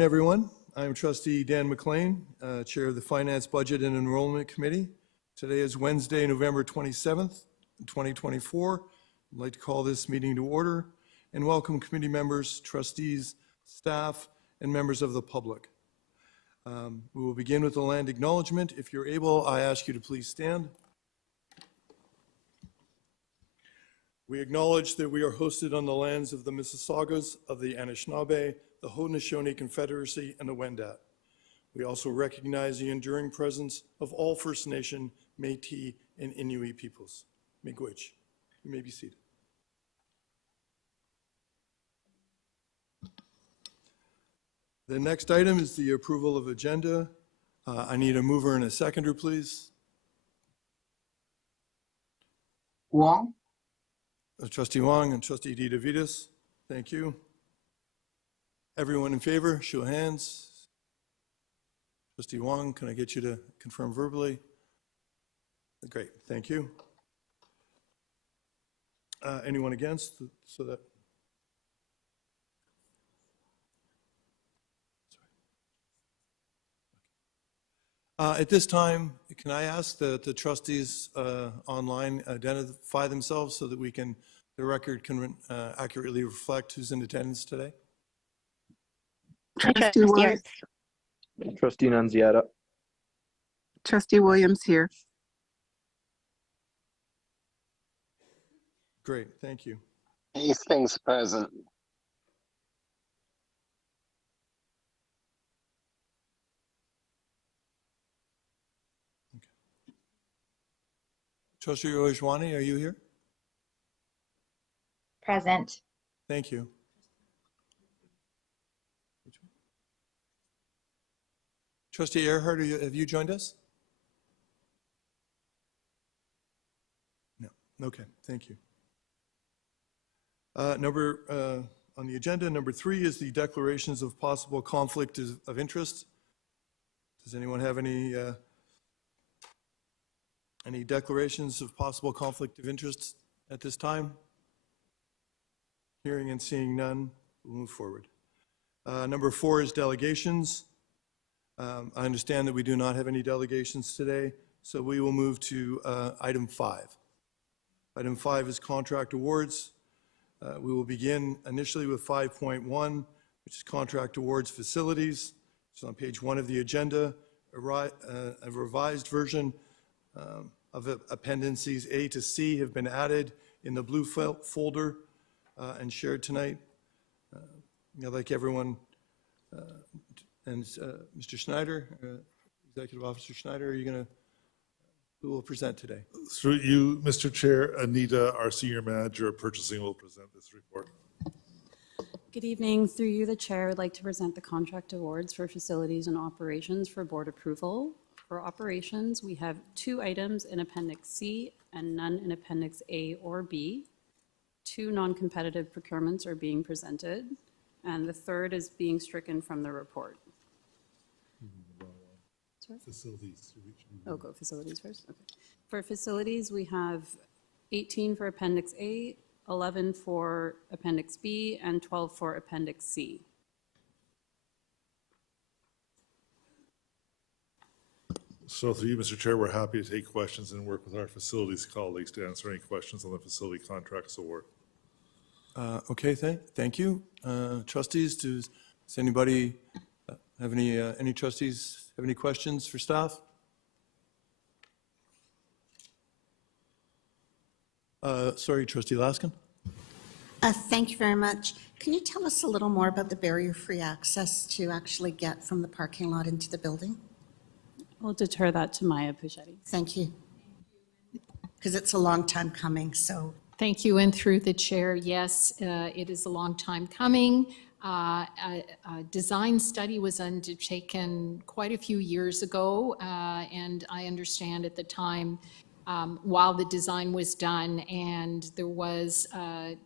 Everyone, I'm Trustee Dan McLean, Chair of the Finance, Budget, and Enrollment Committee. Today is Wednesday, November 27th, 2024. I'd like to call this meeting to order and welcome committee members, trustees, staff, and members of the public. We will begin with the land acknowledgement. If you're able, I ask you to please stand. We acknowledge that we are hosted on the lands of the Mississaugas of the Anishinaabe, the Haudenosaunee Confederacy, and the Wendat. We also recognize the enduring presence of all First Nation, Métis, and Inuit peoples. Miigwech. You may be seated. The next item is the approval of agenda. I need a mover and a seconder, please. Wong. Trustee Wong and Trustee DeVitas. Thank you. Everyone in favor, show of hands. Trustee Wong, can I get you to confirm verbally? Great, thank you. Anyone against? So that. At this time, can I ask that the trustees online identify themselves so that the record can accurately reflect who's in attendance today? Trustee Williams. Trustee Nunziata. Trustee Williams here. Great, thank you. Hastings present. Okay. Trustee Ojwani, are you here? Present. Thank you. Trustee Earhart, have you joined us? No. Okay, thank you. On the agenda, number 3 is the declarations of possible conflict of interest. Does anyone have any declarations of possible conflict of interest at this time? Hearing and seeing none, we'll move forward. Number 4 is delegations. I understand that we do not have any delegations today, so we will move to item 5. Item 5 is contract awards. We will begin initially with 5.1, which is contract awards facilities. It's on page 1 of the agenda. A revised version of appendices A to C have been added in the blue folder and shared tonight. I'd like everyone and Mr. Schneider, Executive Officer Schneider, who will present today? Through you, Mr. Chair, Anita, our Senior Manager of Purchasing, will present this report. Good evening. Through you, the Chair, I would like to present the contract awards for facilities and operations for board approval. For operations, we have 2 items in Appendix C and none in Appendix A or B. 2 non-competitive procurements are being presented, and the third is being stricken from the report. Sorry? Facilities. Oh, go facilities first? Okay. For facilities, we have 18 for Appendix A, 11 for Appendix B, and 12 for Appendix C. So through you, Mr. Chair, we're happy to take questions and work with our facilities colleagues to answer any questions on the facility contracts award. Okay, thank you. Trustees, does anybody have any trustees have any questions for staff? Sorry, Trustee Laskin. Thank you very much. Can you tell us a little more about the barrier-free access to actually get from the parking lot into the building? I'll deter that to Maya Puchetti. Thank you. Because it's a long time coming, so. Thank you, and through the chair, yes, it is a long time coming. A design study was undertaken quite a few years ago, and I understand at the time, while the design was done and there was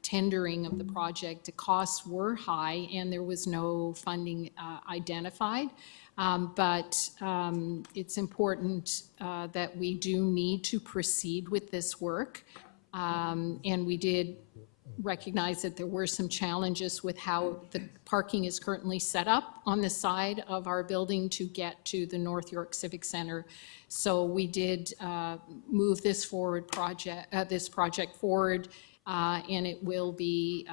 tendering of the project, the costs were high and there was no funding identified. But it's important that we do need to proceed with this work. And we did recognize that there were some challenges with how the parking is currently set up on the side of our building to get to the North York Civic Center. So we did move this project forward, and it will be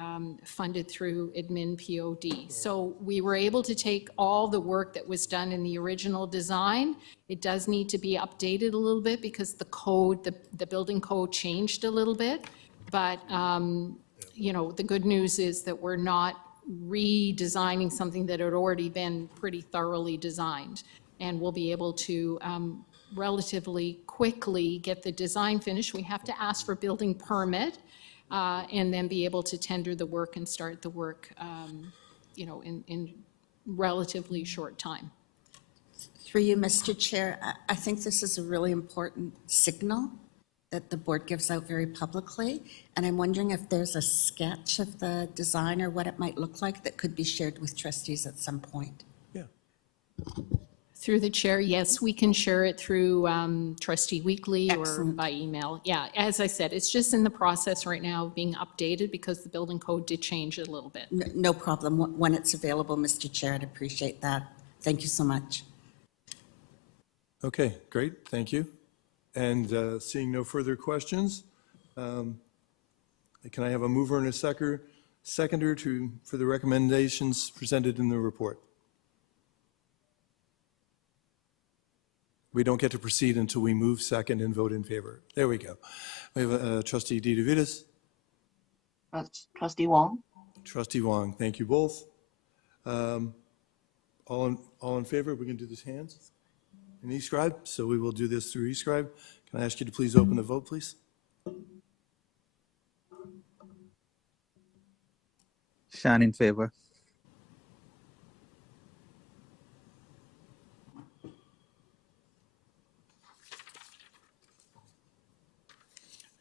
funded through admin POD. So we were able to take all the work that was done in the original design. It does need to be updated a little bit because the code, the building code changed a little bit. But, you know, the good news is that we're not redesigning something that had already been pretty thoroughly designed. And we'll be able to relatively quickly get the design finished. We have to ask for building permit and then be able to tender the work and start the work, you know, in relatively short time. Through you, Mr. Chair, I think this is a really important signal that the board gives out very publicly. And I'm wondering if there's a sketch of the design or what it might look like that could be shared with trustees at some point. Yeah. Through the chair, yes, we can share it through Trustee Weekly or Excellent. by email. Yeah, as I said, it's just in the process right now of being updated because the building code did change a little bit. No problem. When it's available, Mr. Chair, I'd appreciate that. Thank you so much. Okay, great, thank you. And seeing no further questions, can I have a mover and a seconder for the recommendations presented in the report? We don't get to proceed until we move second and vote in favor. There we go. We have Trustee DeVitis, Trustee Wong? Trustee Wong. Thank you both. All in favor? We can do this hands in eScribe, so we will do this through eScribe. Can I ask you to please open the vote, please? Shan in favor.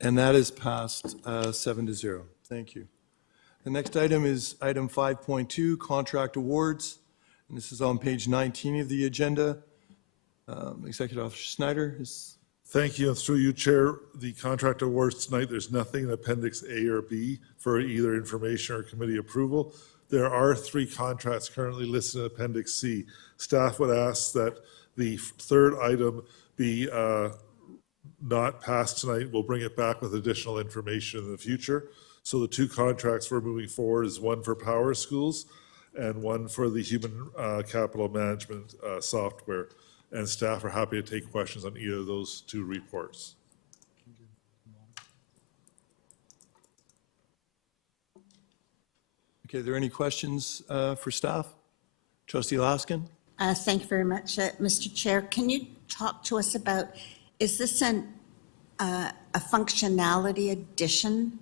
And that is passed 7-0. Thank you. The next item is item 5.2, contract awards. And this is on page 19 of the agenda. Executive Officer Snyder is. Thank you, and through you, Chair, the contract awards tonight, there's nothing in Appendix A or B for either information or committee approval. There are 3 contracts currently listed in Appendix C. Staff would ask that the third item be not passed tonight. We'll bring it back with additional information in the future. So the 2 contracts we're moving forward is one for Power Schools and one for the Human Capital Management software. And staff are happy to take questions on either of those 2 reports. Okay, are there any questions for staff? Trustee Laskin? Thank you very much, Mr. Chair. Can you talk to us about, is this a functionality addition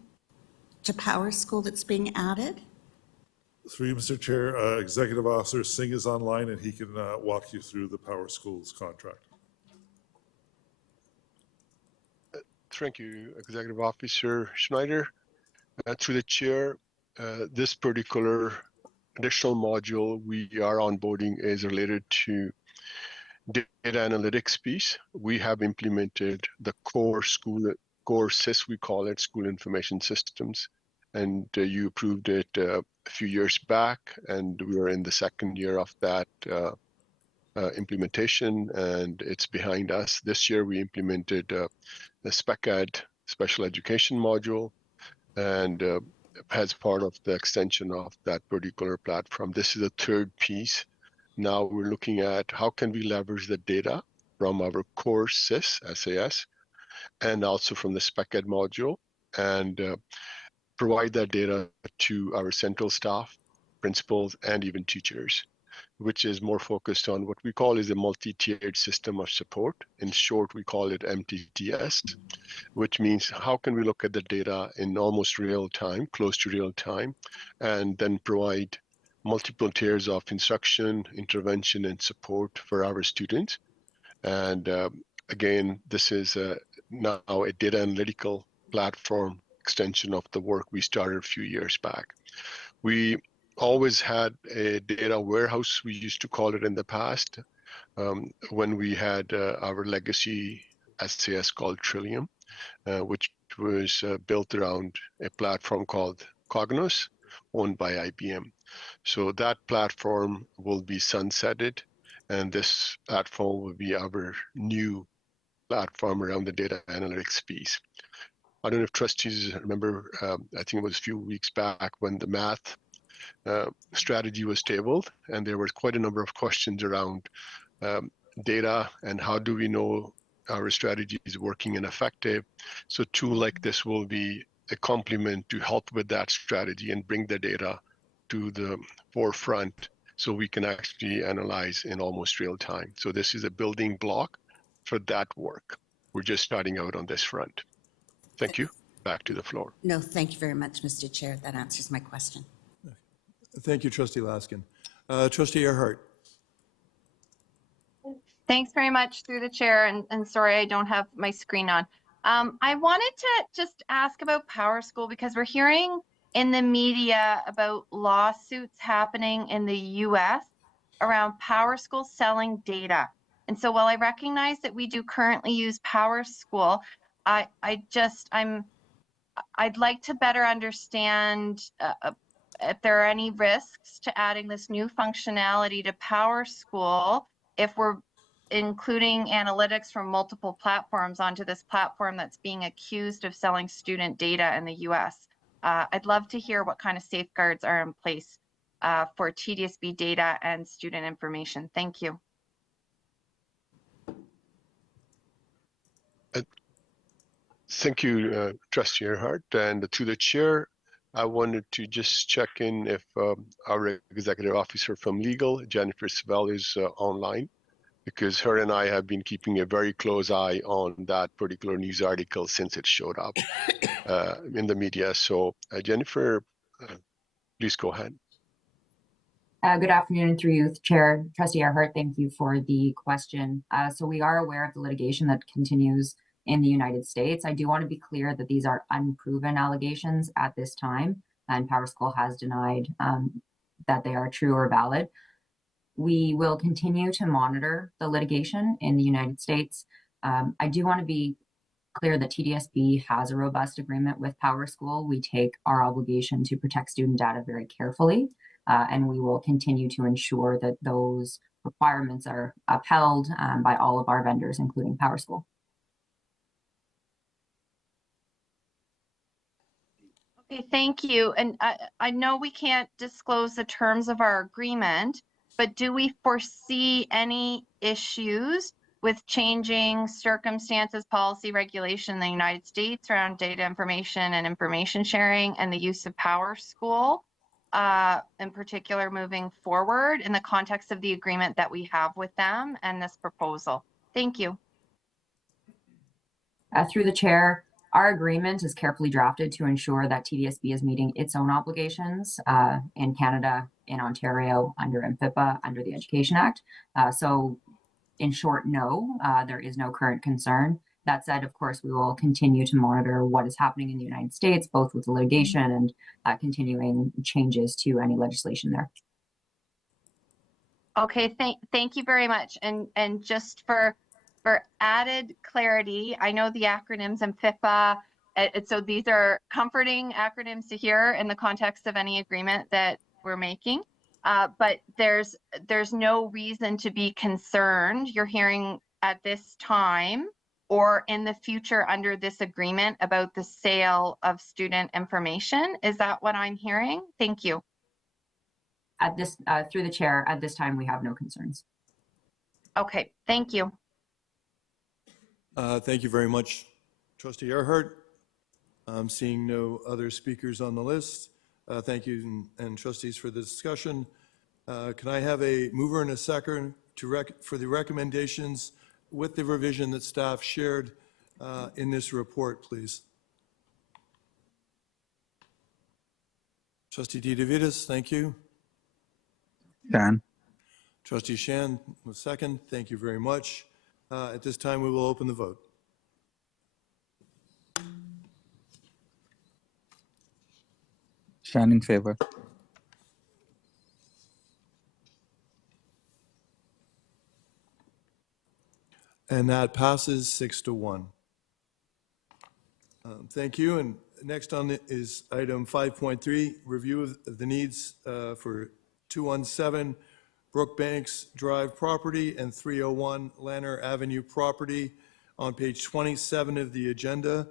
to Power School that's being added? Through you, Mr. Chair, Executive Officer Singh is online and he can walk you through the Power Schools contract. Thank you, Executive Officer Schneider. Through the chair, this particular additional module we are onboarding is related to data analytics piece. We have implemented the core SIS, we call it, School Information Systems. And you approved it a few years back, and we are in the second year of that implementation, and it's behind us. This year we implemented the SpecEd special education module, and as part of the extension of that particular platform. This is the third piece. Now we're looking at how can we leverage the data from our core SIS, SAS, and also from the SpecEd module, and provide that data to our central staff, principals, and even teachers, which is more focused on what we call is a multi-tiered system of support. In short, we call it MTTS, which means how can we look at the data in almost real time, close to real time, and then provide multiple tiers of instruction, intervention, and support for our students. And again, this is now a data analytical platform extension of the work we started a few years back. We always had a data warehouse, we used to call it in the past, when we had our legacy SAS called Trillium, which was built around a platform called Cognos, owned by IBM. So that platform will be sunsetted, and this platform will be our new platform around the data analytics piece. I don't know if trustees remember, I think it was a few weeks back when the math strategy was tabled, and there were quite a number of questions around data and how do we know our strategy is working and effective. So a tool like this will be a complement to help with that strategy and bring the data to the forefront so we can actually analyze in almost real time. So this is a building block for that work. We're just starting out on this front. Thank you. Back to the floor. No, thank you very much, Mr. Chair. That answers my question. Thank you, Trustee Laskin. Trustee Earhart. Thanks very much through the chair, and sorry I don't have my screen on. I wanted to just ask about Power School because we're hearing in the media about lawsuits happening in the US around Power School selling data. And so while I recognize that we do currently use Power School, I'd like to better understand if there are any risks to adding this new functionality to Power School if we're including analytics from multiple platforms onto this platform that's being accused of selling student data in the US. I'd love to hear what kind of safeguards are in place for TDSB data and student information. Thank you. Thank you, Trustee Earhart. And to the chair, I wanted to just check in if our executive officer from legal, Jennifer Savell, is online, because her and I have been keeping a very close eye on that particular news article since it showed up in the media. So Jennifer, please go ahead. Good afternoon through you, Chair. Trustee Earhart, thank you for the question. So we are aware of the litigation that continues in the United States. I do want to be clear that these are unproven allegations at this time, and Power School has denied that they are true or valid. We will continue to monitor the litigation in the United States. I do want to be clear that TDSB has a robust agreement with Power School. We take our obligation to protect student data very carefully, and we will continue to ensure that those requirements are upheld by all of our vendors, including Power School. Okay, thank you. And I know we can't disclose the terms of our agreement, but do we foresee any issues with changing circumstances, policy, regulation in the United States around data information and information sharing and the use of Power School, in particular moving forward in the context of the agreement that we have with them and this proposal? Thank you. Through the chair, our agreement is carefully drafted to ensure that TDSB is meeting its own obligations in Canada, in Ontario, under MFIPA, under the Education Act. So in short, no, there is no current concern. That said, of course, we will continue to monitor what is happening in the United States, both with the litigation and continuing changes to any legislation there. Okay, thank you very much. And just for added clarity, I know the acronyms and MFIPA, so these are comforting acronyms to hear in the context of any agreement that we're making. But there's no reason to be concerned. You're hearing at this time or in the future under this agreement about the sale of student information. Is that what I'm hearing? Thank you. At this, through the chair, at this time, we have no concerns. Okay, thank you. Thank you very much, Trustee Earhart. I'm seeing no other speakers on the list. Thank you and trustees for the discussion. Can I have a mover and a second for the recommendations with the revision that staff shared in this report, please? Trustee DeVitis, thank you. Shan. Trustee Shan, the second. Thank you very much. At this time, we will open the vote. Shan in favor. And that passes 6-1. Thank you. And Next on is item 5.3, review of the needs for 217 Brookbanks Drive property and 301 Lanner Avenue property on page 27 of the agenda.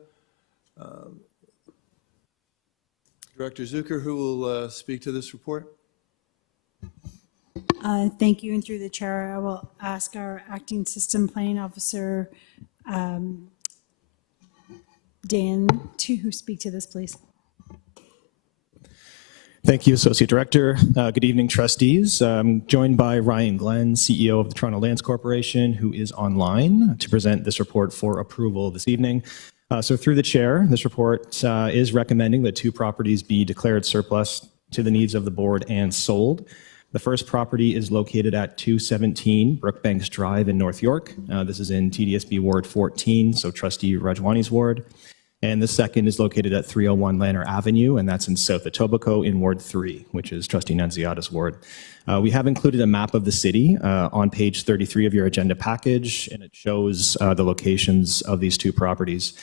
Director Zucker, who will speak to this report? Thank you, and through the chair, I will ask our acting system planning officer, Dan, to speak to this, please. Thank you, Associate Director. Good evening, trustees. I'm joined by Ryan Glenn, CEO of the Toronto Lands Corporation, who is online to present this report for approval this evening. So through the chair, this report is recommending that 2 properties be declared surplus to the needs of the board and sold. The first property is located at 217 Brookbanks Drive in North York. This is in TDSB Ward 14, so Trustee Rajwani's ward. And the second is located at 301 Lanner Avenue, and that's in South Etobicoke in Ward 3, which is Trustee Nunziata's ward. We have included a map of the city on page 33 of your agenda package, and it shows the locations of these 2 properties.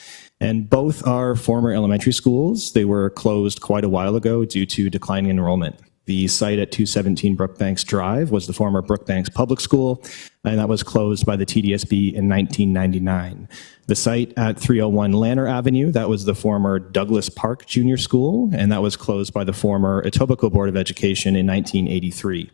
And both are former elementary schools. They were closed quite a while ago due to declining enrollment. The site at 217 Brookbanks Drive was the former Brookbanks Public School, and that was closed by the TDSB in 1999. The site at 301 Lanner Avenue, that was the former Douglas Park Junior School, and that was closed by the former Etobicoke Board of Education in 1983.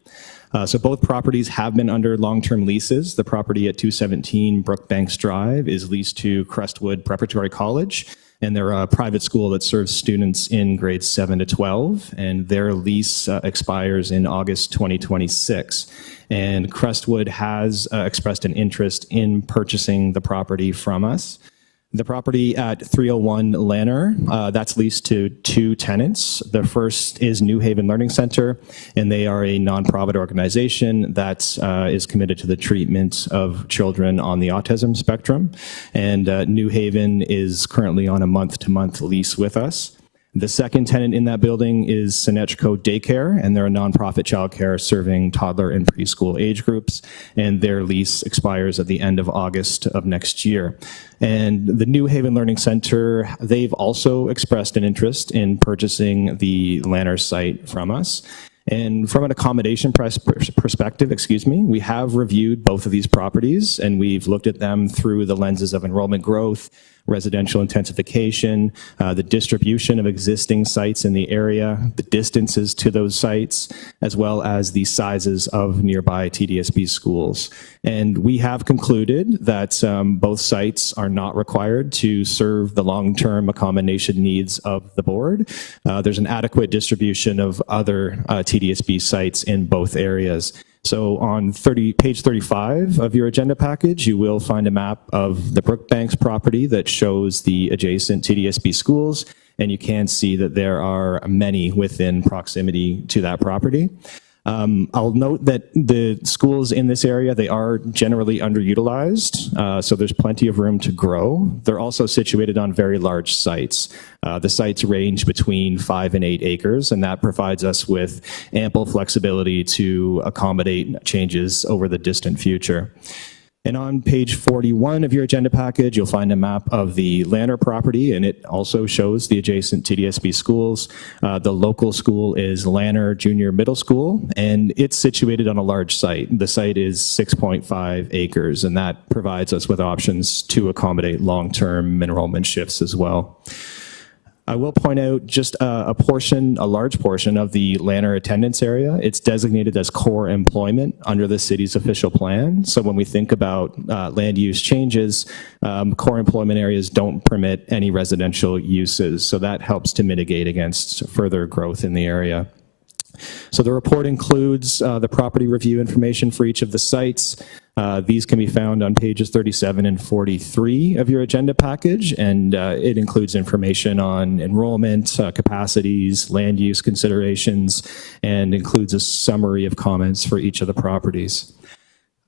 So both properties have been under long-term leases. The property at 217 Brookbanks Drive is leased to Crestwood Preparatory College, and they're a private school that serves students in grades 7 to 12, and their lease expires in August 2026. And Crestwood has expressed an interest in purchasing the property from us. The property at 301 Lanner, that's leased to 2 tenants. The first is New Haven Learning Center, and they are a nonprofit organization that is committed to the treatment of children on the autism spectrum. And New Haven is currently on a month-to-month lease with us. The second tenant in that building is Senechco Daycare, and they're a nonprofit childcare serving toddler and preschool age groups, and their lease expires at the end of August of next year. And the New Haven Learning Center, they've also expressed an interest in purchasing the Lanner site from us. And from an accommodation perspective, we have reviewed both of these properties, and we've looked at them through the lenses of enrollment growth, residential intensification, the distribution of existing sites in the area, the distances to those sites, as well as the sizes of nearby TDSB schools. And we have concluded that both sites are not required to serve the long-term accommodation needs of the board. There's an adequate distribution of other TDSB sites in both areas. So on page 35 of your agenda package, you will find a map of the Brookbanks property that shows the adjacent TDSB schools, and you can see that there are many within proximity to that property. I'll note that the schools in this area, they are generally underutilized, so there's plenty of room to grow. They're also situated on very large sites. The sites range between 5 and 8 acres, and that provides us with ample flexibility to accommodate changes over the distant future. And on page 41 of your agenda package, you'll find a map of the Lanner property, and it also shows the adjacent TDSB schools. The local school is Lanner Junior Middle School, and it's situated on a large site. The site is 6.5 acres, and that provides us with options to accommodate long-term enrollment shifts as well. I will point out just a large portion of the Lanner attendance area. It's designated as core employment under the city's official plan. So when we think about land use changes, core employment areas don't permit any residential uses. So that helps to mitigate against further growth in the area. So the report includes the property review information for each of the sites. These can be found on pages 37 and 43 of your agenda package, and it includes information on enrollment, capacities, land use considerations, and includes a summary of comments for each of the properties.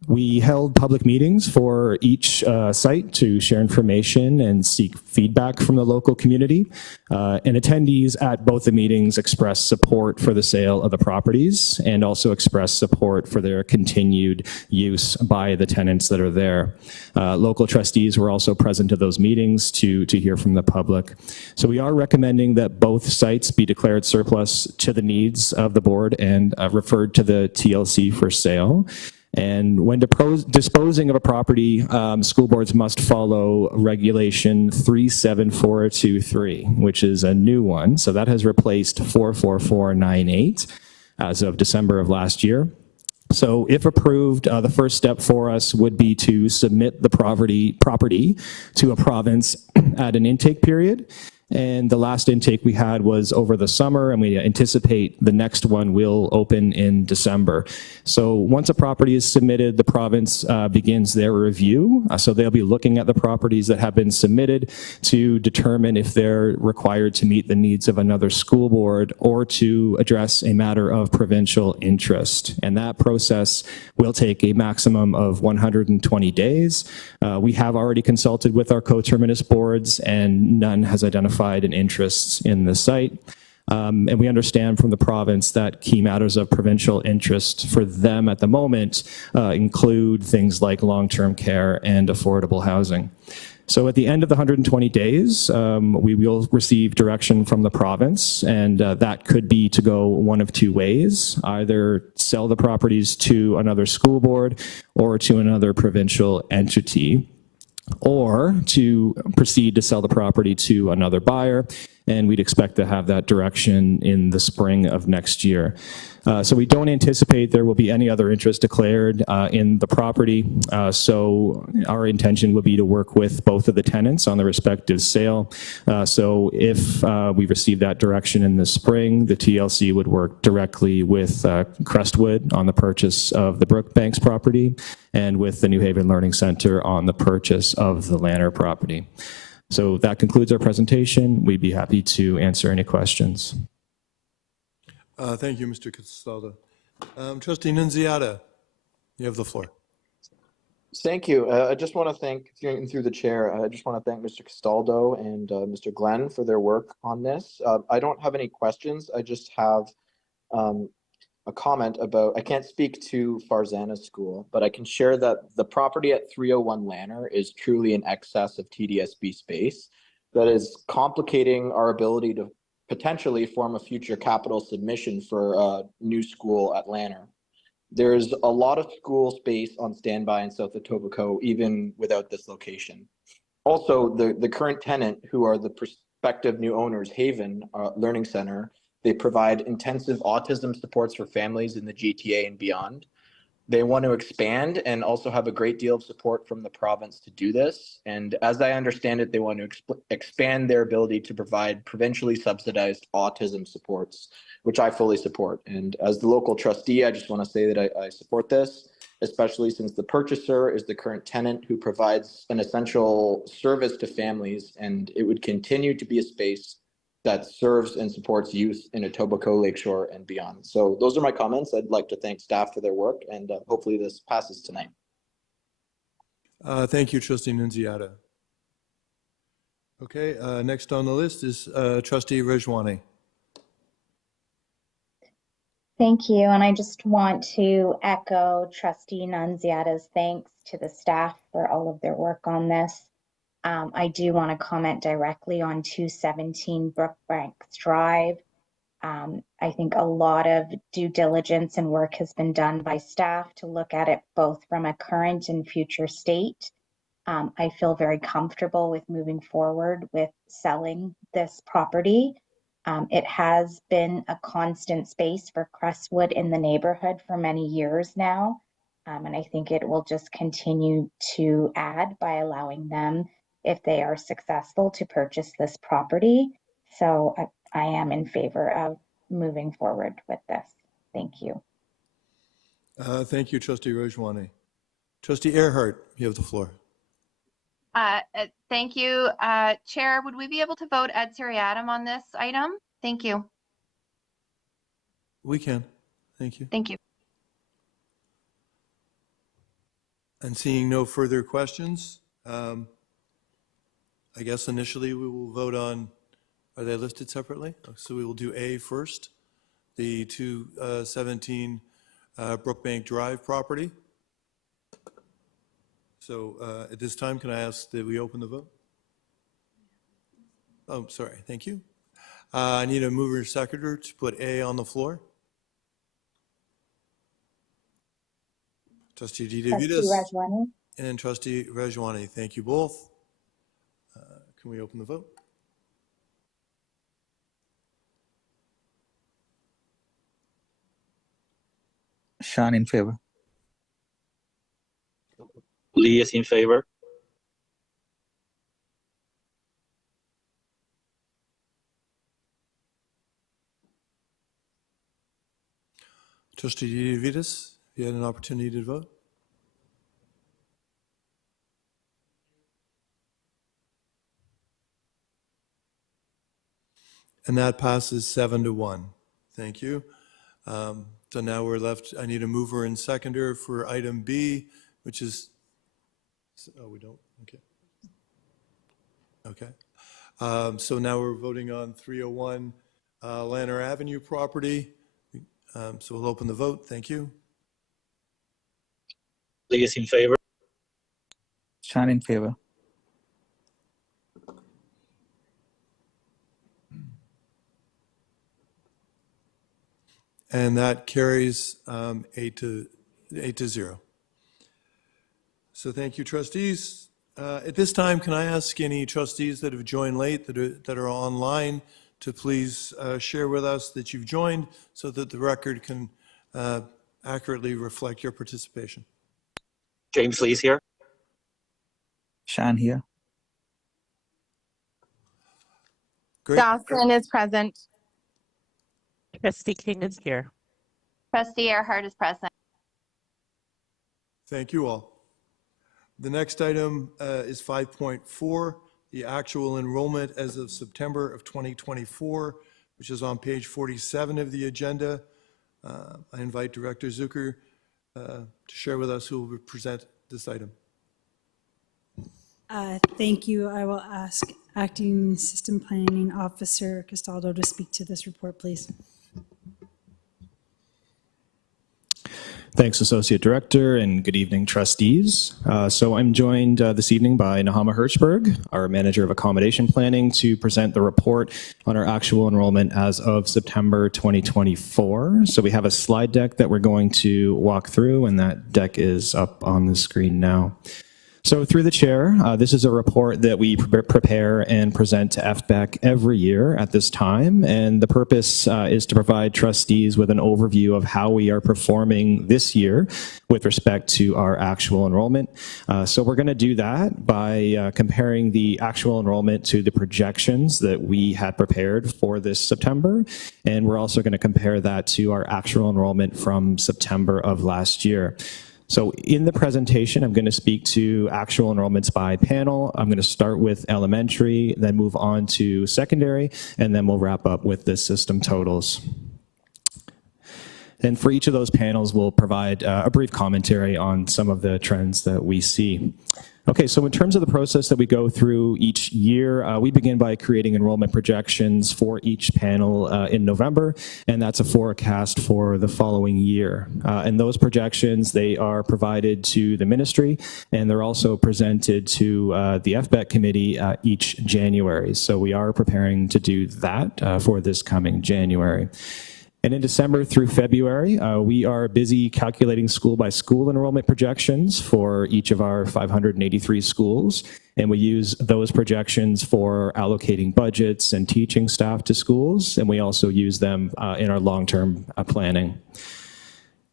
We held public meetings for each site to share information and seek feedback from the local community. And attendees at both the meetings expressed support for the sale of the properties and also expressed support for their continued use by the tenants that are there. Local trustees were also present at those meetings to hear from the public. So we are recommending that both sites be declared surplus to the needs of the board and referred to the TLC for sale. And when disposing of a property, school boards must follow Regulation 37423, which is a new one. So that has replaced 44498 as of December of last year. So if approved, the first step for us would be to submit the property to a province at an intake period. And the last intake we had was over the summer, and we anticipate the next one will open in December. So once a property is submitted, the province begins their review. So they'll be looking at the properties that have been submitted to determine if they're required to meet the needs of another school board or to address a matter of provincial interest. And that process will take a maximum of 120 days. We have already consulted with our coterminous boards, and none has identified an interest in the site. And we understand from the province that key matters of provincial interest for them at the moment include things like long-term care and affordable housing. So at the end of the 120 days, we will receive direction from the province, and that could be to go one of two ways: either sell the properties to another school board or to another provincial entity, or to proceed to sell the property to another buyer, and we'd expect to have that direction in the spring of next year. So we don't anticipate there will be any other interest declared in the property. So our intention would be to work with both of the tenants on the respective sale. So if we receive that direction in the spring, the TLC would work directly with Crestwood on the purchase of the Brookbanks property and with the New Haven Learning Center on the purchase of the Lanner property. So that concludes our presentation. We'd be happy to answer any questions. Thank you, Mr. Castaldo. Trustee Nunziata, you have the floor. Thank you. I just want to thank, through the chair, I just want to thank Mr. Castaldo and Mr. Glenn for their work on this. I don't have any questions. I just have a comment about, I can't speak to Farzana School, but I can share that the property at 301 Lanner is truly in excess of TDSB space. That is complicating our ability to potentially form a future capital submission for a new school at Lanner. There's a lot of school space on standby in South Etobicoke, even without this location. Also, the current tenant, who are the prospective new owners, Haven Learning Center, they provide intensive autism supports for families in the GTA and beyond. They want to expand and also have a great deal of support from the province to do this. And as I understand it, they want to expand their ability to provide provincially subsidized autism supports, which I fully support. And as the local trustee, I just want to say that I support this, especially since the purchaser is the current tenant who provides an essential service to families, and it would continue to be a space that serves and supports youth in Etobicoke, Lakeshore, and beyond. So those are my comments. I'd like to thank staff for their work, and hopefully this passes tonight. Thank you, Trustee Nunziata. Okay, next on the list is Trustee Rejwani. Thank you, and I just want to echo Trustee Nunziata's thanks to the staff for all of their work on this. I do want to comment directly on 217 Brookbanks Drive. I think a lot of due diligence and work has been done by staff to look at it both from a current and future state. I feel very comfortable with moving forward with selling this property. It has been a constant space for Crestwood in the neighborhood for many years now. And I think it will just continue to add by allowing them, if they are successful, to purchase this property. So I am in favor of moving forward with this. Thank you. Thank you, Trustee Rejwani. Trustee Earhart, you have the floor. Thank you. Chair, would we be able to vote ad seriatim on this item? Thank you. We can. Thank you. Thank you. And seeing no further questions, I guess initially we will vote on, are they listed separately? So we will do A first, the 217 Brookbank Drive property. So at this time, can I ask that we open the vote? Oh, sorry, thank you. I need a mover and seconder to put A on the floor. Trustee DeVitas Rajwani. and Trustee Rajwani, thank you both. Can we open the vote? Sean in favor. Lee is in favor. Trustee DeVitas, you had an opportunity to vote? And that passes 7-1. Thank you. So now we're left, I need a mover and seconder for item B, which is, oh, we don't, okay. Okay. So now we're voting on 301 Lanner Avenue property. So we'll open the vote. Thank you. Lee is in favor. Sean in favor. And that carries 8-0. So thank you, trustees. At this time, can I ask any trustees that have joined late that are online to please share with us that you've joined so that the record can accurately reflect your participation? James Lee is here. Sean here. Great. Dawson is present. Trustee King is here. Trustee Earhart is present. Thank you all. The next item is 5.4, the actual enrollment as of September of 2024, which is on page 47 of the agenda. I invite Director Zucker to share with us who will present this item. Thank you. I will ask Acting System Planning Officer Castaldo to speak to this report, please. Thanks, Associate Director, and good evening, trustees. So I'm joined this evening by Nahama Hirschberg, our Manager of Accommodation Planning, to present the report on our actual enrollment as of September 2024. So we have a slide deck that we're going to walk through, and that deck is up on the screen now. So through the chair, this is a report that we prepare and present to FBEC every year at this time. And the purpose is to provide trustees with an overview of how we are performing this year with respect to our actual enrollment. So we're going to do that by comparing the actual enrollment to the projections that we had prepared for this September. And we're also going to compare that to our actual enrollment from September of last year. So in the presentation, I'm going to speak to actual enrollments by panel. I'm going to start with elementary, then move on to secondary, and then we'll wrap up with the system totals. And for each of those panels, we'll provide a brief commentary on some of the trends that we see. Okay, so in terms of the process that we go through each year, we begin by creating enrollment projections for each panel in November, and that's a forecast for the following year. And those projections, they are provided to the ministry, and they're also presented to the FBEC committee each January. So we are preparing to do that for this coming January. And in December through February, we are busy calculating school-by-school enrollment projections for each of our 583 schools. And we use those projections for allocating budgets and teaching staff to schools. And we also use them in our long-term planning.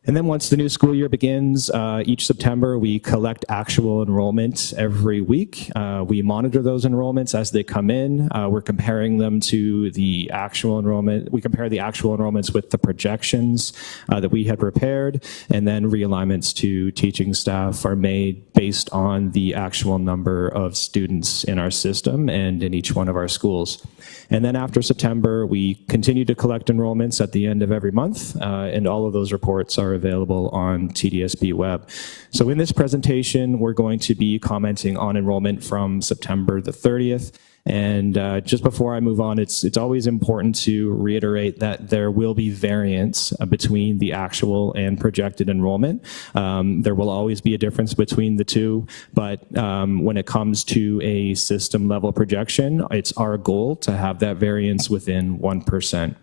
And then once the new school year begins, each September, we collect actual enrollment every week. We monitor those enrollments as they come in. We're comparing them to the actual enrollment. We compare the actual enrollments with the projections that we had prepared, and then realignments to teaching staff are made based on the actual number of students in our system and in each one of our schools. And then after September, we continue to collect enrollments at the end of every month, and all of those reports are available on TDSB web. So in this presentation, we're going to be commenting on enrollment from September the 30th. And just before I move on, it's always important to reiterate that there will be variance between the actual and projected enrollment. There will always be a difference between the two, but when it comes to a system level projection, it's our goal to have that variance within 1%.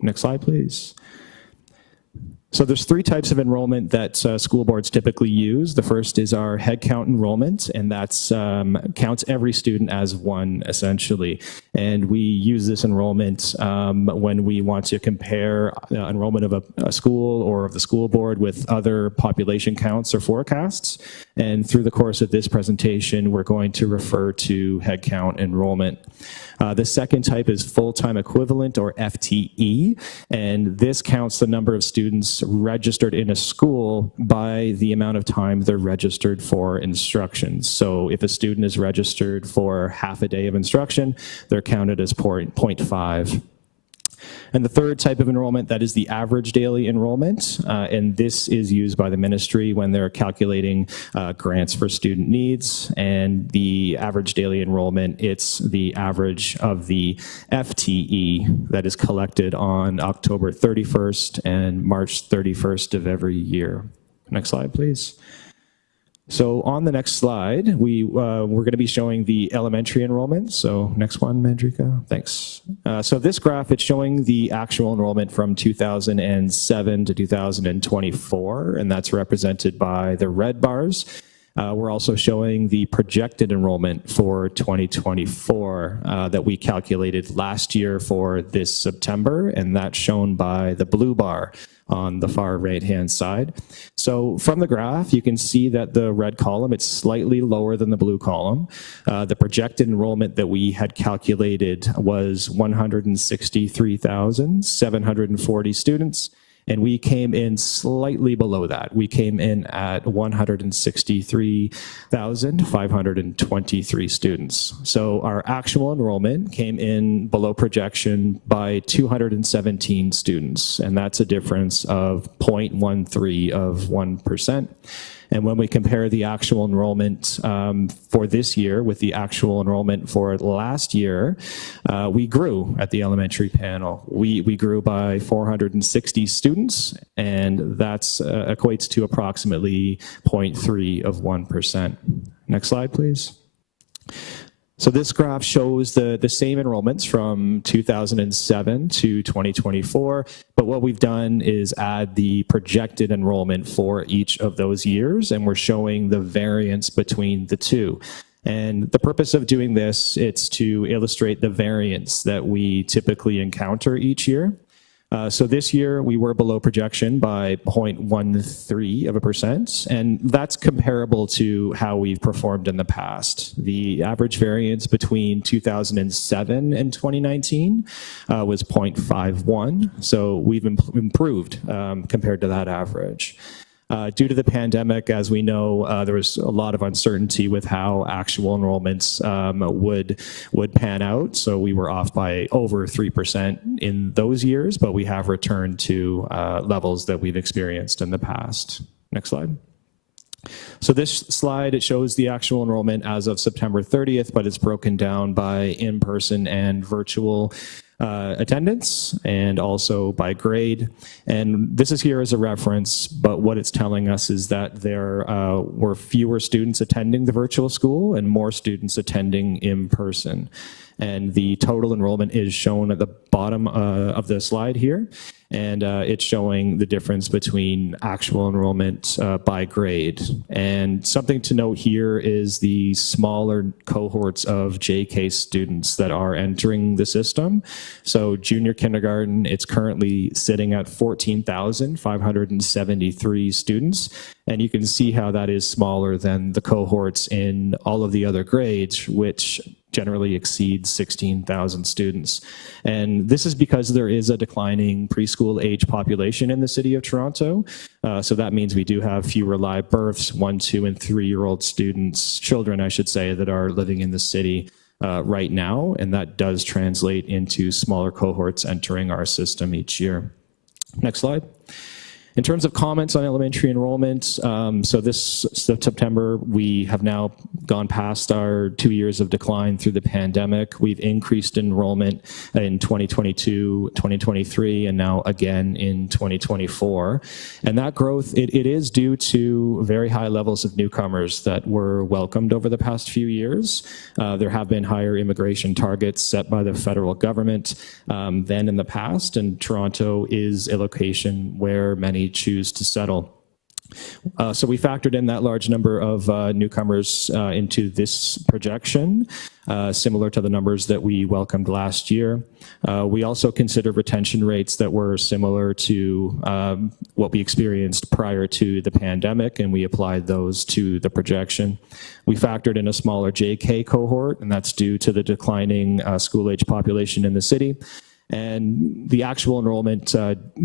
Next slide, please. So there's three types of enrollment that school boards typically use. The first is our headcount enrollment, and that's counts every student as one, essentially. And we use this enrollment when we want to compare enrollment of a school or of the school board with other population counts or forecasts. And through the course of this presentation, we're going to refer to headcount enrollment. The second type is full-time equivalent, or FTE, and this counts the number of students registered in a school by the amount of time they're registered for instruction. So if a student is registered for half a day of instruction, they're counted as 0.5. And the third type of enrollment, that is the average daily enrollment, and this is used by the ministry when they're calculating grants for student needs. And the average daily enrollment, it's the average of the FTE that is collected on October 31st and March 31st of every year. Next slide, please. So on the next slide, we're going to be showing the elementary enrollment. So next one, Mandrika, thanks. So this graph, it's showing the actual enrollment from 2007 to 2024, and that's represented by the red bars. We're also showing the projected enrollment for 2024 that we calculated last year for this September, and that's shown by the blue bar on the far right-hand side. So from the graph, you can see that the red column, it's slightly lower than the blue column. The projected enrollment that we had calculated was 163,740 students, and we came in slightly below that. We came in at 163,523 students. So our actual enrollment came in below projection by 217 students, and that's a difference of 0.13 of 1%. And when we compare the actual enrollment for this year with the actual enrollment for last year, we grew at the elementary panel. We grew by 460 students, and that's equates to approximately 0.3 of 1%. Next slide, please. So this graph shows the same enrollments from 2007 to 2024, but what we've done is add the projected enrollment for each of those years, and we're showing the variance between the two. And the purpose of doing this, it's to illustrate the variance that we typically encounter each year. So this year we were below projection by 0.13%, and that's comparable to how we've performed in the past. The average variance between 2007 and 2019 was 0.51, so we've improved compared to that average. Due to the pandemic, as we know, there was a lot of uncertainty with how actual enrollments would pan out. So we were off by over 3% in those years, but we have returned to levels that we've experienced in the past. Next slide. So this slide, it shows the actual enrollment as of September 30th, but it's broken down by in-person and virtual attendance, and also by grade. And this is here as a reference, but what it's telling us is that there were fewer students attending the virtual school and more students attending in person. And the total enrollment is shown at the bottom of the slide here. And it's showing the difference between actual enrollment by grade. And something to note here is the smaller cohorts of JK students that are entering the system. So junior kindergarten, it's currently sitting at 14,573 students. And you can see how that is smaller than the cohorts in all of the other grades, which generally exceeds 16,000 students. And this is because there is a declining preschool age population in the city of Toronto. So that means we do have fewer live births, 1, 2, and 3-year-old children, I should say, that are living in the city right now. And that does translate into smaller cohorts entering our system each year. Next slide. In terms of comments on elementary enrollment, so this September, we have now gone past our 2 years of decline through the pandemic. We've increased enrollment in 2022, 2023, and now again in 2024. And that growth, it is due to very high levels of newcomers that were welcomed over the past few years. There have been higher immigration targets set by the federal government than in the past, and Toronto is a location where many choose to settle. So we factored in that large number of newcomers into this projection, similar to the numbers that we welcomed last year. We also considered retention rates that were similar to what we experienced prior to the pandemic, and we applied those to the projection. We factored in a smaller JK cohort, and that's due to the declining school-age population in the city. And the actual enrollment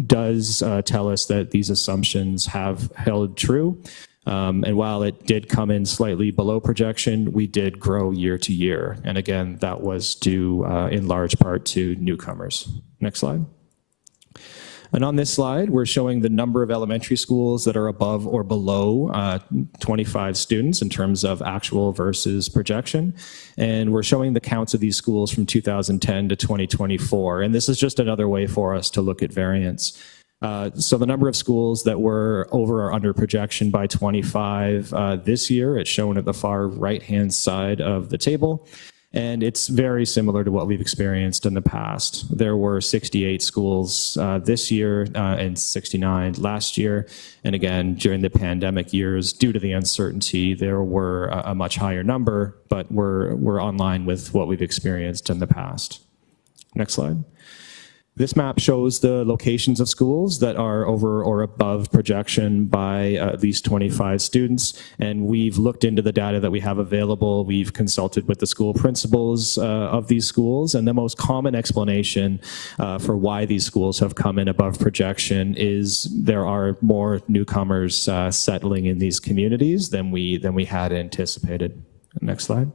does tell us that these assumptions have held true. And while it did come in slightly below projection, we did grow year to year. And again, that was due in large part to newcomers. Next slide. And on this slide, we're showing the number of elementary schools that are above or below 25 students in terms of actual versus projection. And we're showing the counts of these schools from 2010 to 2024. And this is just another way for us to look at variance. So the number of schools that were over or under projection by 25 this year, it's shown at the far right-hand side of the table. And it's very similar to what we've experienced in the past. There were 68 schools this year and 69 last year. And again, during the pandemic years, due to the uncertainty, there were a much higher number, but we're on line with what we've experienced in the past. Next slide. This map shows the locations of schools that are over or above projection by at least 25 students. And we've looked into the data that we have available. We've consulted with the school principals of these schools. And the most common explanation for why these schools have come in above projection is there are more newcomers settling in these communities than we had anticipated. Next slide.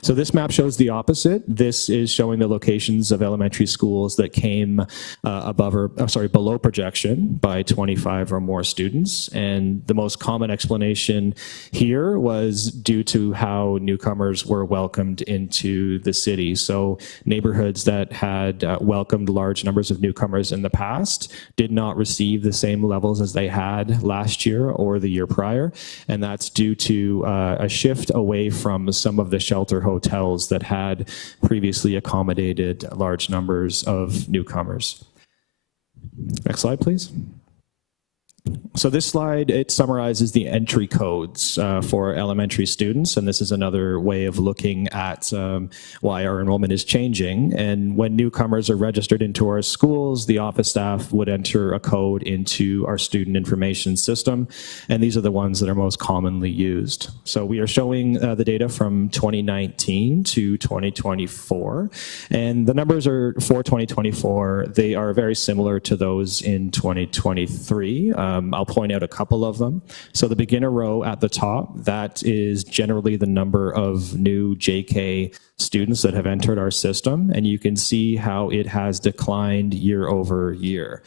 So this map shows the opposite. This is showing the locations of elementary schools that came below projection by 25 or more students. And the most common explanation here was due to how newcomers were welcomed into the city. So neighborhoods that had welcomed large numbers of newcomers in the past did not receive the same levels as they had last year or the year prior. And that's due to a shift away from some of the shelter hotels that had previously accommodated large numbers of newcomers. Next slide, please. So this slide, it summarizes the entry codes for elementary students, and this is another way of looking at why our enrollment is changing. And when newcomers are registered into our schools, the office staff would enter a code into our student information system, and these are the ones that are most commonly used. So we are showing the data from 2019 to 2024, and the numbers are for 2024. They are very similar to those in 2023. I'll point out a couple of them. So the beginner row at the top, that is generally the number of new JK students that have entered our system, and you can see how it has declined year over year.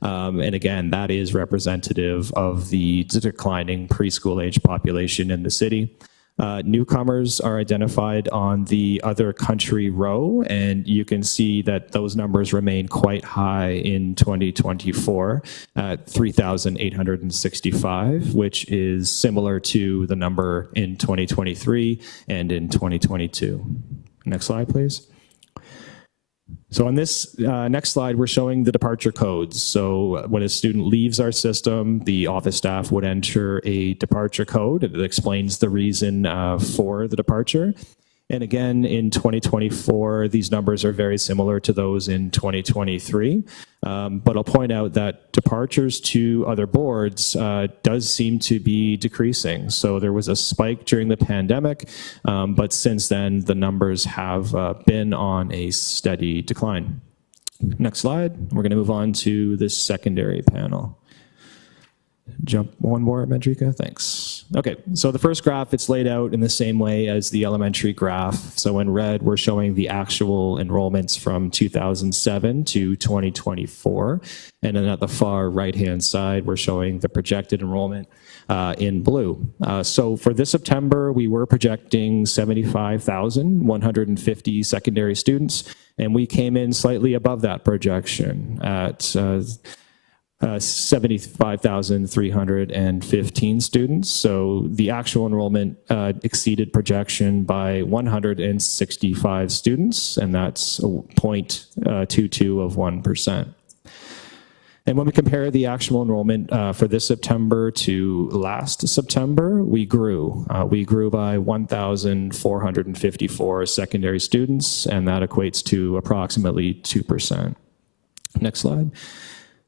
And again, that is representative of the declining preschool age population in the city. Newcomers are identified on the other country row, and you can see that those numbers remain quite high in 2024 at 3,865, which is similar to the number in 2023 and in 2022. Next slide, please. So on this next slide, we're showing the departure codes. So when a student leaves our system, the office staff would enter a departure code. It explains the reason for the departure. And again, in 2024, these numbers are very similar to those in 2023. But I'll point out that departures to other boards does seem to be decreasing. So there was a spike during the pandemic, but since then, the numbers have been on a steady decline. Next slide. We're going to move on to the secondary panel. Jump one more, Madrika, thanks. Okay, so the first graph, it's laid out in the same way as the elementary graph. So in red, we're showing the actual enrollments from 2007 to 2024. And then at the far right-hand side, we're showing the projected enrollment in blue. So for this September, we were projecting 75,150 secondary students, and we came in slightly above that projection at 75,315 students. So the actual enrollment exceeded projection by 165 students, and that's 0.22 of 1%. And when we compare the actual enrollment for this September to last September, we grew. We grew by 1,454 secondary students, and that equates to approximately 2%. Next slide.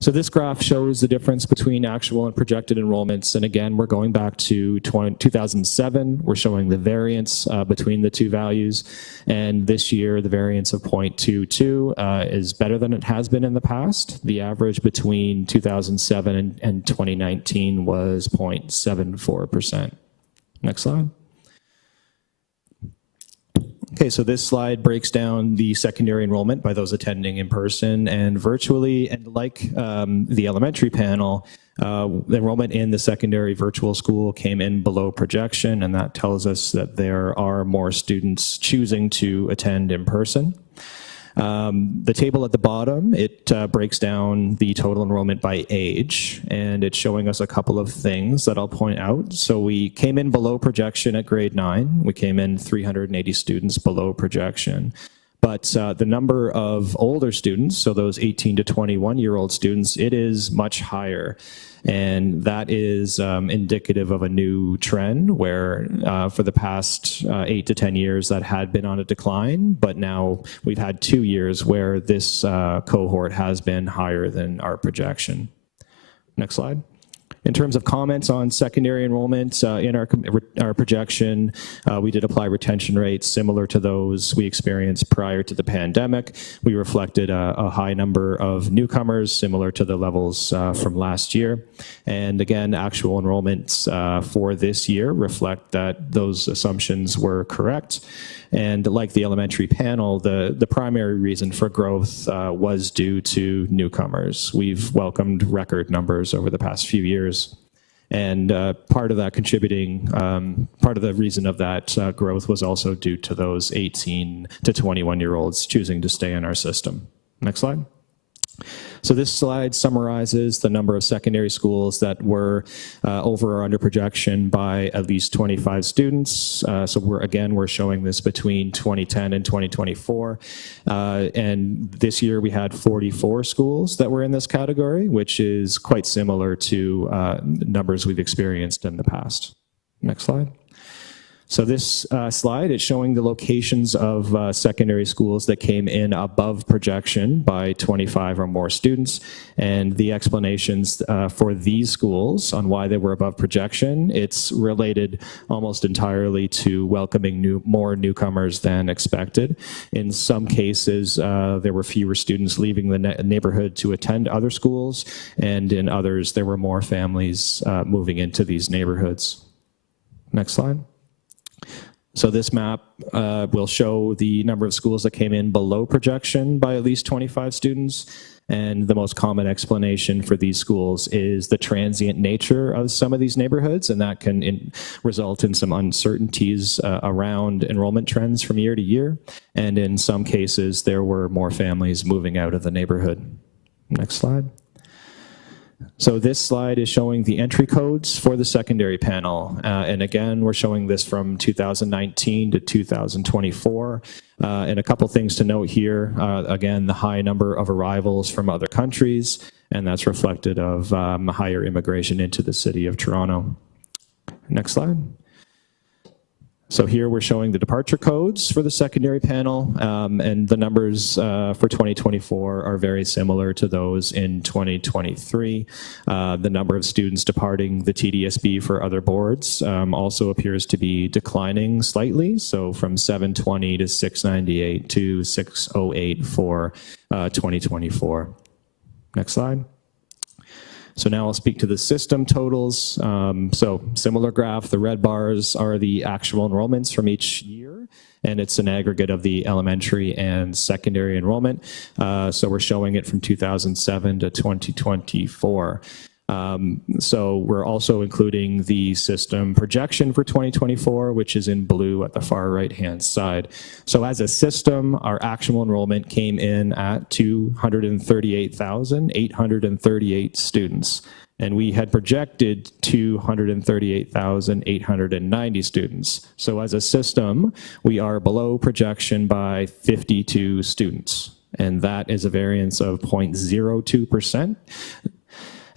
So this graph shows the difference between actual and projected enrollments. And again, we're going back to 2007. We're showing the variance between the two values. And this year, the variance of 0.22 is better than it has been in the past. The average between 2007 and 2019 was 0.74%. Next slide. Okay, so this slide breaks down the secondary enrollment by those attending in person and virtually, and like the elementary panel, the enrollment in the secondary virtual school came in below projection, and that tells us that there are more students choosing to attend in person. The table at the bottom, it breaks down the total enrollment by age, and it's showing us a couple of things that I'll point out. So we came in below projection at grade 9. We came in 380 students below projection. But the number of older students, so those 18 to 21-year-old students, it is much higher. And that is indicative of a new trend where for the past 8 to 10 years that had been on a decline, but now we've had 2 years where this cohort has been higher than our projection. Next slide. In terms of comments on secondary enrollment, in our projection, we did apply retention rates similar to those we experienced prior to the pandemic. We reflected a high number of newcomers, similar to the levels from last year. And again, actual enrollments for this year reflect that those assumptions were correct. And like the elementary panel, the primary reason for growth was due to newcomers. We've welcomed record numbers over the past few years. And part of that contributing, part of the reason of that growth was also due to those 18 to 21-year-olds choosing to stay in our system. Next slide. So this slide summarizes the number of secondary schools that were over or under projection by at least 25 students. So we're showing this between 2010 and 2024. And this year we had 44 schools that were in this category, which is quite similar to numbers we've experienced in the past. Next slide. So this slide is showing the locations of secondary schools that came in above projection by 25 or more students, and the explanations for these schools on why they were above projection. It's related almost entirely to welcoming more newcomers than expected. In some cases, there were fewer students leaving the neighborhood to attend other schools, and in others, there were more families moving into these neighborhoods. Next slide. So this map will show the number of schools that came in below projection by at least 25 students. And the most common explanation for these schools is the transient nature of some of these neighborhoods, and that can result in some uncertainties around enrollment trends from year to year. And in some cases, there were more families moving out of the neighborhood. Next slide. So this slide is showing the entry codes for the secondary panel. And again, we're showing this from 2019 to 2024. And a couple things to note here. Again, the high number of arrivals from other countries, and that's reflected of higher immigration into the city of Toronto. Next slide. So here we're showing the departure codes for the secondary panel, and the numbers for 2024 are very similar to those in 2023. The number of students departing the TDSB for other boards also appears to be declining slightly, so from 720 to 698 to 608 for 2024. Next slide. So now I'll speak to the system totals. So similar graph, the red bars are the actual enrollments from each year, and it's an aggregate of the elementary and secondary enrollment. So we're showing it from 2007 to 2024. So we're also including the system projection for 2024, which is in blue at the far right-hand side. So as a system, our actual enrollment came in at 238,838 students. And we had projected 238,890 students. So as a system, we are below projection by 52 students. And that is a variance of 0.02%.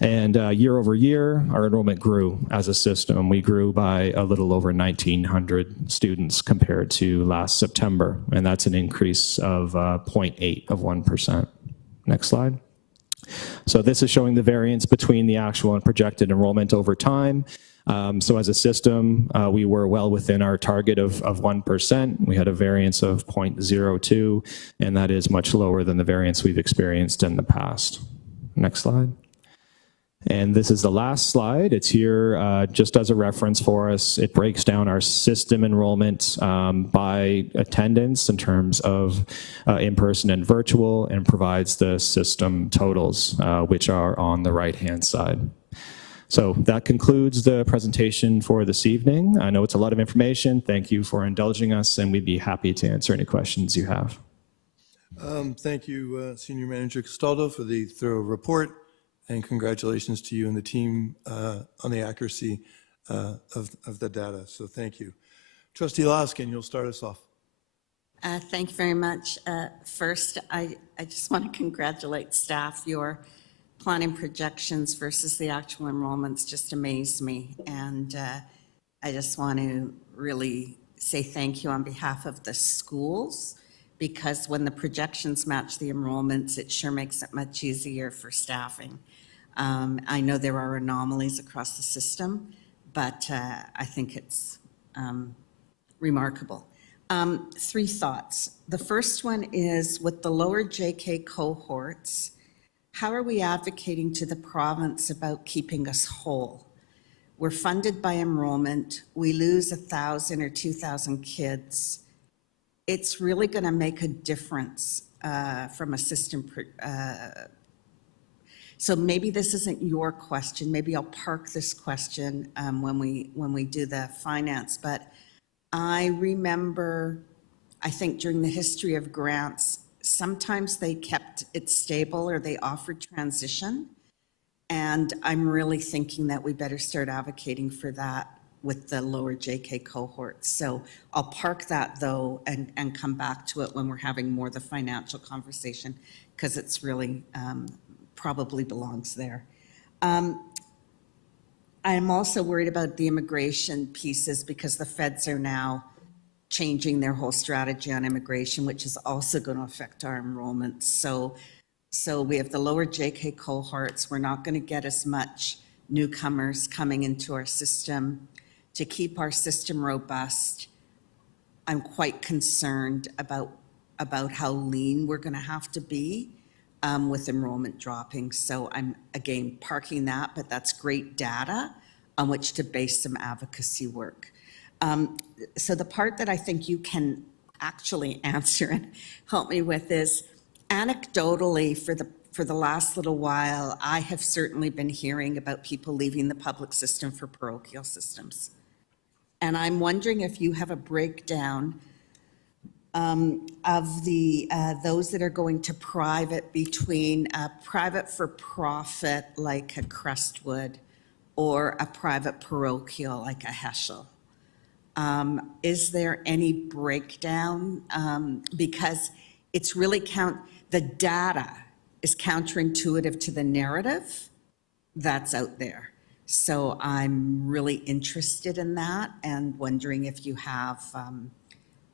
And year over year, our enrollment grew as a system. We grew by a little over 1,900 students compared to last September. And that's an increase of 0.8 of 1%. Next slide. So this is showing the variance between the actual and projected enrollment over time. So as a system, we were well within our target of 1%. We had a variance of 0.02, and that is much lower than the variance we've experienced in the past. Next slide. And this is the last slide. It's here just as a reference for us. It breaks down our system enrollment by attendance in terms of in-person and virtual, and provides the system totals, which are on the right-hand side. So that concludes the presentation for this evening. I know it's a lot of information. Thank you for indulging us, and we'd be happy to answer any questions you have. Thank you, Senior Manager Castaldo, for the thorough report. And congratulations to you and the team on the accuracy of the data. So thank you. Trustee Laskin, you'll start us off. Thank you very much. First, I just want to congratulate staff. Your planning projections versus the actual enrollments just amaze me. And I just want to really say thank you on behalf of the schools, because when the projections match the enrollments, it sure makes it much easier for staffing. I know there are anomalies across the system, but I think it's remarkable. 3 thoughts. The first one is, with the lower JK cohorts, how are we advocating to the province about keeping us whole? We're funded by enrollment. We lose 1,000 or 2,000 kids. It's really going to make a difference from a system. So maybe this isn't your question. Maybe I'll park this question when we do the finance. But I remember, I think during the history of grants, sometimes they kept it stable or they offered transition. And I'm really thinking that we better start advocating for that with the lower JK cohorts. So I'll park that though and come back to it when we're having more of the financial conversation, because it's really probably belongs there. I'm also worried about the immigration pieces, because the feds are now changing their whole strategy on immigration, which is also going to affect our enrollment. So we have the lower JK cohorts. We're not going to get as much newcomers coming into our system. To keep our system robust, I'm quite concerned about how lean we're going to have to be with enrollment dropping. So I'm, again, parking that, but that's great data on which to base some advocacy work. So the part that I think you can actually answer and help me with is, anecdotally, for the last little while, I have certainly been hearing about people leaving the public system for parochial systems. And I'm wondering if you have a breakdown of the those that are going to private, between a private for-profit like a Crestwood or a private parochial like a Heschel. Is there any breakdown? Because it's really the data is counterintuitive to the narrative that's out there. So I'm really interested in that and wondering if you have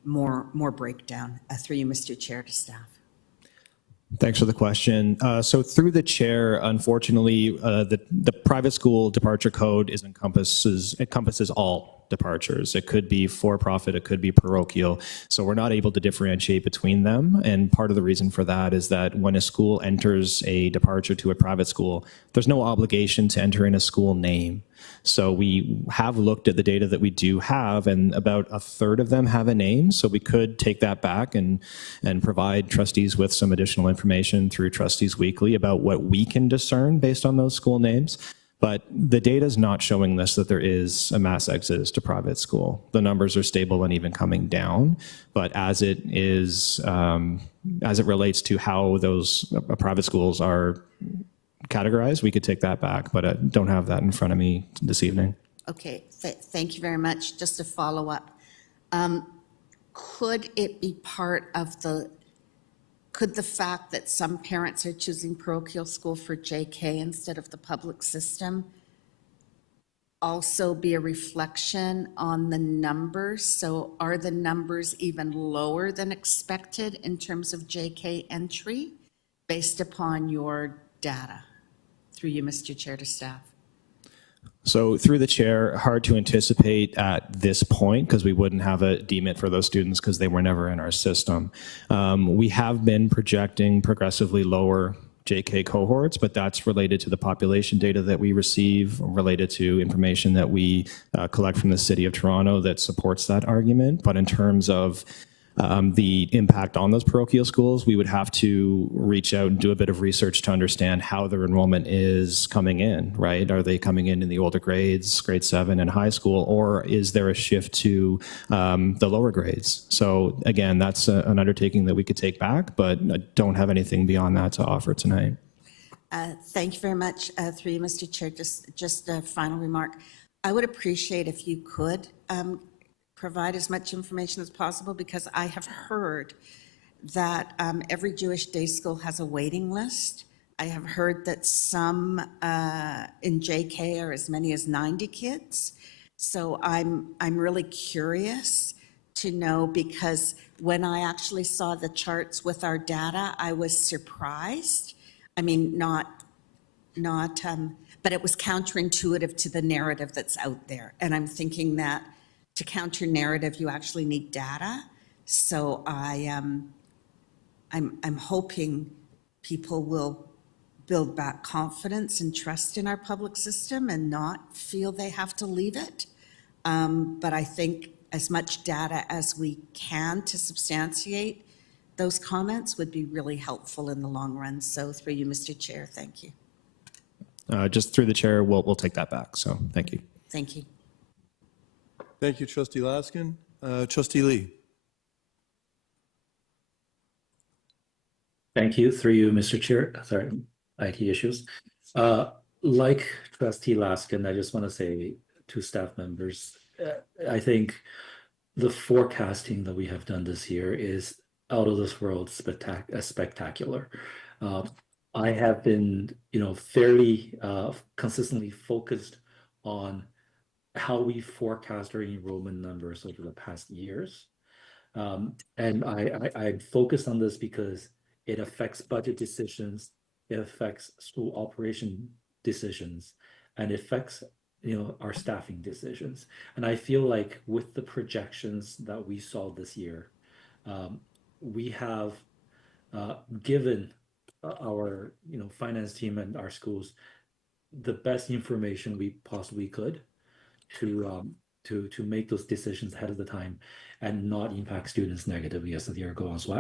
more breakdown. Through you, Mr. Chair, to staff. Thanks for the question. So through the chair, unfortunately, the private school departure code encompasses all departures. It could be for-profit, it could be parochial. So we're not able to differentiate between them. And part of the reason for that is that when a school enters a departure to a private school, there's no obligation to enter in a school name. So we have looked at the data that we do have, and about a third of them have a name. So we could take that back and provide trustees with some additional information through Trustees Weekly about what we can discern based on those school names. But the data is not showing us that there is a mass exodus to private school. The numbers are stable and even coming down. But as it is, as it relates to how those private schools are categorized, we could take that back, but I don't have that in front of me this evening. Okay, thank you very much. Just to follow up, could it be part of could the fact that some parents are choosing parochial school for JK instead of the public system also be a reflection on the numbers? So are the numbers even lower than expected in terms of JK entry based upon your data? Through you, Mr. Chair, to staff. So through the chair, hard to anticipate at this point because we wouldn't have a DMIT for those students because they were never in our system. We have been projecting progressively lower JK cohorts, but that's related to the population data that we receive, related to information that we collect from the City of Toronto that supports that argument. But in terms of the impact on those parochial schools, we would have to reach out and do a bit of research to understand how their enrollment is coming in, right? Are they coming in the older grades, grade 7 and high school, or is there a shift to the lower grades? So again, that's an undertaking that we could take back, but I don't have anything beyond that to offer tonight. Thank you very much. Through you, Mr. Chair, just a final remark. I would appreciate if you could provide as much information as possible, because I have heard that every Jewish day school has a waiting list. I have heard that some in JK are as many as 90 kids. So I'm really curious to know, because when I actually saw the charts with our data, I was surprised. I mean, but it was counterintuitive to the narrative that's out there. And I'm thinking that to counter narrative, you actually need data. So I'm hoping people will build back confidence and trust in our public system and not feel they have to leave it. But I think as much data as we can to substantiate those comments would be really helpful in the long run. So through you, Mr. Chair, thank you. Just through the chair, we'll take that back. So thank you. Thank you. Thank you, Trustee Laskin. Trustee Lee. Thank you. Through you, Mr. Chair. Sorry, IT issues. Like Trustee Laskin, I just want to say to staff members, I think the forecasting that we have done this year is out of this world spectacular. I have been, fairly consistently focused on how we forecast our enrollment numbers over the past years. And I focused on this because it affects budget decisions, it affects school operation decisions, and it affects our staffing decisions. And I feel like with the projections that we saw this year, we have given our finance team and our schools the best information we possibly could to make those decisions ahead of the time and not impact students negatively as the year goes on. So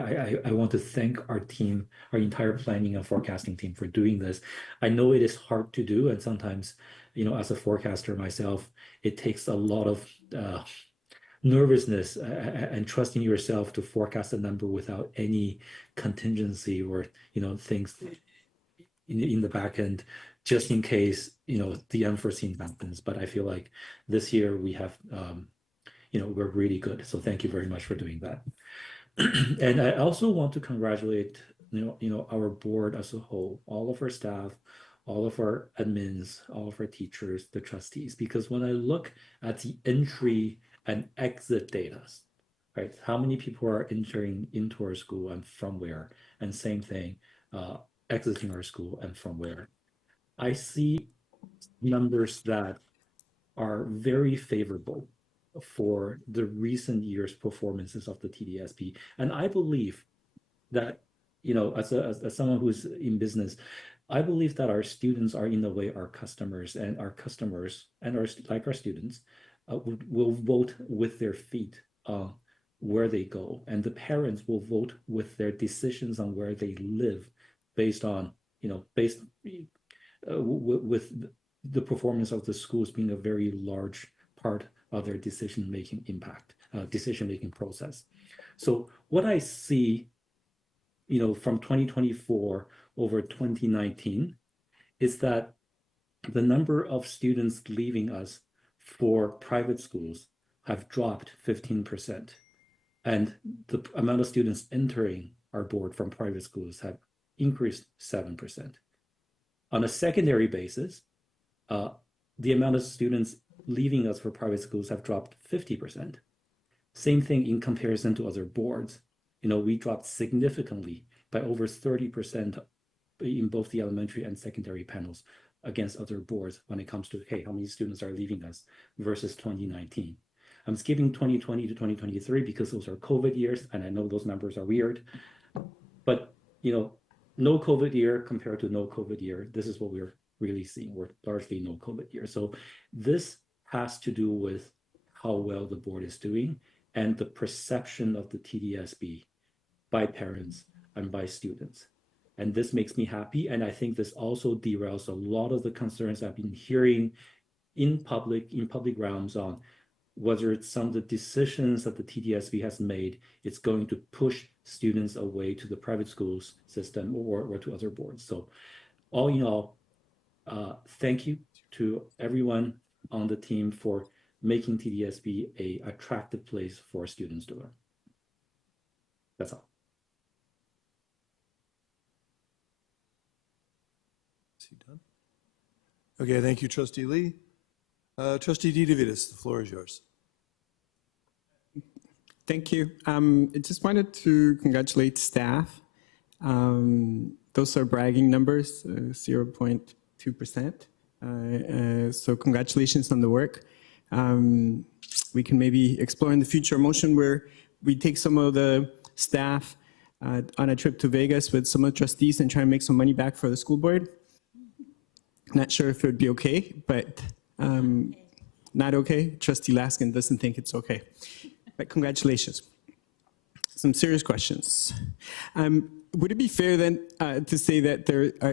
I want to thank our team, our entire planning and forecasting team for doing this. I know it is hard to do, and sometimes, as a forecaster myself, it takes a lot of nervousness and trusting yourself to forecast a number without any contingency or things in the back end, just in case the unforeseen happens. But I feel like this year we have we're really good, so thank you very much for doing that. And I also want to congratulate our board as a whole, all of our staff, all of our admins, all of our teachers, the trustees, because when I look at the entry and exit data, right, how many people are entering into our school and from where, and same thing, exiting our school and from where, I see numbers that are very favorable for the recent years' performances of the TDSB. And I believe that, as someone who's in business, I believe that our students are in a way our customers, and our customers and our students will vote with their feet where they go, and the parents will vote with their decisions on where they live based on, with the performance of the schools being a very large part of their decision-making process. So what I see, from 2024 over 2019 is that the number of students leaving us for private schools have dropped 15%. And the amount of students entering our board from private schools have increased 7%. On a secondary basis, the amount of students leaving us for private schools have dropped 50%. Same thing in comparison to other boards. We dropped significantly by over 30% in both the elementary and secondary panels against other boards when it comes to, hey, how many students are leaving us versus 2019. I'm skipping 2020 to 2023 because those are COVID years, and I know those numbers are weird. But, no COVID year compared to no COVID year, this is what we're really seeing. We're largely no COVID year. So this has to do with how well the board is doing and the perception of the TDSB by parents and by students. And this makes me happy. And I think this also derails a lot of the concerns I've been hearing in public realms on whether it's some of the decisions that the TDSB has made, it's going to push students away to the private schools system or to other boards. So all in all, thank you to everyone on the team for making TDSB an attractive place for students to learn. That's all. Is he done? Okay, thank you, Trustee Lee. Trustee DeVitis, the floor is yours. Thank you. I just wanted to congratulate staff. Those are bragging numbers, 0.2%. So congratulations on the work. We can maybe explore in the future a motion where we take some of the staff on a trip to Vegas with some of the trustees and try and make some money back for the school board. Not sure if it would be okay, but not okay. Trustee Laskin doesn't think it's okay. But congratulations. Some serious questions. Would it be fair then to say that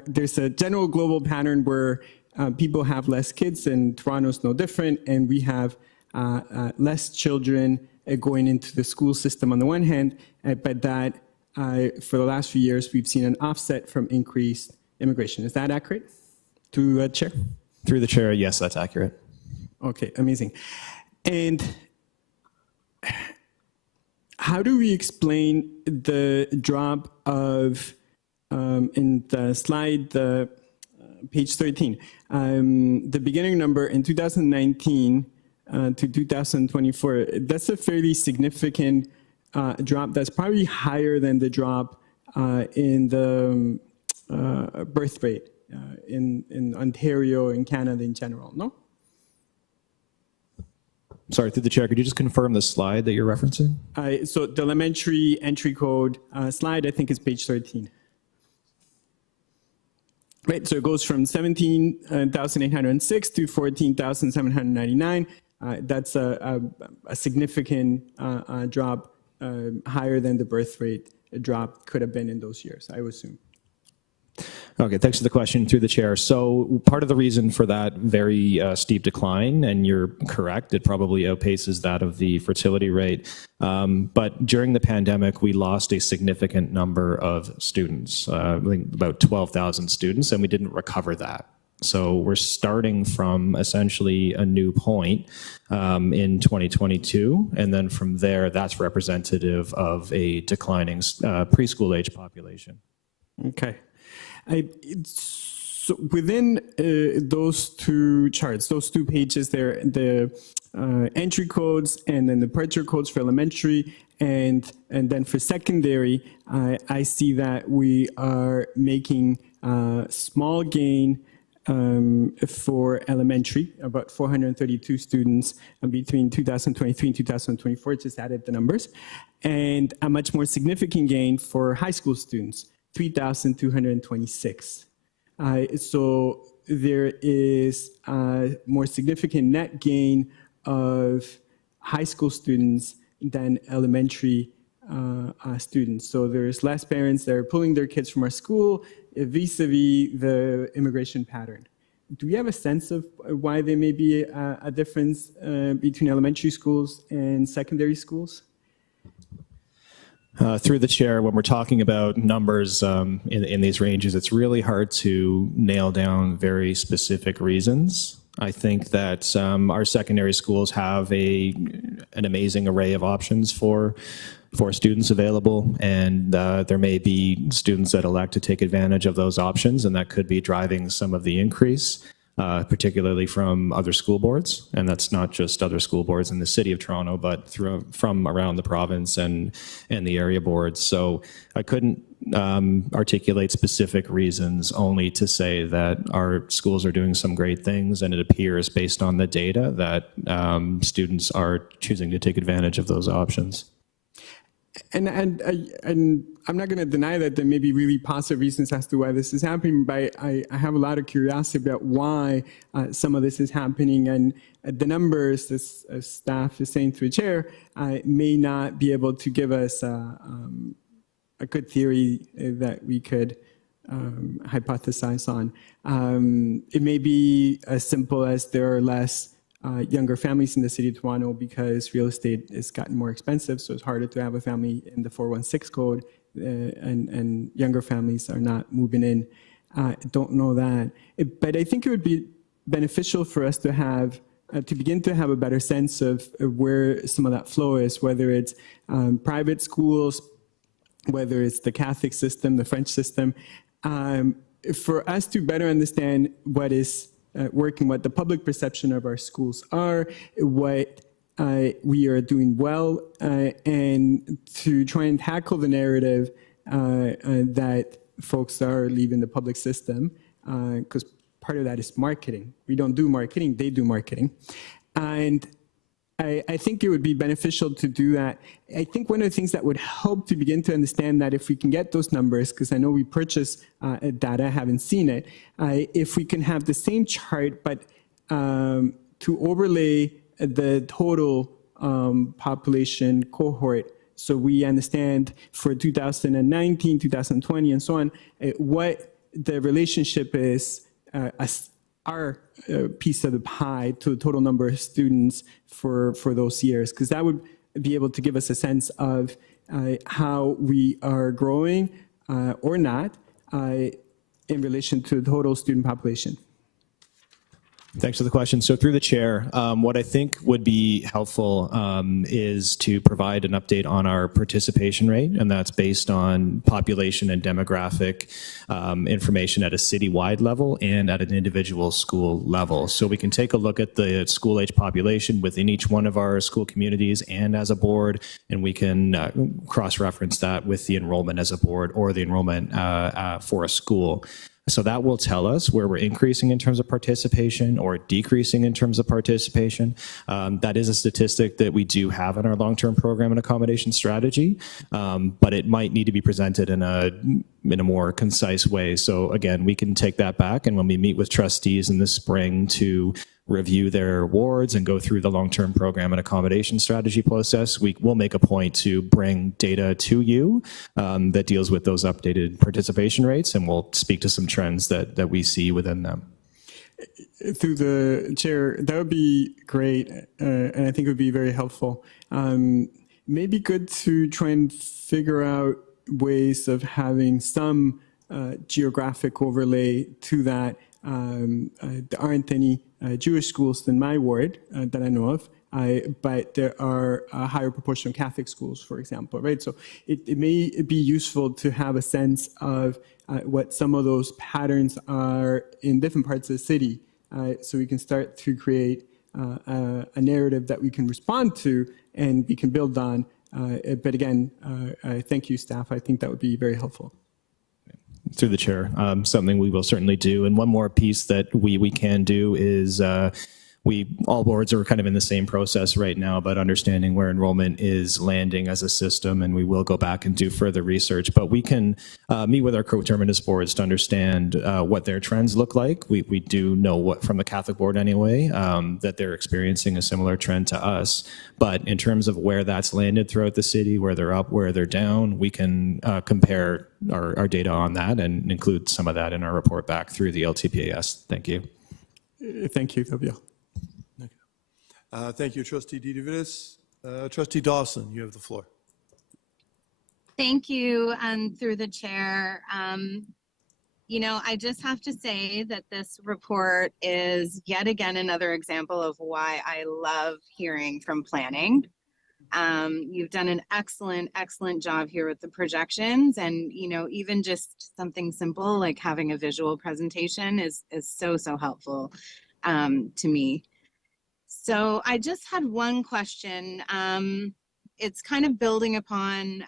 there's a general global pattern where people have less kids, and Toronto's no different, and we have less children going into the school system on the one hand, but that for the last few years we've seen an offset from increased immigration. Is that accurate? To Chair? Through the chair, yes, that's accurate. Okay, amazing. And how do we explain the drop of, in the slide, page 13, the beginning number in 2019 to 2024, that's a fairly significant drop. That's probably higher than the drop in the birth rate in Ontario and Canada in general, no? Sorry, through the chair, could you just confirm the slide that you're referencing? So the elementary entry code slide, I think, is page 13. Right, so it goes from 17,806 to 14,799. That's a significant drop, higher than the birth rate drop could have been in those years, I would assume. Okay, thanks for the question through the chair. So part of the reason for that very steep decline, and you're correct, it probably outpaces that of the fertility rate. But during the pandemic, we lost a significant number of students, I think about 12,000 students, and we didn't recover that. So we're starting from essentially a new point in 2022, and then from there, that's representative of a declining preschool age population. Okay. So within those two charts, those two pages there, the entry codes and then the departure codes for elementary and then for secondary, I see that we are making small gain for elementary, about 432 students between 2023 and 2024, just added the numbers, and a much more significant gain for high school students, 3,226. So there is a more significant net gain of high school students than elementary students. So there's less parents that are pulling their kids from our school vis-a-vis the immigration pattern. Do we have a sense of why there may be a difference between elementary schools and secondary schools? Through the chair, when we're talking about numbers in these ranges, it's really hard to nail down very specific reasons. I think that our secondary schools have an amazing array of options for students available, and there may be students that elect to take advantage of those options, and that could be driving some of the increase, particularly from other school boards. And that's not just other school boards in the city of Toronto, but from around the province and the area boards. So I couldn't articulate specific reasons, only to say that our schools are doing some great things, and it appears based on the data that students are choosing to take advantage of those options. And I'm not going to deny that there may be really positive reasons as to why this is happening, but I have a lot of curiosity about why some of this is happening. And the numbers, as staff is saying through the chair, may not be able to give us a good theory that we could hypothesize on. It may be as simple as there are less younger families in the city of Toronto because real estate has gotten more expensive, so it's harder to have a family in the 416 code, and younger families are not moving in. Don't know that. But I think it would be beneficial for us to have, to begin to have a better sense of where some of that flow is, whether it's private schools, whether it's the Catholic system, the French system, for us to better understand what is working, what the public perception of our schools are, what we are doing well, and to try and tackle the narrative that folks are leaving the public system, because part of that is marketing. We don't do marketing, they do marketing. And I think it would be beneficial to do that. I think one of the things that would help to begin to understand that, if we can get those numbers, because I know we purchase data, I haven't seen it, if we can have the same chart, but to overlay the total population cohort, so we understand for 2019, 2020, and so on, what the relationship is, our piece of the pie to the total number of students for those years, because that would be able to give us a sense of how we are growing or not in relation to the total student population. Thanks for the question. So through the chair, what I think would be helpful is to provide an update on our participation rate, and that's based on population and demographic information at a citywide level and at an individual school level. So we can take a look at the school age population within each one of our school communities and as a board, and we can cross-reference that with the enrollment as a board or the enrollment for a school. So that will tell us where we're increasing in terms of participation or decreasing in terms of participation. That is a statistic that we do have in our long-term program and accommodation strategy, but it might need to be presented in a more concise way. So again, we can take that back, and when we meet with trustees in the spring to review their awards and go through the long-term program and accommodation strategy process, we will make a point to bring data to you that deals with those updated participation rates, and we'll speak to some trends that we see within them. Through the chair, that would be great, and I think it would be very helpful. Maybe good to try and figure out ways of having some geographic overlay to that. There aren't any Jewish schools in my ward that I know of, but there are a higher proportion of Catholic schools, for example, right? So it may be useful to have a sense of what some of those patterns are in different parts of the city, so we can start to create a narrative that we can respond to and we can build on. But again, thank you, staff. I think that would be very helpful. Through the chair, something we will certainly do. And one more piece that we can do is all boards are kind of in the same process right now, but understanding where enrollment is landing as a system, and we will go back and do further research. But we can meet with our coterminous boards to understand what their trends look like. We do know what from the Catholic board anyway, that they're experiencing a similar trend to us. But in terms of where that's landed throughout the city, where they're up, where they're down, we can compare our data on that and include some of that in our report back through the LTPAS. Thank you. Thank you, Fabio. Thank you, Trustee Didivitis. Trustee Dawson, you have the floor. Thank you, and through the chair. You know, I just have to say that this report is yet again another example of why I love hearing from planning. You've done an excellent job here with the projections, and you know, even just something simple like having a visual presentation is so helpful to me. So I just had one question. It's kind of building upon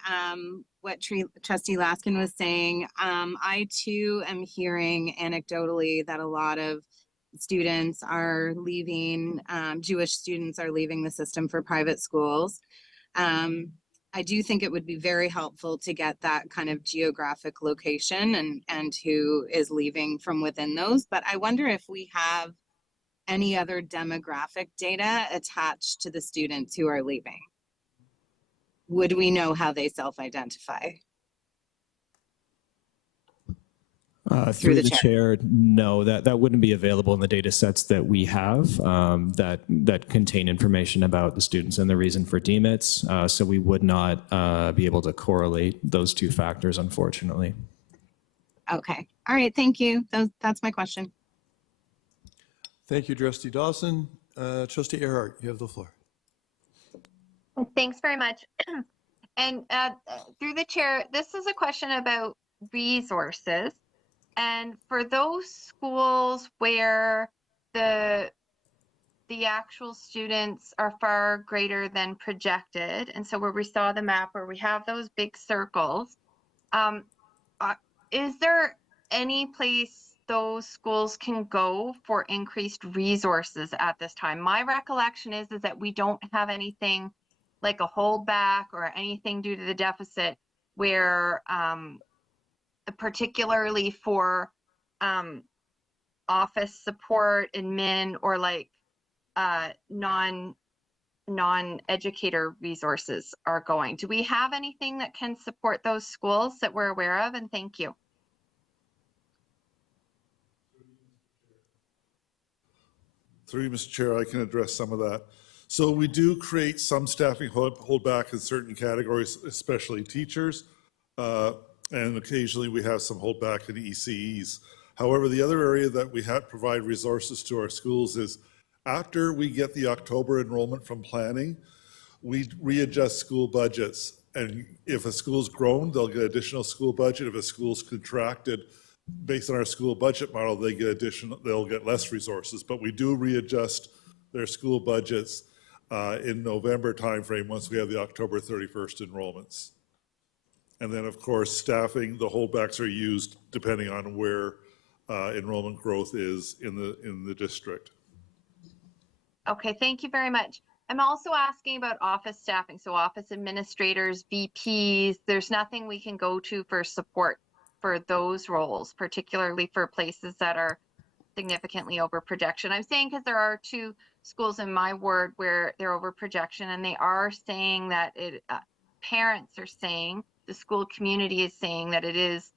what Trustee Laskin was saying. I too am hearing anecdotally that a lot of students are leaving, Jewish students are leaving the system for private schools. I do think it would be very helpful to get that kind of geographic location and who is leaving from within those. But I wonder if we have any other demographic data attached to the students who are leaving. Would we know how they self-identify? Through the chair, no, that wouldn't be available in the data sets that we have that contain information about the students and the reason for demits. So we would not be able to correlate those two factors, unfortunately. Okay, all right, thank you. That's my question. Thank you, Trustee Dawson. Trustee Earhart, you have the floor. Thanks very much. And through the chair, this is a question about resources. And for those schools where the actual students are far greater than projected, and so where we saw the map where we have those big circles, is there any place those schools can go for increased resources at this time? My recollection is that we don't have anything like a holdback or anything due to the deficit where particularly for office support, admin, or like non-educator resources are going. Do we have anything that can support those schools that we're aware of? And thank you. Through you, Mr. Chair, I can address some of that. So we do create some staffing holdback in certain categories, especially teachers, and occasionally we have some holdback in ECEs. However, the other area that we provide resources to our schools is after we get the October enrollment from planning, we readjust school budgets. And if a school's grown, they'll get additional school budget. If a school's contracted, based on our school budget model, they'll get less resources. But we do readjust their school budgets in November timeframe once we have the October 31st enrollments. And then, of course, staffing, the holdbacks are used depending on where enrollment growth is in the district. Okay, thank you very much. I'm also asking about office staffing. So office administrators, VPs, there's nothing we can go to for support for those roles, particularly for places that are significantly over projection. I'm saying because there are two schools in my ward where they're over projection, and they are saying that parents are saying, the school community is saying that it is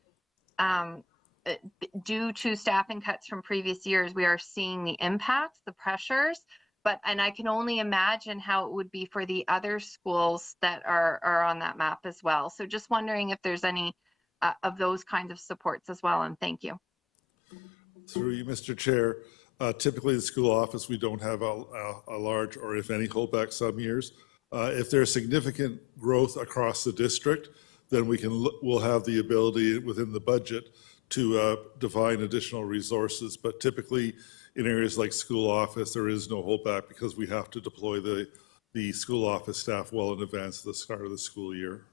due to staffing cuts from previous years, we are seeing the impacts, the pressures, and I can only imagine how it would be for the other schools that are on that map as well. So just wondering if there's any of those kinds of supports as well, and thank you. Through you, Mr. Chair, typically the school office, we don't have a large or if any holdback some years. If there's significant growth across the district, then we'll have the ability within the budget to define additional resources. But typically in areas like school office, there is no holdback because we have to deploy the school office staff well in advance of the start of the school year.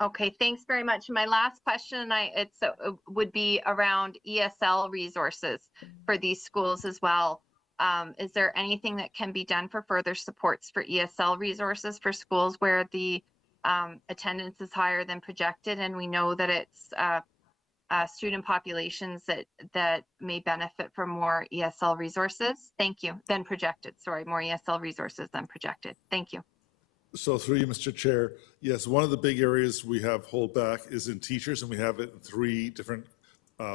Okay, thanks very much. My last question, would be around ESL resources for these schools as well. Is there anything that can be done for further supports for ESL resources for schools where the attendance is higher than projected, and we know that it's student populations that may benefit from more ESL resources? Thank you. Than projected. Sorry, more ESL resources than projected. Thank you. So through you, Mr. Chair, yes, one of the big areas we have holdback is in teachers, and we have it in 3 different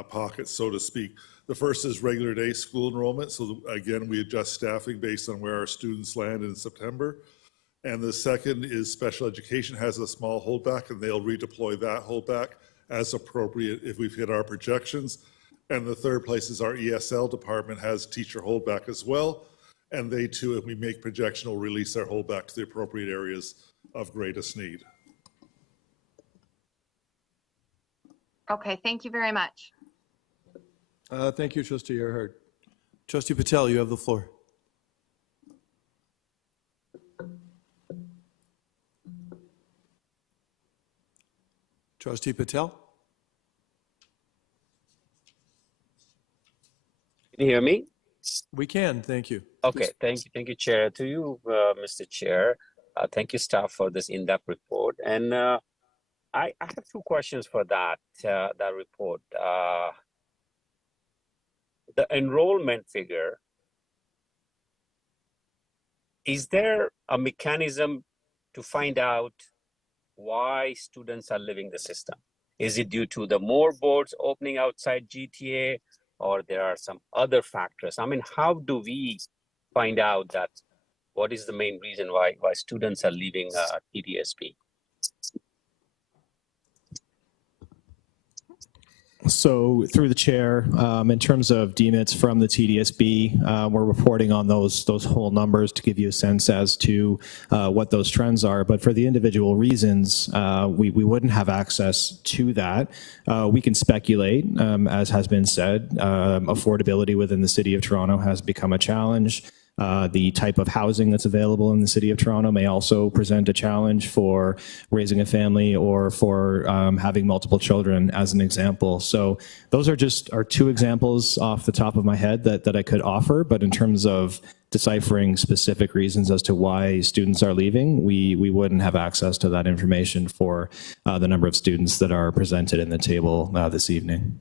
pockets, so to speak. The first is regular day school enrollment. So again, we adjust staffing based on where our students land in September. And the second is special education has a small holdback, and they'll redeploy that holdback as appropriate if we've hit our projections. And the third place is our ESL department has teacher holdback as well. And they too, if we make projection, will release their holdback to the appropriate areas of greatest need. Okay, thank you very much. Thank you, Trustee Earhart. Trustee Patel, you have the floor. Trustee Patel? Can you hear me? We can, thank you. Okay, thank you, Chair. To you, Mr. Chair, thank you, staff, for this in-depth report. And I have 2 questions for that report. The enrollment figure, is there a mechanism to find out why students are leaving the system? Is it due to the more boards opening outside GTA, or there are some other factors? I mean, how do we find out that what is the main reason why students are leaving TDSB? So through the chair, in terms of demits from the TDSB, we're reporting on those whole numbers to give you a sense as to what those trends are. But for the individual reasons, we wouldn't have access to that. We can speculate, as has been said. Affordability within the City of Toronto has become a challenge. The type of housing that's available in the City of Toronto may also present a challenge for raising a family or for having multiple children, as an example. So those are just 2 examples off the top of my head that I could offer. But in terms of deciphering specific reasons as to why students are leaving, we wouldn't have access to that information for the number of students that are presented in the table this evening.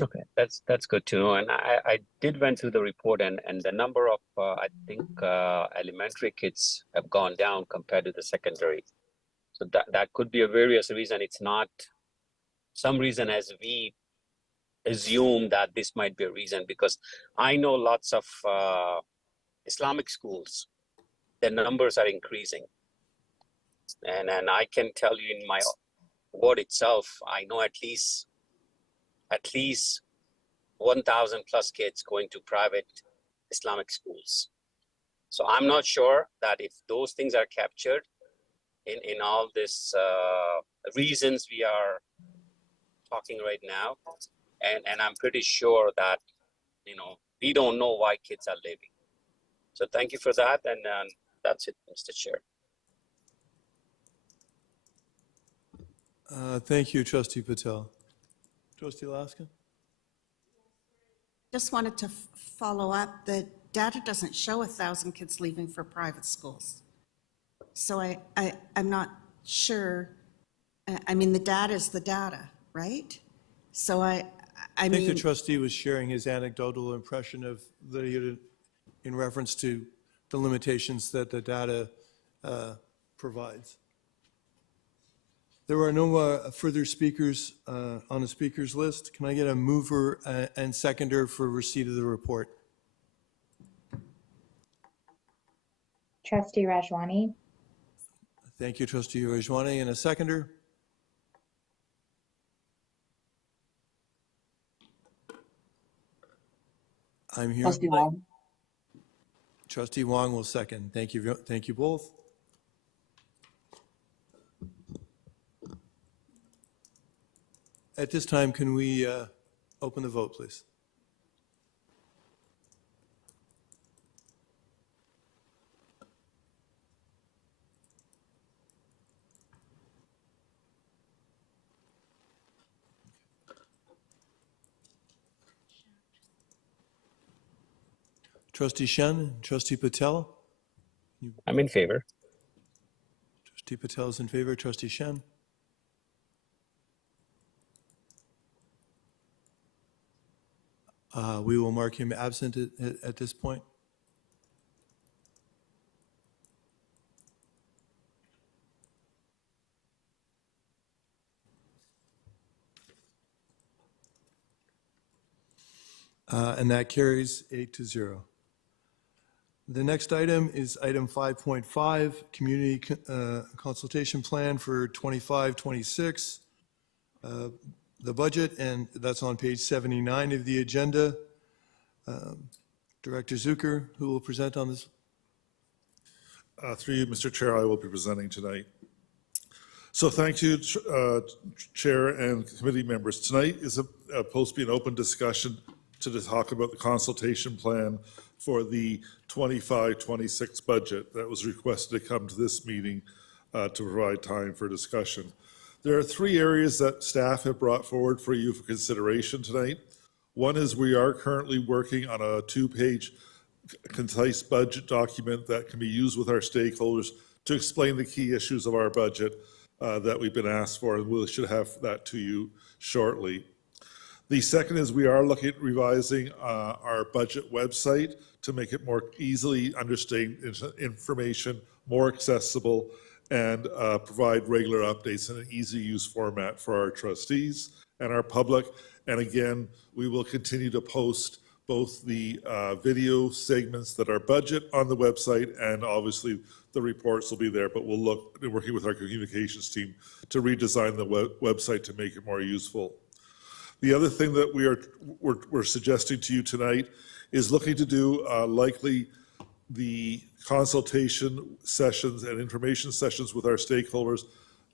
Okay, that's good to know. And I did went through the report, and the number of I think elementary kids have gone down compared to the secondary. So that could be a various reason. It's not some reason as we assume that this might be a reason, because I know lots of Islamic schools, their numbers are increasing. And I can tell you in my ward itself, I know at least 1,000 plus kids going to private Islamic schools. So I'm not sure that if those things are captured in all this reasons we are talking right now, and I'm pretty sure that, we don't know why kids are leaving. So thank you for that, and that's it, Mr. Chair. Thank you, Trustee Patel. Trustee Laskin? Just wanted to follow up. The data doesn't show 1,000 kids leaving for private schools. So I'm not sure. I mean, the data is the data, right? So I think mean, the trustee was sharing his anecdotal impression of in reference to the limitations that the data provides. There are no further speakers on the speakers list. Can I get a mover and seconder for receipt of the report? Trustee Rajwani? Thank you, Trustee Rajwani. And a seconder? I'm here. Trustee Wong? Trustee Wong will second. Thank you. Thank you both. At this time, can we open the vote, please? Trustee Shen, Trustee Patel. I'm in favor. Trustee Patel is in favor. Trustee Shen. We will mark him absent at this point. And that carries 8-0. The next item is item 5.5, Community Consultation Plan for 25-26. The budget, and that's on page 79 of the agenda. Director Zucker, who will present on this? Through you, Mr. Chair, I will be presenting tonight. So thank you, Chair and committee members. Tonight is supposed to be an open discussion to talk about the consultation plan for the 25-26 budget that was requested to come to this meeting to provide time for discussion. There are three areas that staff have brought forward for you for consideration tonight. One is we are currently working on a 2-page concise budget document that can be used with our stakeholders to explain the key issues of our budget that we've been asked for, and we should have that to you shortly. The second is we are looking at revising our budget website to make it more easily understand information, more accessible, and provide regular updates in an easy-use format for our trustees and our public. And again, we will continue to post both the video segments that are budget on the website, and obviously the reports will be there, but we'll look, working with our communications team, to redesign the website to make it more useful. The other thing that we're suggesting to you tonight is looking to do likely the consultation sessions and information sessions with our stakeholders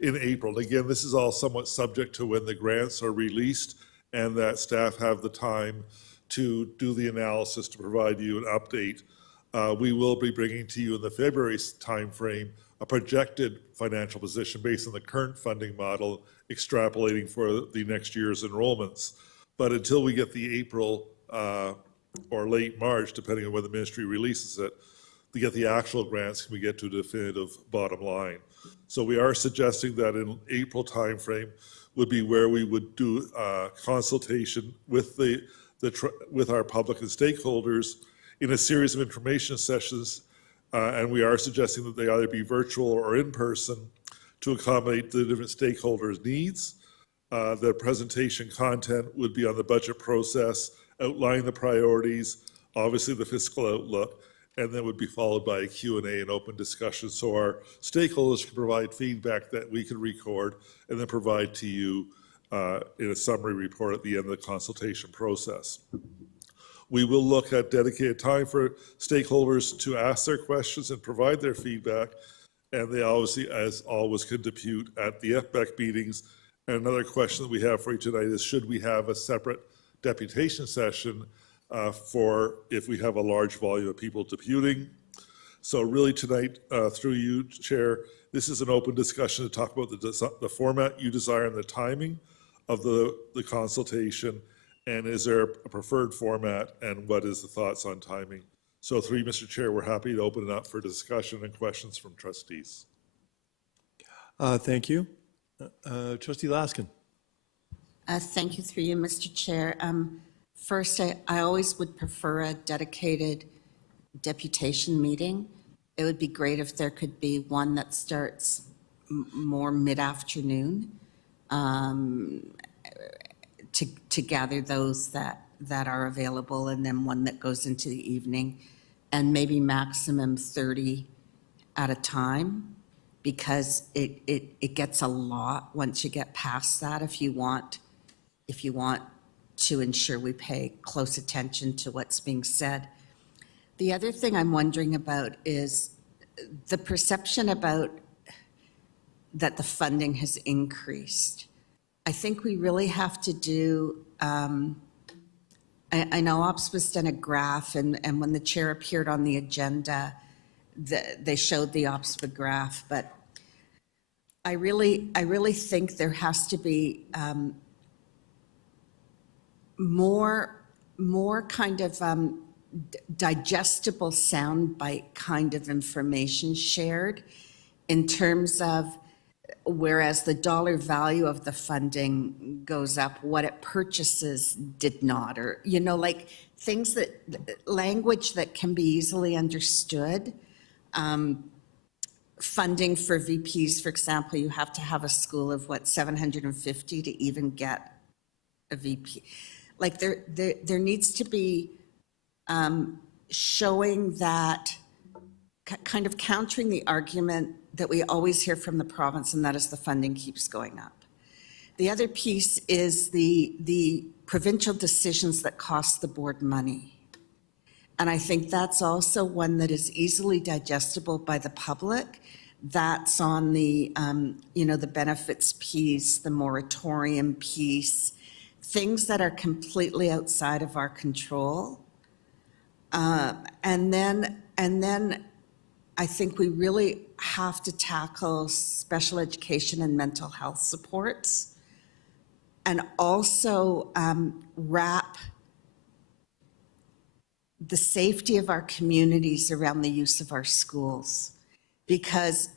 in April. Again, this is all somewhat subject to when the grants are released and that staff have the time to do the analysis to provide you an update. We will be bringing to you in the February timeframe a projected financial position based on the current funding model, extrapolating for the next year's enrollments. But until we get the April or late March, depending on when the ministry releases it, to get the actual grants, can we get to a definitive bottom line. So we are suggesting that in April timeframe would be where we would do consultation with with our public and stakeholders in a series of information sessions, and we are suggesting that they either be virtual or in person to accommodate the different stakeholders' needs. The presentation content would be on the budget process, outlining the priorities, obviously the fiscal outlook, and then would be followed by a Q&A and open discussion so our stakeholders can provide feedback that we can record and then provide to you in a summary report at the end of the consultation process. We will look at dedicated time for stakeholders to ask their questions and provide their feedback, and they obviously, as always, can depute at the FBEC meetings. And another question that we have for you tonight is, should we have a separate deputation session for if we have a large volume of people deputing? So really tonight, through you, Chair, this is an open discussion to talk about the format you desire and the timing of the consultation, and is there a preferred format, and what is the thoughts on timing? So through you, Mr. Chair, we're happy to open it up for discussion and questions from trustees. Thank you. Trustee Laskin. Thank you, through you, Mr. Chair. First, I always would prefer a dedicated deputation meeting. It would be great if there could be one that starts more mid-afternoon to gather those that are available, and then one that goes into the evening, and maybe maximum 30 at a time, because it gets a lot once you get past that if you want to ensure we pay close attention to what's being said. The other thing I'm wondering about is the perception about that the funding has increased. I think we really have to do, I know Ops was done a graph, and when the chair appeared on the agenda, they showed the OPSPA graph, but I really think there has to be more kind of digestible soundbite kind of information shared in terms of, whereas the dollar value of the funding goes up, what it purchases did not, or, you know, like things that, language that can be easily understood. Funding for VPs, for example, you have to have a school of what, 750 to even get a VP. Like there needs to be showing that, kind of countering the argument that we always hear from the province, and that is the funding keeps going up. The other piece is the provincial decisions that cost the board money. And I think that's also one that is easily digestible by the public. That's on the, you know, the benefits piece, the moratorium piece, things that are completely outside of our control. And then I think we really have to tackle special education and mental health supports, and also wrap the safety of our communities around the use of our schools. Because,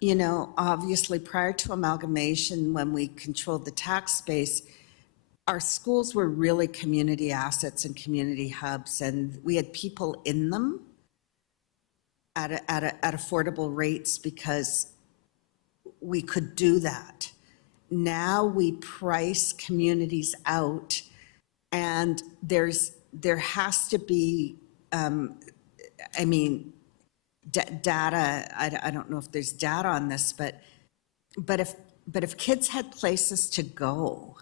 you know, obviously prior to amalgamation, when we controlled the tax base, our schools were really community assets and community hubs, and we had people in them at affordable rates because we could do that. Now we price communities out, and there has to be, I mean, data. I don't know if there's data on this, but if kids had places to go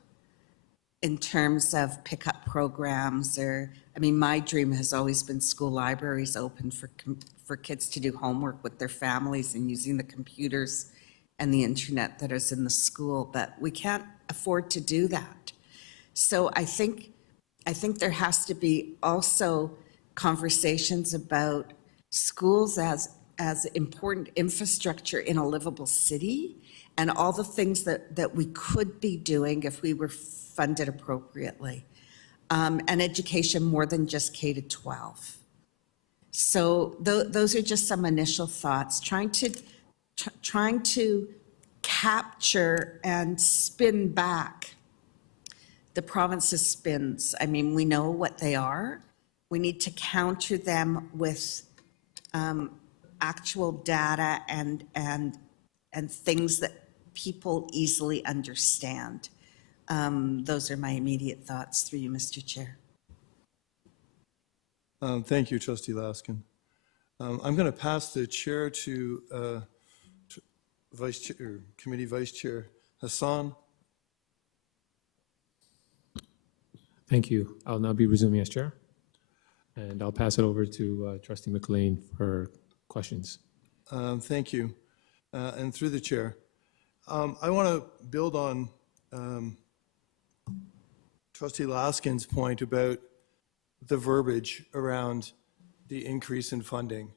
in terms of pickup programs, or, I mean, my dream has always been school libraries open for kids to do homework with their families and using the computers and the internet that is in the school, but we can't afford to do that. So I think there has to be also conversations about schools as important infrastructure in a livable city, and all the things that we could be doing if we were funded appropriately. And education more than just K-12. So those are just some initial thoughts, trying to capture and spin back the province's spins. I mean, we know what they are. We need to counter them with actual data and things that people easily understand. Those are my immediate thoughts through you, Mr. Chair. Thank you, Trustee Laskin. I'm going to pass the chair to Vice Chair, Committee Vice Chair Hassan. Thank you. I'll now be resuming as chair, and I'll pass it over to Trustee McLean for questions. Thank you. And through the chair, I want to build on Trustee Laskin's point about the verbiage around the increase in funding.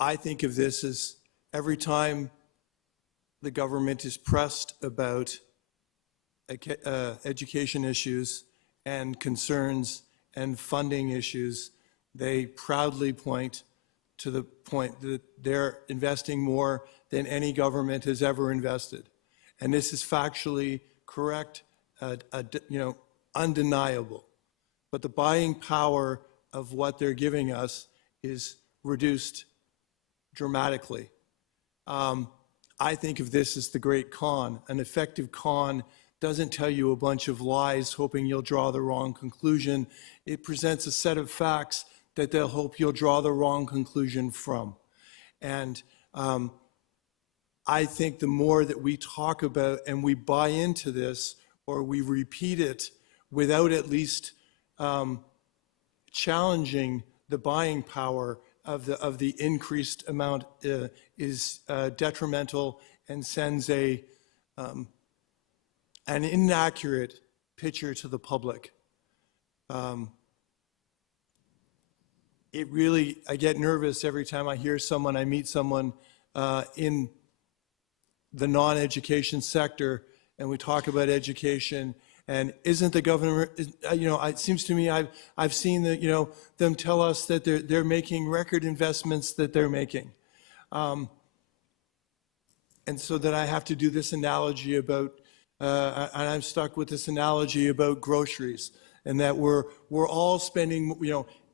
I think of this as every time the government is pressed about education issues and concerns and funding issues, they proudly point to the point that they're investing more than any government has ever invested. And this is factually correct, undeniable. But the buying power of what they're giving us is reduced dramatically. I think of this as the great con. An effective con doesn't tell you a bunch of lies hoping you'll draw the wrong conclusion. It presents a set of facts that they'll hope you'll draw the wrong conclusion from. And I think the more that we talk about and we buy into this, or we repeat it without at least challenging the buying power of the increased amount, is detrimental and sends an inaccurate picture to the public. I get nervous every time I hear someone, I meet someone in the non-education sector, and we talk about education, And isn't the government, it seems to me I've seen that, them tell us that they're making record investments that they're making. And so that I have to do this analogy about, and I'm stuck with this analogy about groceries, and that we're all spending,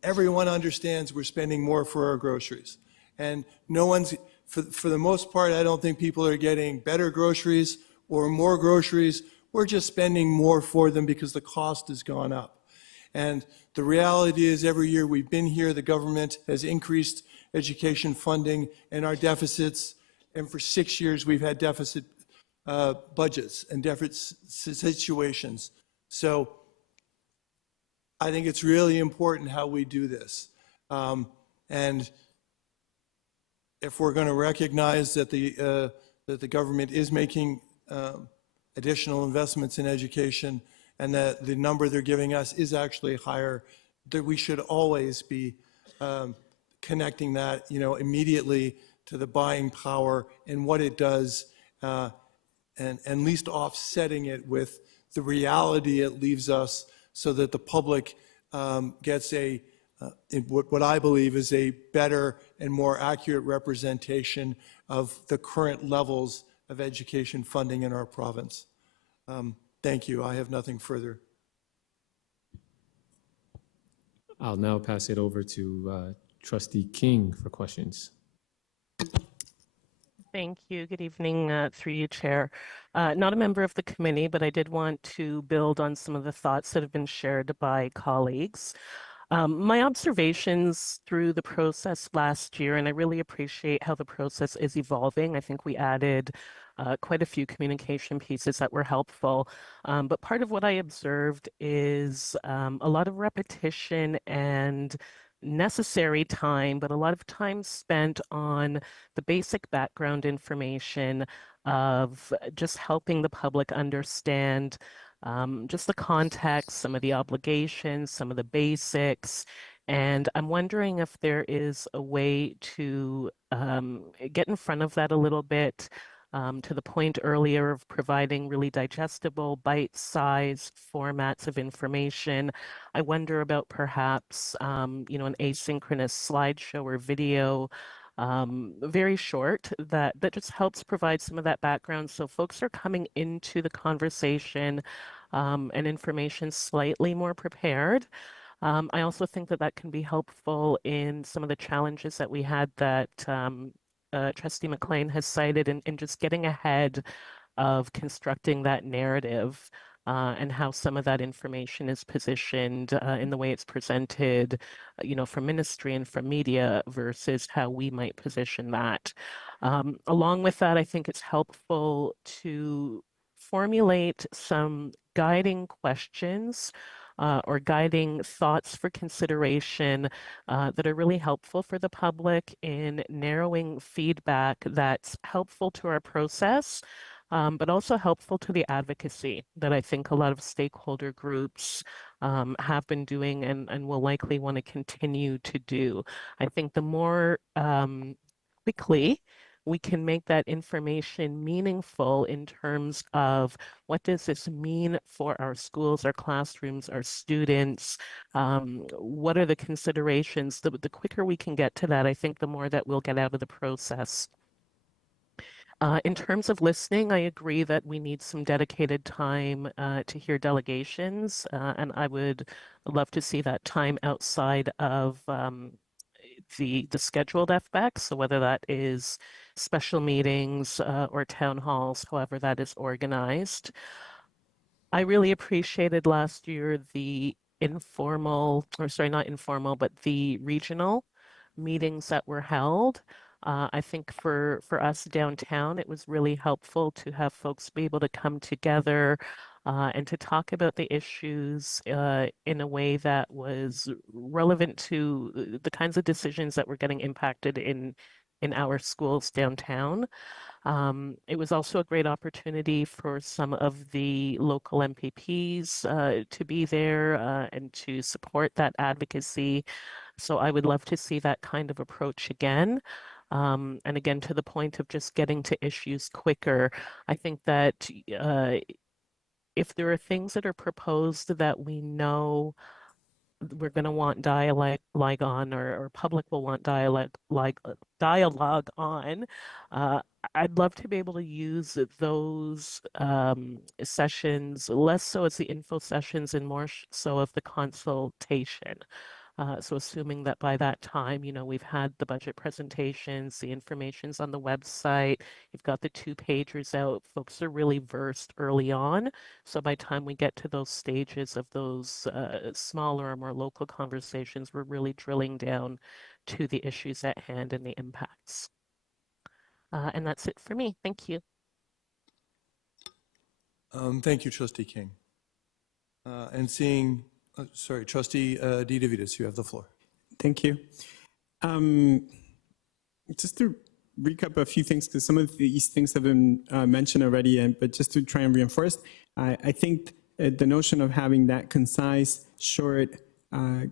everyone understands we're spending more for our groceries. And no one's, for the most part, I don't think people are getting better groceries or more groceries. We're just spending more for them because the cost has gone up. And the reality is every year we've been here, the government has increased education funding and our deficits. And for 6 years, we've had deficit budgets and deficit situations. So I think it's really important how we do this. And if we're going to recognize that the government is making additional investments in education and that the number they're giving us is actually higher, that we should always be connecting that, immediately to the buying power and what it does, and at least offsetting it with the reality it leaves us, so that the public gets what I believe is a better and more accurate representation of the current levels of education funding in our province. Thank you. I have nothing further. I'll now pass it over to Trustee King for questions. Thank you. Good evening, through you, Chair. Not a member of the committee, but I did want to build on some of the thoughts that have been shared by colleagues. My observations through the process last year, and I really appreciate how the process is evolving. I think we added quite a few communication pieces that were helpful. But part of what I observed is a lot of repetition and necessary time, but a lot of time spent on the basic background information of just helping the public understand just the context, some of the obligations, some of the basics. And I'm wondering if there is a way to get in front of that a little bit, to the point earlier of providing really digestible, bite-sized formats of information. I wonder about perhaps, an asynchronous slideshow or video, very short, that just helps provide some of that background so folks are coming into the conversation and information slightly more prepared. I also think that can be helpful in some of the challenges that we had that Trustee McLean has cited in just getting ahead of constructing that narrative and how some of that information is positioned in the way it's presented, from ministry and from media versus how we might position that. Along with that, I think it's helpful to formulate some guiding questions or guiding thoughts for consideration that are really helpful for the public in narrowing feedback that's helpful to our process, but also helpful to the advocacy that I think a lot of stakeholder groups have been doing and will likely want to continue to do. I think the more quickly we can make that information meaningful in terms of what does this mean for our schools, our classrooms, our students, what are the considerations, the quicker we can get to that, I think the more that we'll get out of the process. In terms of listening, I agree that we need some dedicated time to hear delegations, and I would love to see that time outside of the scheduled FBAC, so whether that is special meetings or town halls, however that is organized. I really appreciated last year the not informal, but the regional meetings that were held. I think for us downtown, it was really helpful to have folks be able to come together and to talk about the issues in a way that was relevant to the kinds of decisions that were getting impacted in our schools downtown. It was also a great opportunity for some of the local MPPs to be there and to support that advocacy. So I would love to see that kind of approach again. And again, to the point of just getting to issues quicker, I think that if there are things that are proposed that we know we're going to want dialogue on, or public will want dialogue on, I'd love to be able to use those sessions, less so as the info sessions and more so of the consultation. So assuming that by that time, we've had the budget presentations, the information's on the website, you've got the 2-pagers out, folks are really versed early on. So by the time we get to those stages of those smaller or more local conversations, we're really drilling down to the issues at hand and the impacts. And that's it for me. Thank you. Thank you, Trustee King. And seeing, sorry, Trustee D. DeVitas, you have the floor. Thank you. Just to recap a few things, because some of these things have been mentioned already, but just to try and reinforce, I think the notion of having that concise, short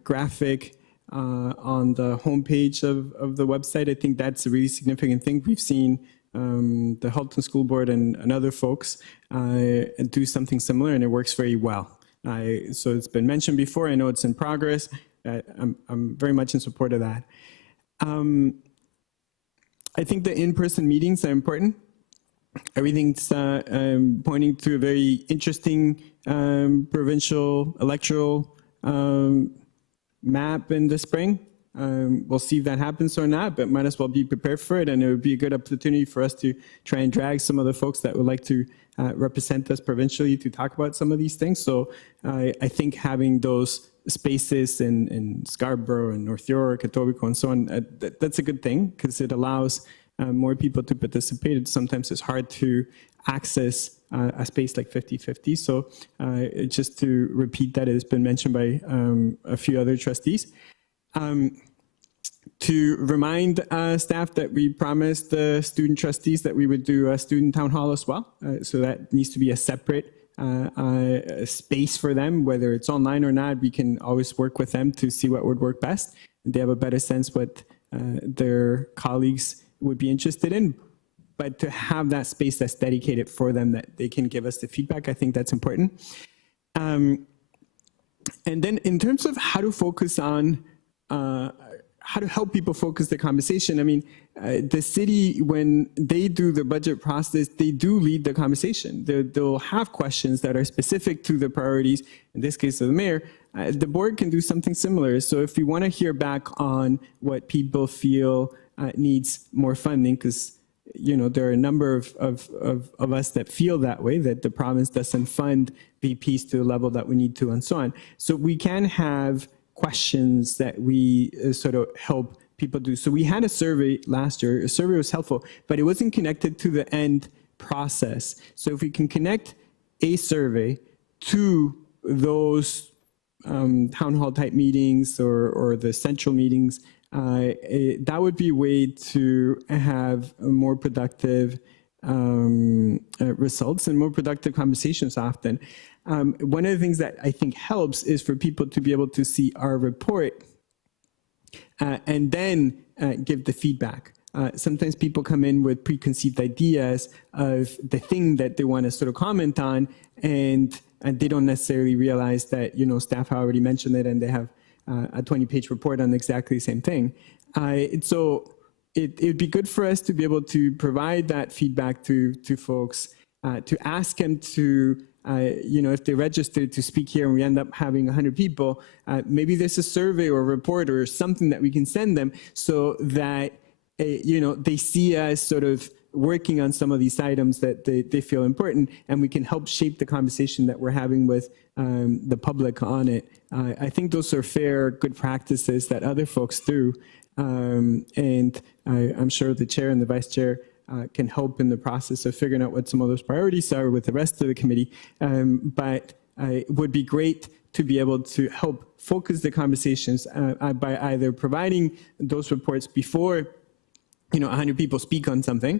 graphic on the homepage of the website, I think that's a really significant thing. We've seen the Halton School Board and other folks do something similar, and it works very well. So it's been mentioned before. I know it's in progress. I'm very much in support of that. I think the in-person meetings are important. Everything's pointing to a very interesting provincial electoral map in the spring. We'll see if that happens or not, but might as well be prepared for it. And it would be a good opportunity for us to try and drag some of the folks that would like to represent us provincially to talk about some of these things. So I think having those spaces in Scarborough and North York, Etobicoke, and so on, that's a good thing because it allows more people to participate. Sometimes it's hard to access a space like 50/50. So just to repeat that, it's been mentioned by a few other trustees. To remind staff that we promised the student trustees that we would do a student town hall as well. So that needs to be a separate space for them, whether it's online or not. We can always work with them to see what would work best. They have a better sense what their colleagues would be interested in. But to have that space that's dedicated for them, that they can give us the feedback, I think that's important. And then in terms of how to focus on how to help people focus the conversation. I mean, the city, when they do the budget process, they do lead the conversation. They'll have questions that are specific to the priorities, in this case of the mayor. The board can do something similar. So if we want to hear back on what people feel needs more funding, because there are a number of us that feel that way, that the province doesn't fund VPs to the level that we need to, and so on. So we can have questions that we sort of help people do. So we had a survey last year. A survey was helpful, but it wasn't connected to the end process. So if we can connect a survey to those town hall type meetings or the central meetings, that would be a way to have a more productive results and more productive conversations often. One of the things that I think helps is for people to be able to see our report and then give the feedback. Sometimes people come in with preconceived ideas of the thing that they want to sort of comment on, and they don't necessarily realize that, staff already mentioned it and they have a 20-page report on exactly the same thing. So it'd be good for us to be able to provide that feedback to folks, to ask them to, if they registered to speak here and we end up having 100 people, maybe there's a survey or a report or something that we can send them so that, they see us sort of working on some of these items that they feel important, and we can help shape the conversation that we're having with the public on it. I think those are fair, good practices that other folks do. And I'm sure the chair and the vice chair can help in the process of figuring out what some of those priorities are with the rest of the committee. But it would be great to be able to help focus the conversations by either providing those reports before 100 people speak on something,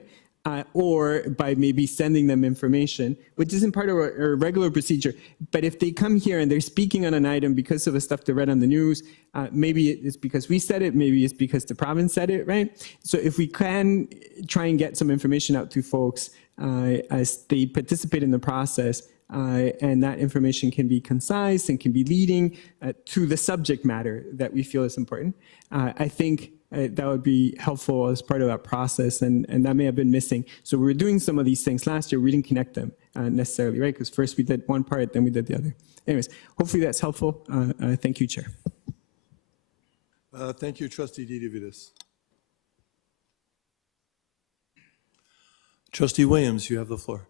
or by maybe sending them information, which isn't part of our regular procedure. But if they come here and they're speaking on an item because of the stuff they read on the news, maybe it's because we said it, maybe it's because the province said it, right? So if we can try and get some information out to folks as they participate in the process, and that information can be concise and can be leading to the subject matter that we feel is important. I think that would be helpful as part of that process, and that may have been missing. So we were doing some of these things last year. We didn't connect them necessarily, right? Because first we did one part, then we did the other. Anyways, hopefully that's helpful. Thank you, Chair. Thank you, Trustee Didivitis. Trustee Williams, you have the floor.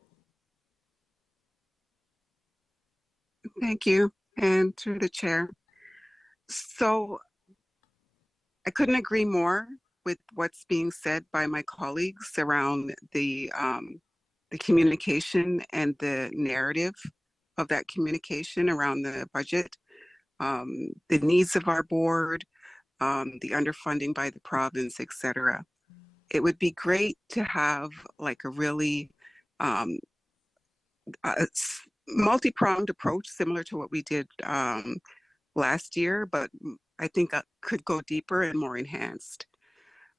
Thank you, and through the chair. So I couldn't agree more with what's being said by my colleagues around the communication and the narrative of that communication around the budget, the needs of our board, the underfunding by the province, etc. It would be great to have like a really multi-pronged approach similar to what we did last year, but I think could go deeper and more enhanced.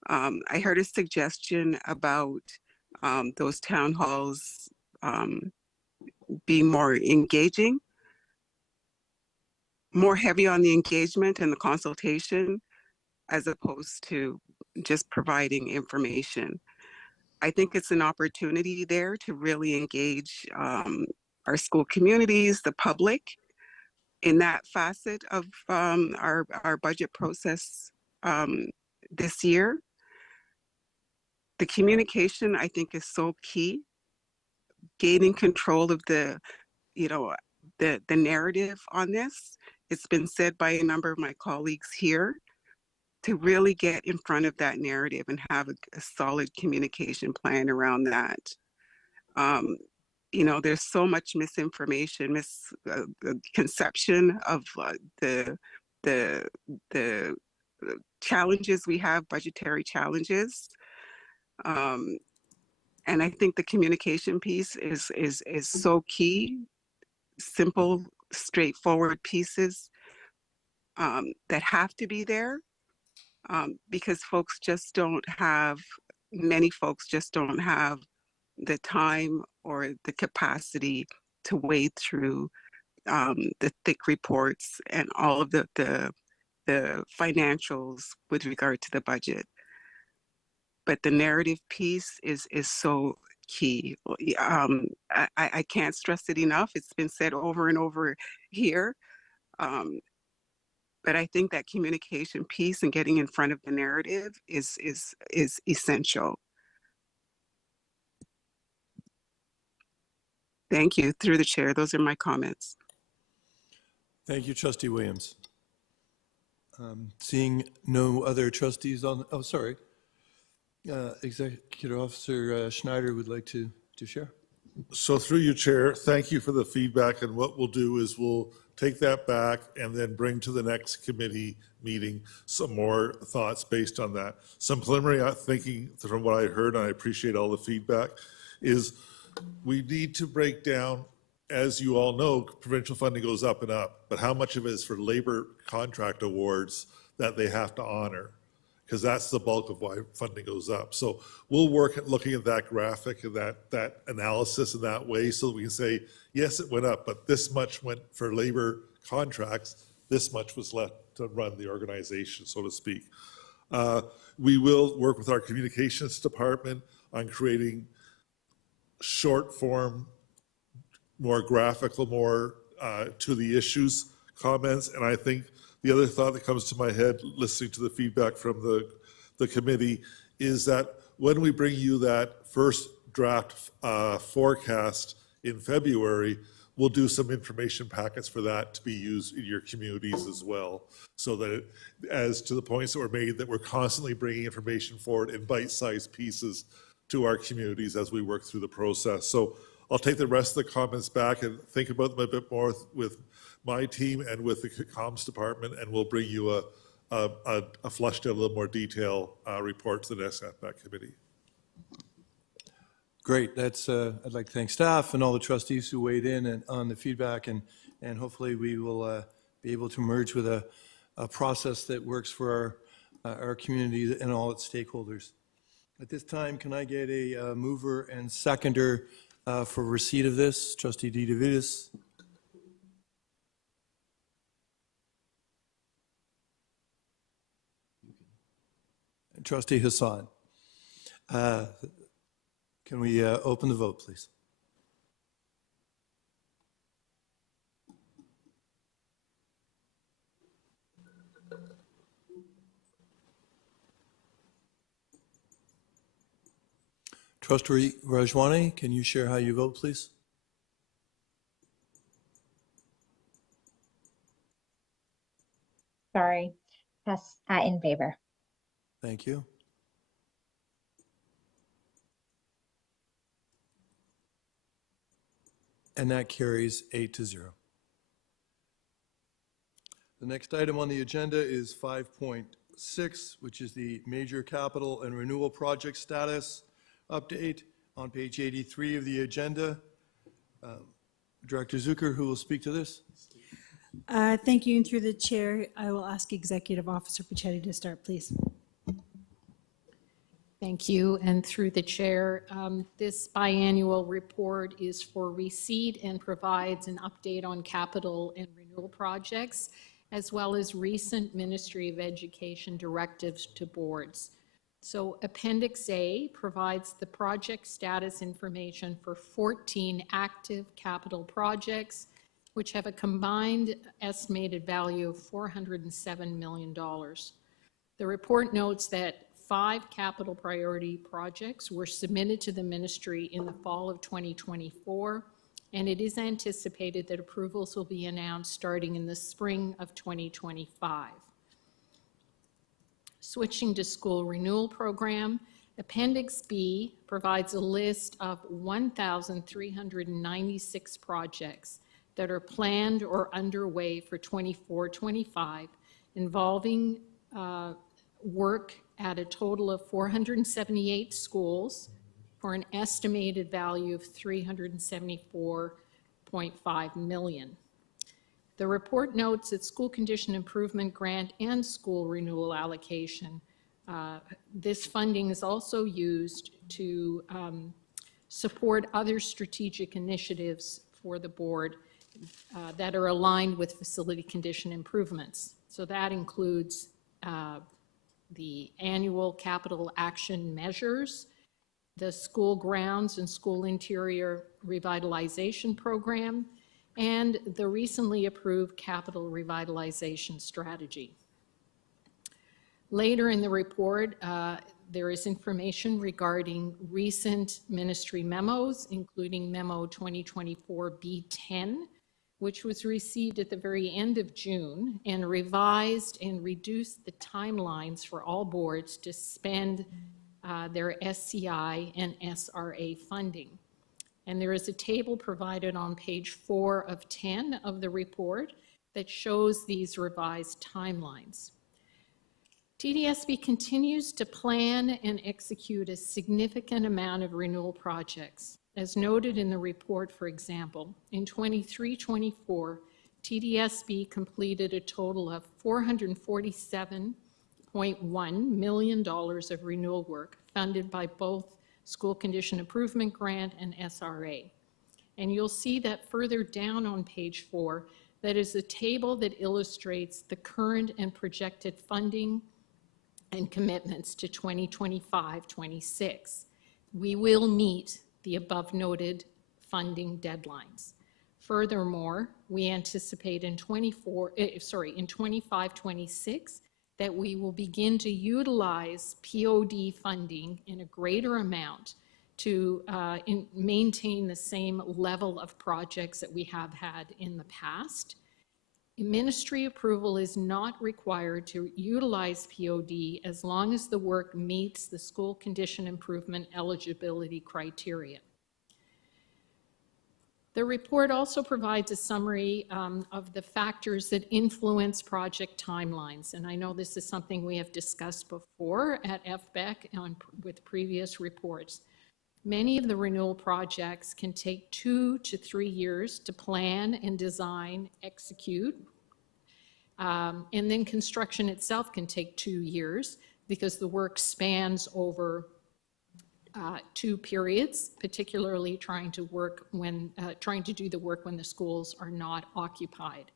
I heard a suggestion about those town halls being more engaging, more heavy on the engagement and the consultation, as opposed to just providing information. I think it's an opportunity there to really engage our school communities, the public, in that facet of our budget process this year. The communication, I think, is so key. Gaining control of the narrative on this. It's been said by a number of my colleagues here, to really get in front of that narrative and have a solid communication plan around that. There's so much misinformation, misconception of the challenges we have, budgetary challenges. And I think the communication piece is so key. Simple, straightforward pieces that have to be there. Because many folks just don't have the time or the capacity to wade through the thick reports and all of the financials with regard to the budget. But the narrative piece is so key. I can't stress it enough. It's been said over and over here. But I think that communication piece and getting in front of the narrative is essential. Thank you. Through the chair, those are my comments. Thank you, Trustee Williams. Seeing no other trustees on, sorry. Executive Officer Schneider would like to share. So through you, Chair, thank you for the feedback. And what we'll do is we'll take that back and then bring to the next committee meeting some more thoughts based on that. Some preliminary thinking from what I heard, and I appreciate all the feedback, is we need to break down, as you all know, provincial funding goes up and up, but how much of it is for labor contract awards that they have to honor? Because that's the bulk of why funding goes up. So we'll work at looking at that graphic and that analysis in that way so that we can say, yes, it went up, but this much went for labor contracts, this much was left to run the organization, so to speak. We will work with our communications department on creating short form, more graphical, more to the issues comments. And I think the other thought that comes to my head, listening to the feedback from the committee, is that when we bring you that first draft forecast in February, we'll do some information packets for that to be used in your communities as well. So that as to the points that were made, that we're constantly bringing information forward in bite-sized pieces to our communities as we work through the process. So I'll take the rest of the comments back and think about them a bit more with my team and with the comms department, and we'll bring you a flushed out, a little more detail report to the next FBAC committee. Great. That's I'd like to thank staff and all the trustees who weighed in on the feedback, and hopefully we will be able to merge with a process that works for our community and all its stakeholders. At this time, can I get a mover and seconder for receipt of this? Trustee DeVitis. Trustee Hassan. Can we open the vote, please? Trustee Rajwani, can you share how you vote, please? Sorry. Yes, in favor. Thank you. And that carries 8-0. The next item on the agenda is 5.6, which is the major capital and renewal project status update on page 83 of the agenda. Director Zucker, who will speak to this? Thank you, and through the chair, I will ask Executive Officer Pichetti to start, please. Thank you, and through the chair, this biannual report is for receipt and provides an update on capital and renewal projects, as well as recent Ministry of Education directives to boards. So Appendix A provides the project status information for 14 active capital projects, which have a combined estimated value of $407 million. The report notes that 5 capital priority projects were submitted to the ministry in the fall of 2024, and it is anticipated that approvals will be announced starting in the spring of 2025. Switching to school renewal program, Appendix B provides a list of 1,396 projects that are planned or underway for 24-25, involving work at a total of 478 schools for an estimated value of $374.5 million. The report notes that school condition improvement grant and school renewal allocation, this funding is also used to support other strategic initiatives for the board that are aligned with facility condition improvements. So that includes the annual capital action measures, the school grounds and school interior revitalization program, and the recently approved capital revitalization strategy. Later in the report, there is information regarding recent ministry memos, including Memo 2024-B10, which was received at the very end of June and revised and reduced the timelines for all boards to spend their SCI and SRA funding. And there is a table provided on page 4 of 10 of the report that shows these revised timelines. TDSB continues to plan and execute a significant amount of renewal projects. As noted in the report, for example, in 23-24, TDSB completed a total of $447.1 million of renewal work funded by both School Condition Improvement Grant and SRA. And you'll see that further down on page 4, that is a table that illustrates the current and projected funding and commitments to 2025-26. We will meet the above noted funding deadlines. Furthermore, we anticipate in 25-26 that we will begin to utilize POD funding in a greater amount to maintain the same level of projects that we have had in the past. Ministry approval is not required to utilize POD as long as the work meets the school condition improvement eligibility criteria. The report also provides a summary of the factors that influence project timelines. And I know this is something we have discussed before at FBEC with previous reports. Many of the renewal projects can take 2 to 3 years to plan and design, execute. And then construction itself can take 2 years because the work spans over 2 periods, particularly trying to do the work when the schools are not occupied.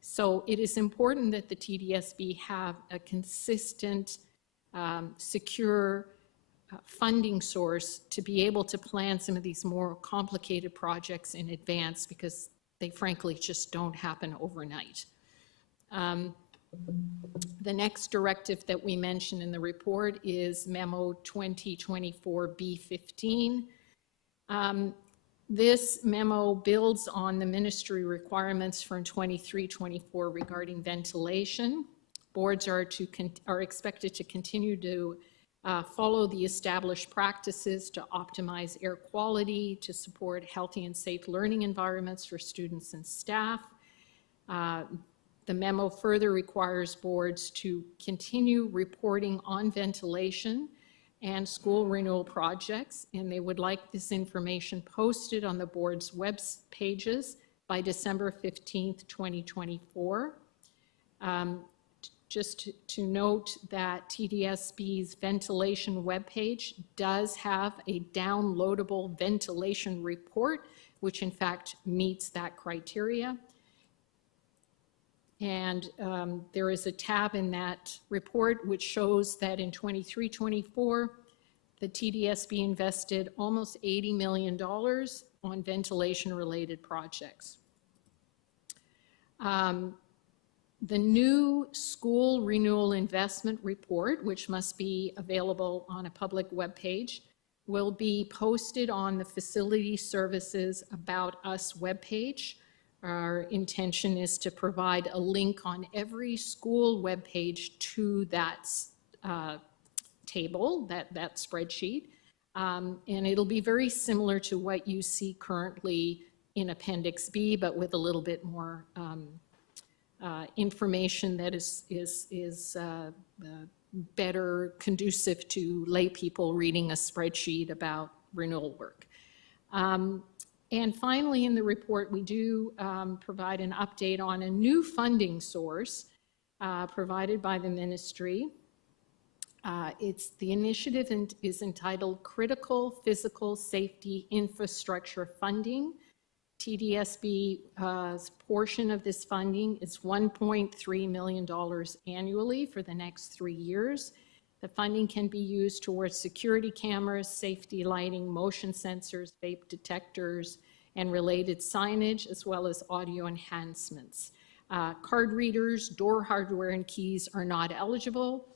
So it is important that the TDSB have a consistent, secure funding source to be able to plan some of these more complicated projects in advance, because they frankly just don't happen overnight. The next directive that we mention in the report is Memo 2024-B15. This memo builds on the ministry requirements from 23-24 regarding ventilation. Boards are expected to continue to follow the established practices to optimize air quality, to support healthy and safe learning environments for students and staff. The memo further requires boards to continue reporting on ventilation and school renewal projects, and they would like this information posted on the board's web pages by December 15th, 2024. Just to note that TDSB's ventilation webpage does have a downloadable ventilation report, which in fact meets that criteria. And there is a tab in that report which shows that in 23-24, the TDSB invested almost $80 million on ventilation-related projects. The new school renewal investment report, which must be available on a public webpage, will be posted on the Facility Services About Us webpage. Our intention is to provide a link on every school webpage to that table, that spreadsheet. And it'll be very similar to what you see currently in Appendix B, but with a little bit more information that is better conducive to lay people reading a spreadsheet about renewal work. And finally, in the report, we do provide an update on a new funding source provided by the ministry. The initiative is entitled Critical Physical Safety Infrastructure Funding. TDSB's portion of this funding is $1.3 million annually for the next 3 years. The funding can be used towards security cameras, safety lighting, motion sensors, vape detectors, and related signage, as well as audio enhancements. Card readers, door hardware, and keys are not eligible.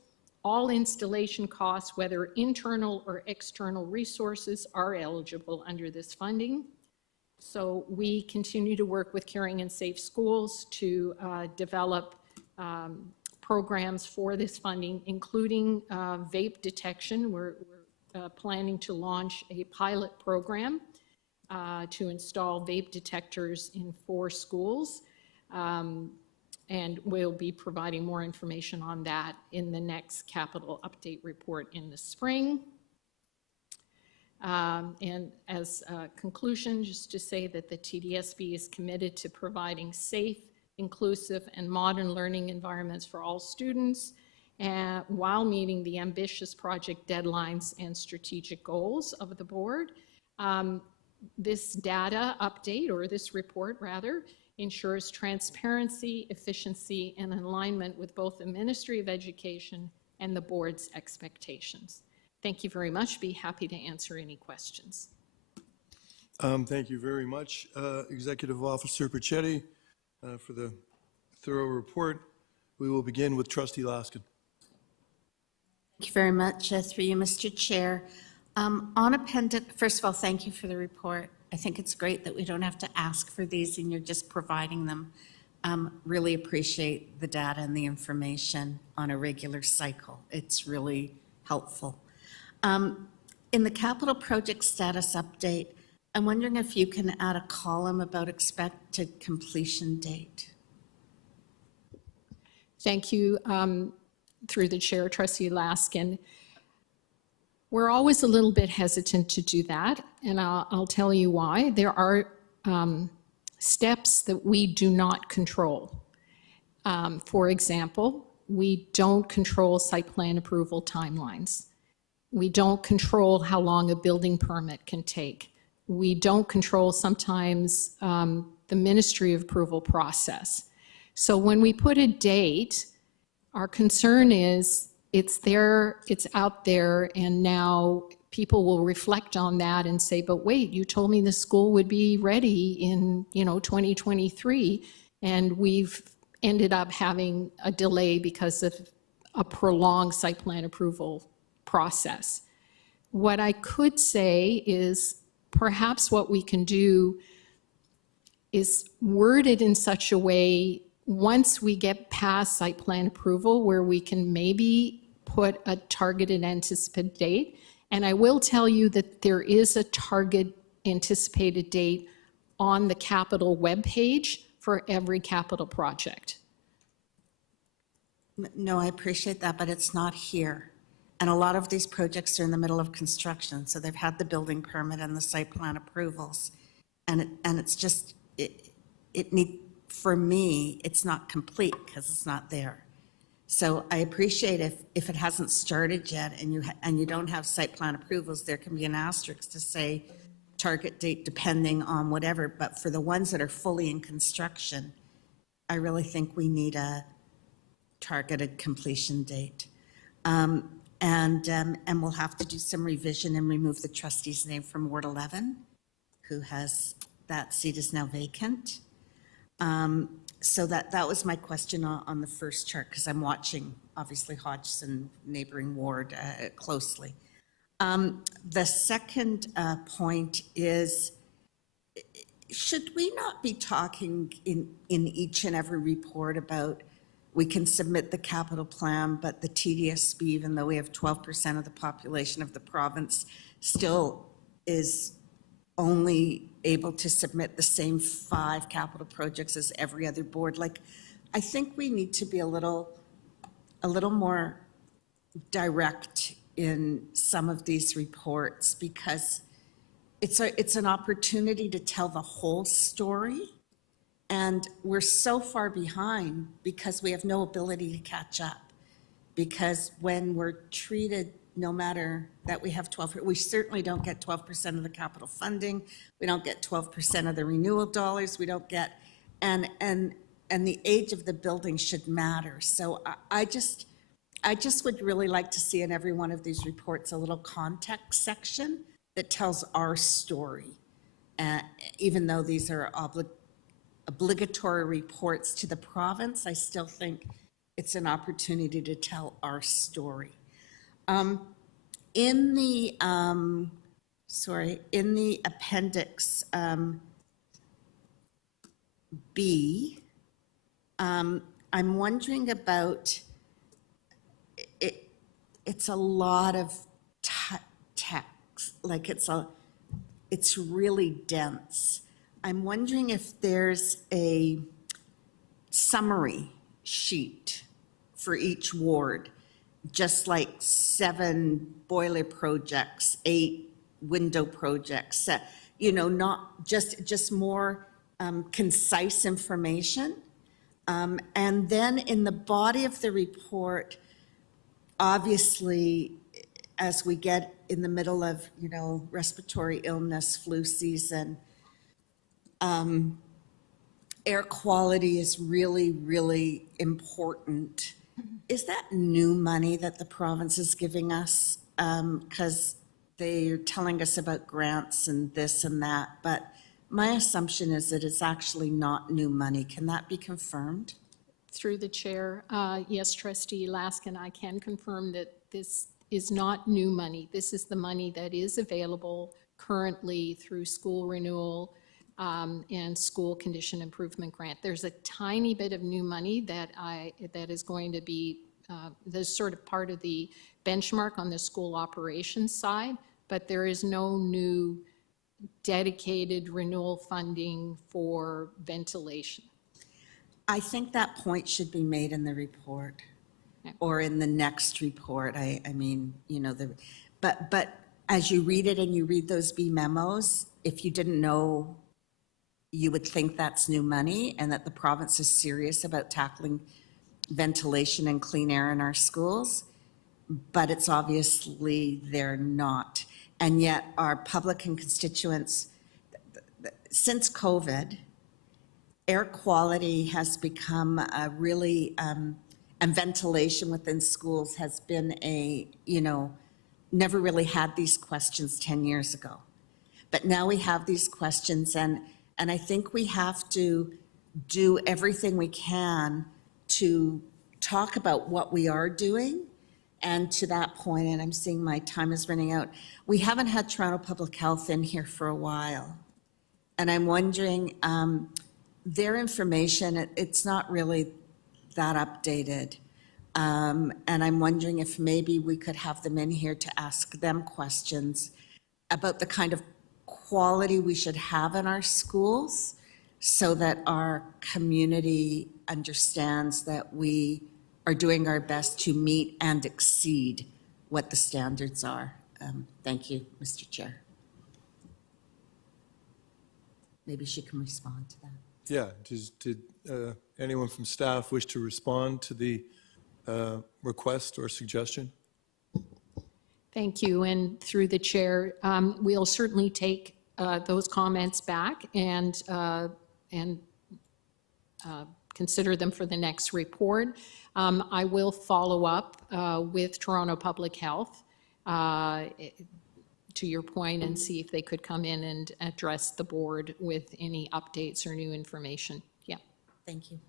All installation costs, whether internal or external resources, are eligible under this funding. So we continue to work with Caring and Safe Schools to develop programs for this funding, including vape detection. We're planning to launch a pilot program to install vape detectors in 4 schools. And we'll be providing more information on that in the next capital update report in the spring. And as a conclusion, just to say that the TDSB is committed to providing safe, inclusive, and modern learning environments for all students, while meeting the ambitious project deadlines and strategic goals of the board. This data update, or this report rather, ensures transparency, efficiency, and alignment with both the Ministry of Education and the board's expectations. Thank you very much. Be happy to answer any questions. Thank you very much, Executive Officer Pichetti, for the thorough report. We will begin with Trustee Laskin. Thank you very much, through you, Mr. Chair. First of all, thank you for the report. I think it's great that we don't have to ask for these and you're just providing them. Really appreciate the data and the information on a regular cycle. It's really helpful. In the capital project status update, I'm wondering if you can add a column about expected completion date. Thank you, through the chair, Trustee Laskin. We're always a little bit hesitant to do that, and I'll tell you why. There are steps that we do not control. For example, we don't control site plan approval timelines. We don't control how long a building permit can take. We don't control sometimes the ministry approval process. So when we put a date, our concern is it's there, it's out there, and now people will reflect on that and say, but wait, you told me the school would be ready in 2023, and we've ended up having a delay because of a prolonged site plan approval process. What I could say is perhaps what we can do is word it in such a way, once we get past site plan approval, where we can maybe put a targeted anticipated date. And I will tell you that there is a target anticipated date on the capital webpage for every capital project. No, I appreciate that, but it's not here. And a lot of these projects are in the middle of construction, so they've had the building permit and the site plan approvals. And it's just, for me, it's not complete because it's not there. So I appreciate if it hasn't started yet and you don't have site plan approvals, there can be an asterisk to say target date depending on whatever. But for the ones that are fully in construction, I really think we need a targeted completion date. And we'll have to do some revision and remove the trustee's name from Ward 11, who has, that seat is now vacant. So that was my question on the first chart, because I'm watching, obviously, Hodgson neighboring ward closely. The second point is, should we not be talking in each and every report about we can submit the capital plan, but the TDSB, even though we have 12% of the population of the province, still is only able to submit the same 5 capital projects as every other board? Like, I think we need to be a little more direct in some of these reports, because it's an opportunity to tell the whole story. And we're so far behind because we have no ability to catch up. Because when we're treated, no matter that we have 12, we certainly don't get 12% of the capital funding. We don't get 12% of the renewal dollars. We don't get, and the age of the building should matter. So I just would really like to see in every one of these reports a little context section that tells our story. Even though these are obligatory reports to the province, I still think it's an opportunity to tell our story. In the appendix B, I'm wondering about it. It's a lot of text, like it's really dense. I'm wondering if there's a summary sheet for each ward, just like 7 boiler projects, 8 window projects, not just more concise information. And then in the body of the report, obviously, as we get in the middle of, respiratory illness, flu season, air quality is really, really important. Is that new money that the province is giving us? Because they're telling us about grants and this and that, but my assumption is that it's actually not new money. Can that be confirmed? Through the chair, yes, Trustee Laskin, I can confirm that this is not new money. This is the money that is available currently through school renewal and school condition improvement grant. There's a tiny bit of new money that is going to be the sort of part of the benchmark on the school operations side, but there is no new dedicated renewal funding for ventilation. I think that point should be made in the report or in the next report. I mean, but as you read it and you read those B memos, if you didn't know, you would think that's new money and that the province is serious about tackling ventilation and clean air in our schools. but it's obviously they're not. And yet our public and constituents, since COVID, air quality has become a really, and ventilation within schools has been a, never really had these questions 10 years ago. But now we have these questions, and I think we have to do everything we can to talk about what we are doing. And to that point, and I'm seeing my time is running out, we haven't had Toronto Public Health in here for a while. And I'm wondering, their information, it's not really that updated. And I'm wondering if maybe we could have them in here to ask them questions about the kind of quality we should have in our schools so that our community understands that we are doing our best to meet and exceed what the standards are. Thank you, Mr. Chair. Maybe she can respond to that. Yeah, did anyone from staff wish to respond to the request or suggestion? Thank you, and through the chair, we'll certainly take those comments back and consider them for the next report. I will follow up with Toronto Public Health to your point and see if they could come in and address the board with any updates or new information. Yeah. Thank you.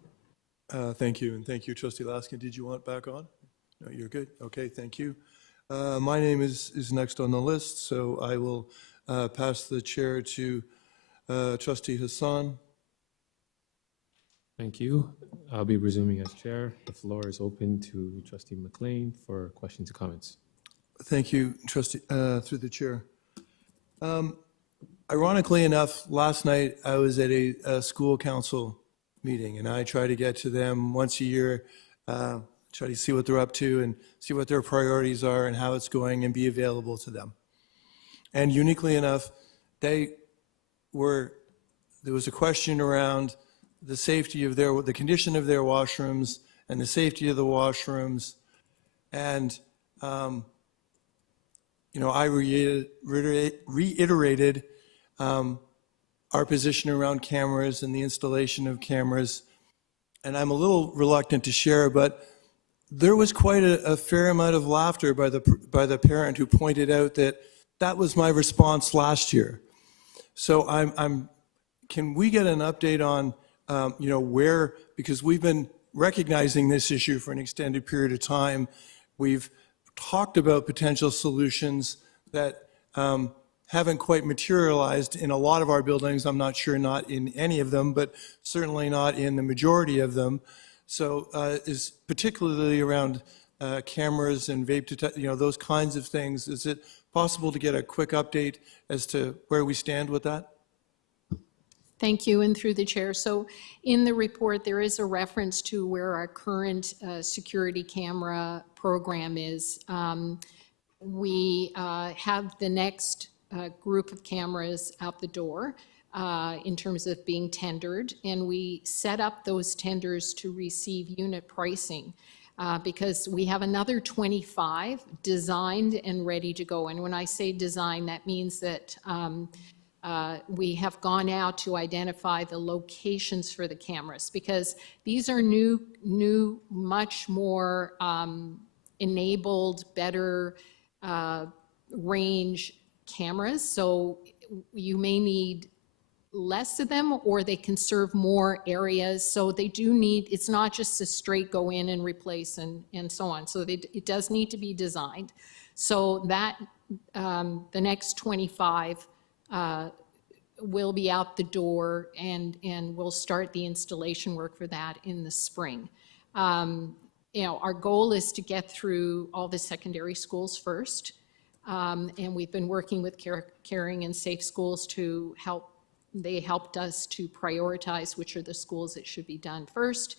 Thank you, and thank you, Trustee Laskin. Did you want back on? No, you're good. Okay, thank you. My name is next on the list, so I will pass the chair to Trustee Hassan. Thank you. I'll be resuming as chair. The floor is open to Trustee McLean for questions and comments. Thank you, Trustee, through the chair. Ironically enough, last night I was at a school council meeting, and I try to get to them once a year, try to see what they're up to and see what their priorities are and how it's going and be available to them. And uniquely enough, there was a question around the safety of the condition of their washrooms and the safety of the washrooms. And, I reiterated our position around cameras and the installation of cameras. And I'm a little reluctant to share, but there was quite a fair amount of laughter by the parent who pointed out that was my response last year. So can we get an update on, where, because we've been recognizing this issue for an extended period of time. We've talked about potential solutions that haven't quite materialized in a lot of our buildings. I'm not sure not in any of them, but certainly not in the majority of them. So is particularly around cameras and vape those kinds of things. Is it possible to get a quick update as to where we stand with that? Thank you, and through the chair. So in the report, there is a reference to where our current security camera program is. We have the next group of cameras out the door in terms of being tendered, and we set up those tenders to receive unit pricing because we have another 25 designed and ready to go. And when I say design, that means that we have gone out to identify the locations for the cameras because these are new, much more enabled, better range cameras. So you may need less of them or they can serve more areas. So they do need, it's not just a straight go in and replace and so on. So it does need to be designed. So that the next 25 will be out the door and we'll start the installation work for that in the spring. Our goal is to get through all the secondary schools first. And we've been working with Caring and Safe Schools to help. They helped us to prioritize which are the schools that should be done first.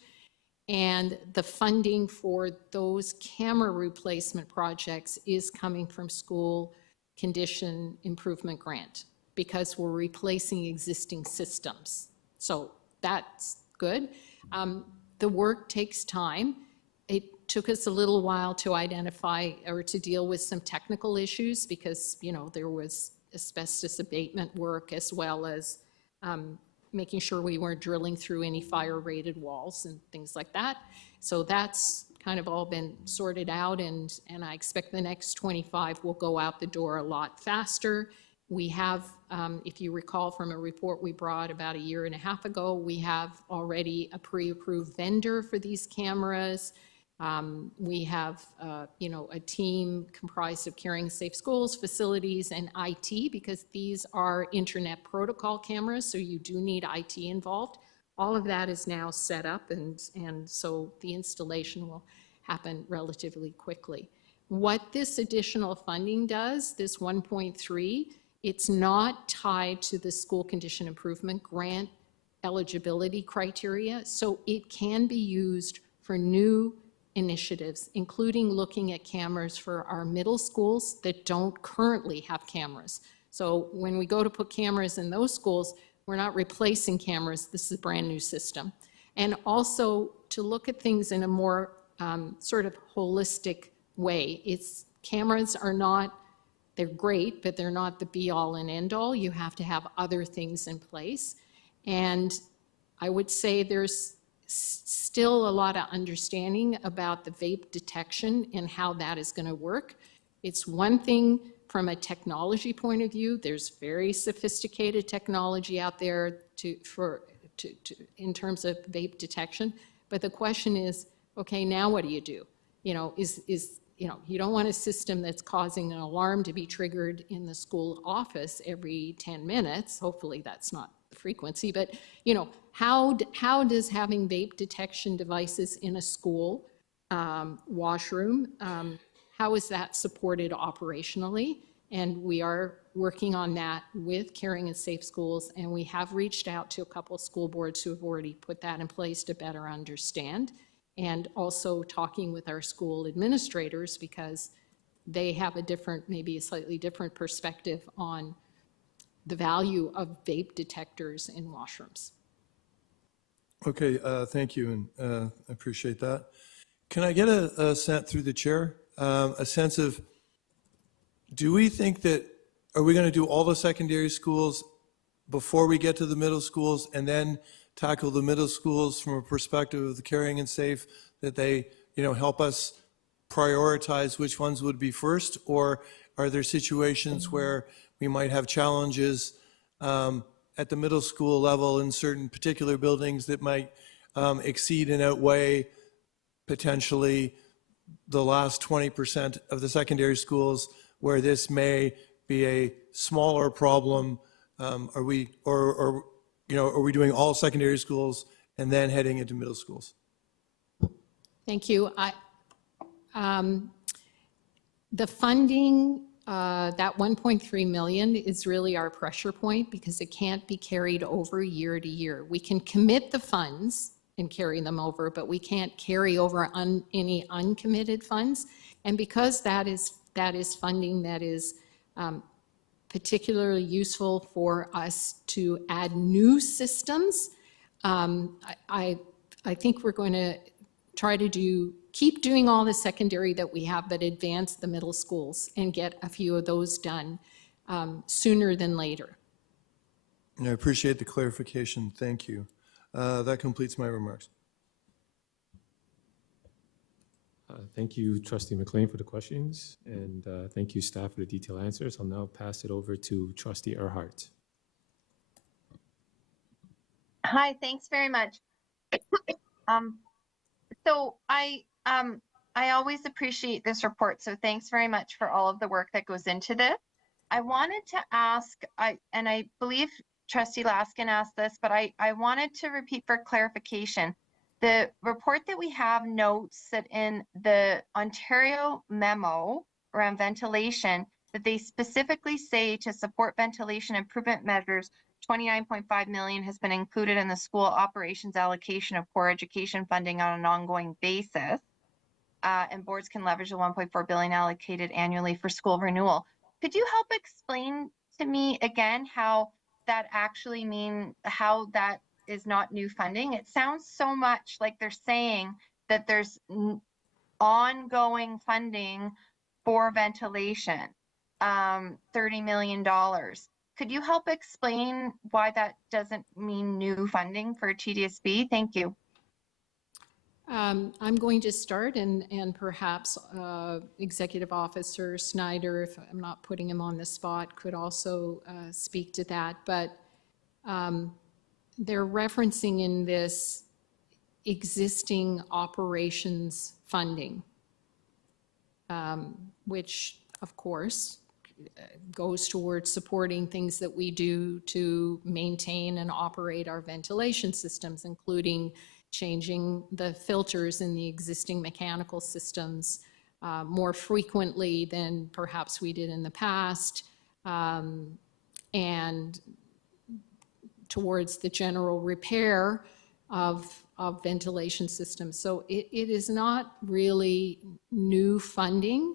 And the funding for those camera replacement projects is coming from School Condition Improvement Grant because we're replacing existing systems. So that's good. The work takes time. took us a little while to identify or to deal with some technical issues because, you know, there was asbestos abatement work as well as making sure we weren't drilling through any fire-rated walls and things like that. So that's kind of all been sorted out, and I expect the next 25 will go out the door a lot faster. We have, if you recall from a report we brought about a year and a half ago, we have already a pre-approved vendor for these cameras. We have, you know, a team comprised of Caring Safe Schools, facilities, and IT, because these are internet protocol cameras, so you do need IT involved. All of that is now set up, and so the installation will happen relatively quickly. What this additional funding does, this 1.3, it's not tied to the school condition improvement grant eligibility criteria, so it can be used for new initiatives, including looking at cameras for our middle schools that don't currently have cameras. So when we go to put cameras in those schools, we're not replacing cameras. This is a brand new system. And also to look at things in a more sort of holistic way. Cameras are not, they're great, but they're not the be all and end all. You have to have other things in place. And I would say there's still a lot of understanding about the vape detection and how that is going to work. It's one thing from a technology point of view. There's very sophisticated technology out there in terms of vape detection. But the question is, okay, now what do you do? You know, you know, you don't want a system that's causing an alarm to be triggered in the school office every 10 minutes. Hopefully that's not the frequency, but you know, how does having vape detection devices in a school washroom, how is that supported operationally? And we are working on that with Caring and Safe Schools, and we have reached out to a couple of school boards who have already put that in place to better understand, and also talking with our school administrators because they have a different, maybe a slightly different perspective on the value of vape detectors in washrooms. Okay, thank you, and I appreciate that. Can I get a sense through the chair, a sense of, do we think that, are we going to do all the secondary schools before we get to the middle schools and then tackle the middle schools from a perspective of the Caring and Safe, that they, you know, help us prioritize which ones would be first? Or are there situations where we might have challenges at the middle school level in certain particular buildings that might exceed and outweigh potentially the last 20% of the secondary schools where this may be a smaller problem? Are we doing all secondary schools and then heading into middle schools? Thank you. The funding, that 1.3 million is really our pressure point because it can't be carried over year to year. We can commit the funds and carry them over, but we can't carry over any uncommitted funds. And because that is funding that is particularly useful for us to add new systems, I think we're going to try to keep doing all the secondary that we have, but advance the middle schools and get a few of those done sooner than later. I appreciate the clarification. Thank you. That completes my remarks. Thank you, Trustee McLean, for the questions, and thank you, staff, for the detailed answers. I'll now pass it over to Trustee Erhart. Hi, thanks very much. So I always appreciate this report, so thanks very much for all of the work that goes into this. I wanted to ask, and I believe Trustee Laskin asked this, but I wanted to repeat for clarification. The report that we have notes that in the Ontario memo around ventilation, that they specifically say to support ventilation improvement measures, 29.5 million has been included in the school operations allocation of core education funding on an ongoing basis. And boards can leverage the 1.4 billion allocated annually for school renewal. Could you help explain to me again how that actually means, how that is not new funding? It sounds so much like they're saying that there's ongoing funding for ventilation, $30 million. Could you help explain why that doesn't mean new funding for TDSB? Thank you. I'm going to start, and perhaps Executive Officer Snyder, if I'm not putting him on the spot, could also speak to that. But they're referencing in this existing operations funding, which, of course, goes towards supporting things that we do to maintain and operate our ventilation systems, including changing the filters in the existing mechanical systems more frequently than perhaps we did in the past, and towards the general repair of ventilation systems. So it is not really new funding.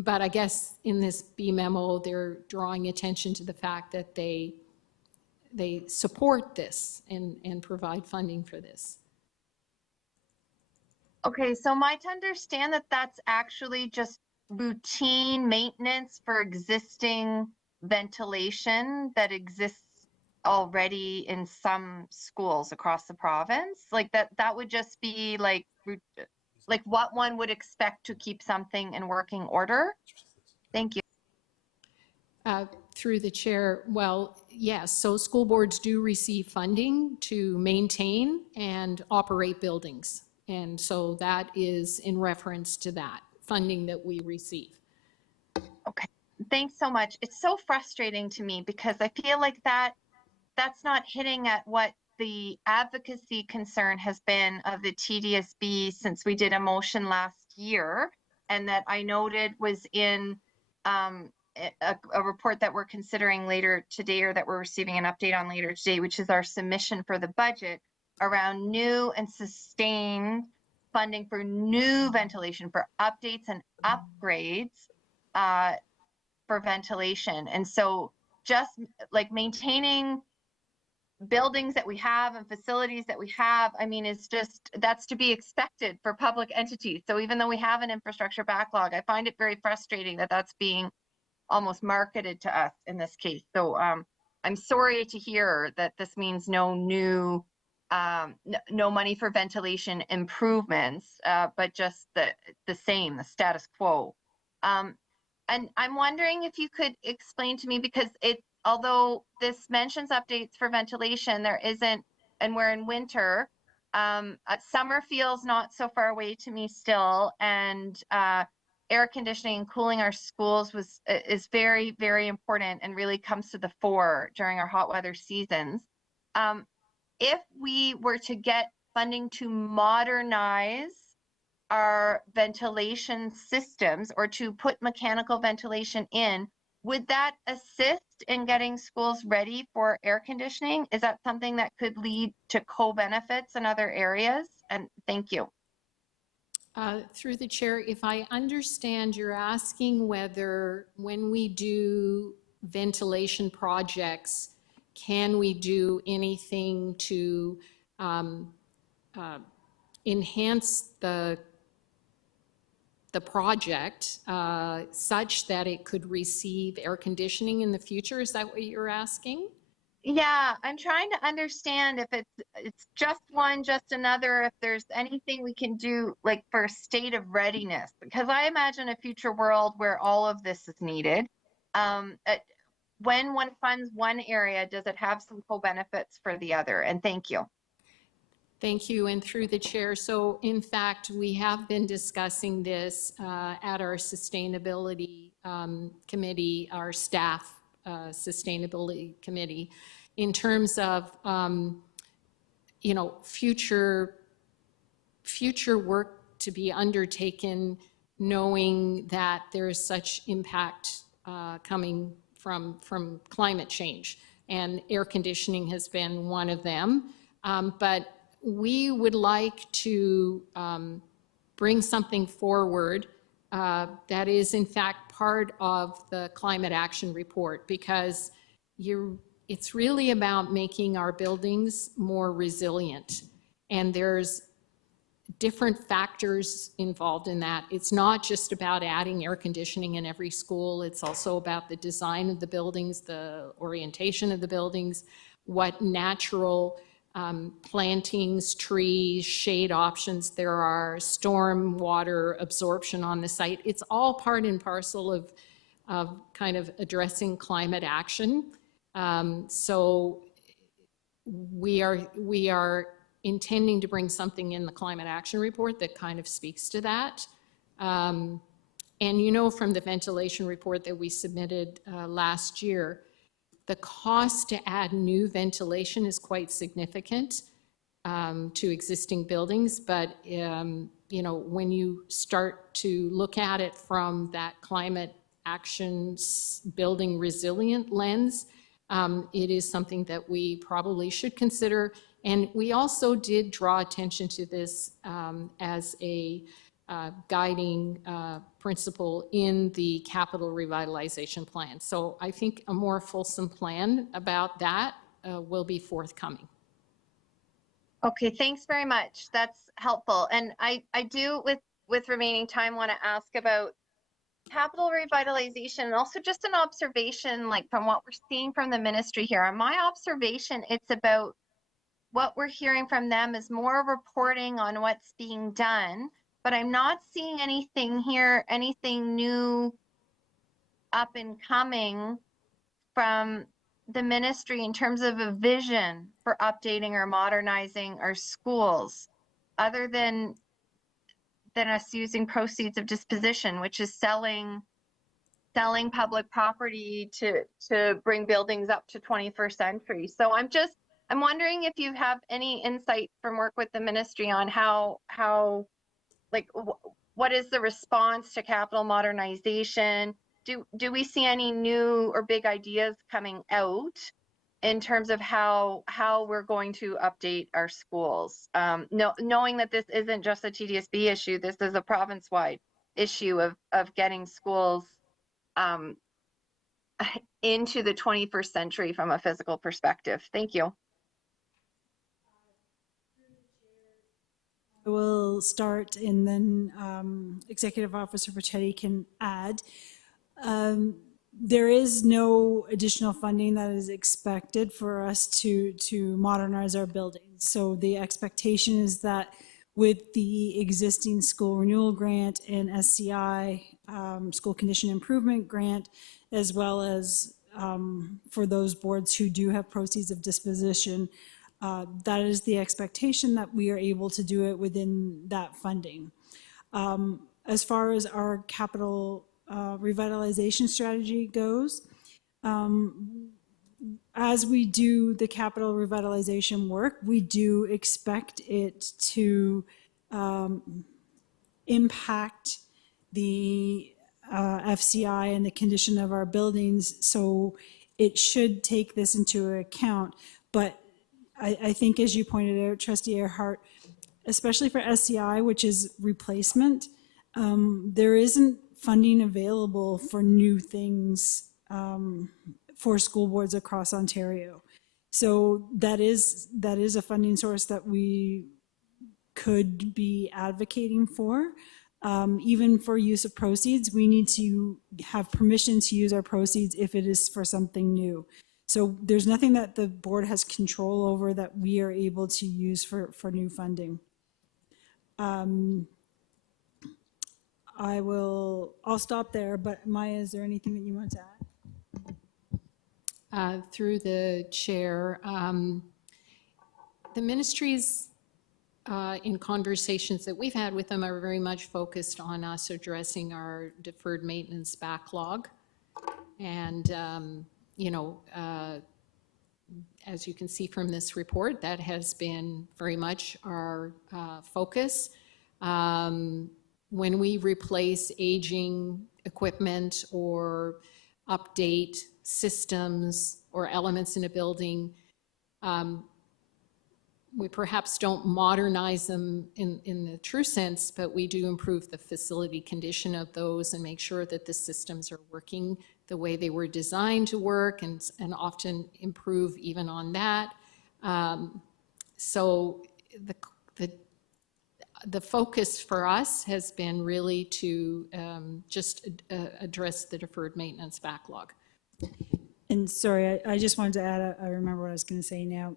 But I guess in this B memo, they're drawing attention to the fact that they support this and provide funding for this. Okay, so am I to understand that that's actually just routine maintenance for existing ventilation that exists already in some schools across the province? Like that would just be like what one would expect to keep something in working order? Thank you. Through the chair, well, yes, so school boards do receive funding to maintain and operate buildings. And so that is in reference to that funding that we receive. Okay, thanks so much. It's so frustrating to me because I feel like that's not hitting at what the advocacy concern has been of the TDSB since we did a motion last year, and that I noted was in a report that we're considering later today, or that we're receiving an update on later today, which is our submission for the budget around new and sustained funding for new ventilation, for updates and upgrades for ventilation. And so just like maintaining buildings that we have and facilities that we have, I mean, it's just, that's to be expected for public entities. So even though we have an infrastructure backlog, I find it very frustrating that that's being almost marketed to us in this case. So I'm sorry to hear that this means no new, no money for ventilation improvements, but just the same, the status quo. And I'm wondering if you could explain to me, because although this mentions updates for ventilation, there isn't, and we're in winter, summer feels not so far away to me still, and air conditioning and cooling our schools is very, very important and really comes to the fore during our hot weather seasons. If we were to get funding to modernize our ventilation systems or to put mechanical ventilation in, would that assist in getting schools ready for air conditioning? Is that something that could lead to co-benefits in other areas? And thank you. Through the chair, if I understand, you're asking whether when we do ventilation projects, can we do anything to enhance the project such that it could receive air conditioning in the future? Is that what you're asking? Yeah, I'm trying to understand if it's just one, just another, if there's anything we can do like for a state of readiness, because I imagine a future world where all of this is needed. When one funds one area, does it have some co-benefits for the other? And thank you. Thank you, and through the chair. So in fact, we have been discussing this at our sustainability committee, our staff sustainability committee, in terms of you know, future work to be undertaken, knowing that there is such impact coming from climate change, and air conditioning has been one of them. But we would like to bring something forward that is in fact part of the climate action report, because it's really about making our buildings more resilient. And there's different factors involved in that. It's not just about adding air conditioning in every school. It's also about the design of the buildings, the orientation of the buildings, what natural plantings, trees, shade options there are, storm water absorption on the site. It's all part and parcel of kind of addressing climate action. So we are intending to bring something in the climate action report that kind of speaks to that. And you know from the ventilation report that we submitted last year, the cost to add new ventilation is quite significant to existing buildings, but you know, when you start to look at it from that climate action building resilient lens, it is something that we probably should consider. And we also did draw attention to this as a guiding principle in the capital revitalization plan. So I think a more fulsome plan about that will be forthcoming. Okay, thanks very much. That's helpful. And I do, with remaining time, want to ask about capital revitalization and also just an observation, like from what we're seeing from the ministry here. On my observation, it's about what we're hearing from them is more reporting on what's being done, but I'm not seeing anything here, anything new up and coming from the ministry in terms of a vision for updating or modernizing our schools, other than us using proceeds of disposition, which is selling public property to bring buildings up to 21st century. So I'm wondering if you have any insight from work with the ministry on how like what is the response to capital modernization? Do we see any new or big ideas coming out in terms of how we're going to update our schools? Knowing that this isn't just a TDSB issue, this is a province-wide issue of getting schools into the 21st century from a physical perspective. Thank you. I will start and then Executive Officer Pachetti can add. There is no additional funding that is expected for us to modernize our buildings. So the expectation is that with the existing school renewal grant and SCI, school condition improvement grant, as well as for those boards who do have proceeds of disposition, that is the expectation that we are able to do it within that funding. As far as our capital revitalization strategy goes, as we do the capital revitalization work, we do expect it to impact the FCI and the condition of our buildings. So it should take this into account. But I think, as you pointed out, Trustee Earhart, especially for SCI, which is replacement, there isn't funding available for new things for school boards across Ontario. So that is a funding source that we could be advocating for. Even for use of proceeds, we need to have permission to use our proceeds if it is for something new. So there's nothing that the board has control over that we are able to use for new funding. I'll stop there, but Maya, is there anything that you want to add? Through the chair, the ministries in conversations that we've had with them are very much focused on us addressing our deferred maintenance backlog. And, you know, as you can see from this report, that has been very much our focus. When we replace aging equipment or update systems or elements in a building, we perhaps don't modernize them in the true sense, but we do improve the facility condition of those and make sure that the systems are working the way they were designed to work, and often improve even on that. So the focus for us has been really to just address the deferred maintenance backlog. And sorry, I just wanted to add, I remember what I was going to say now.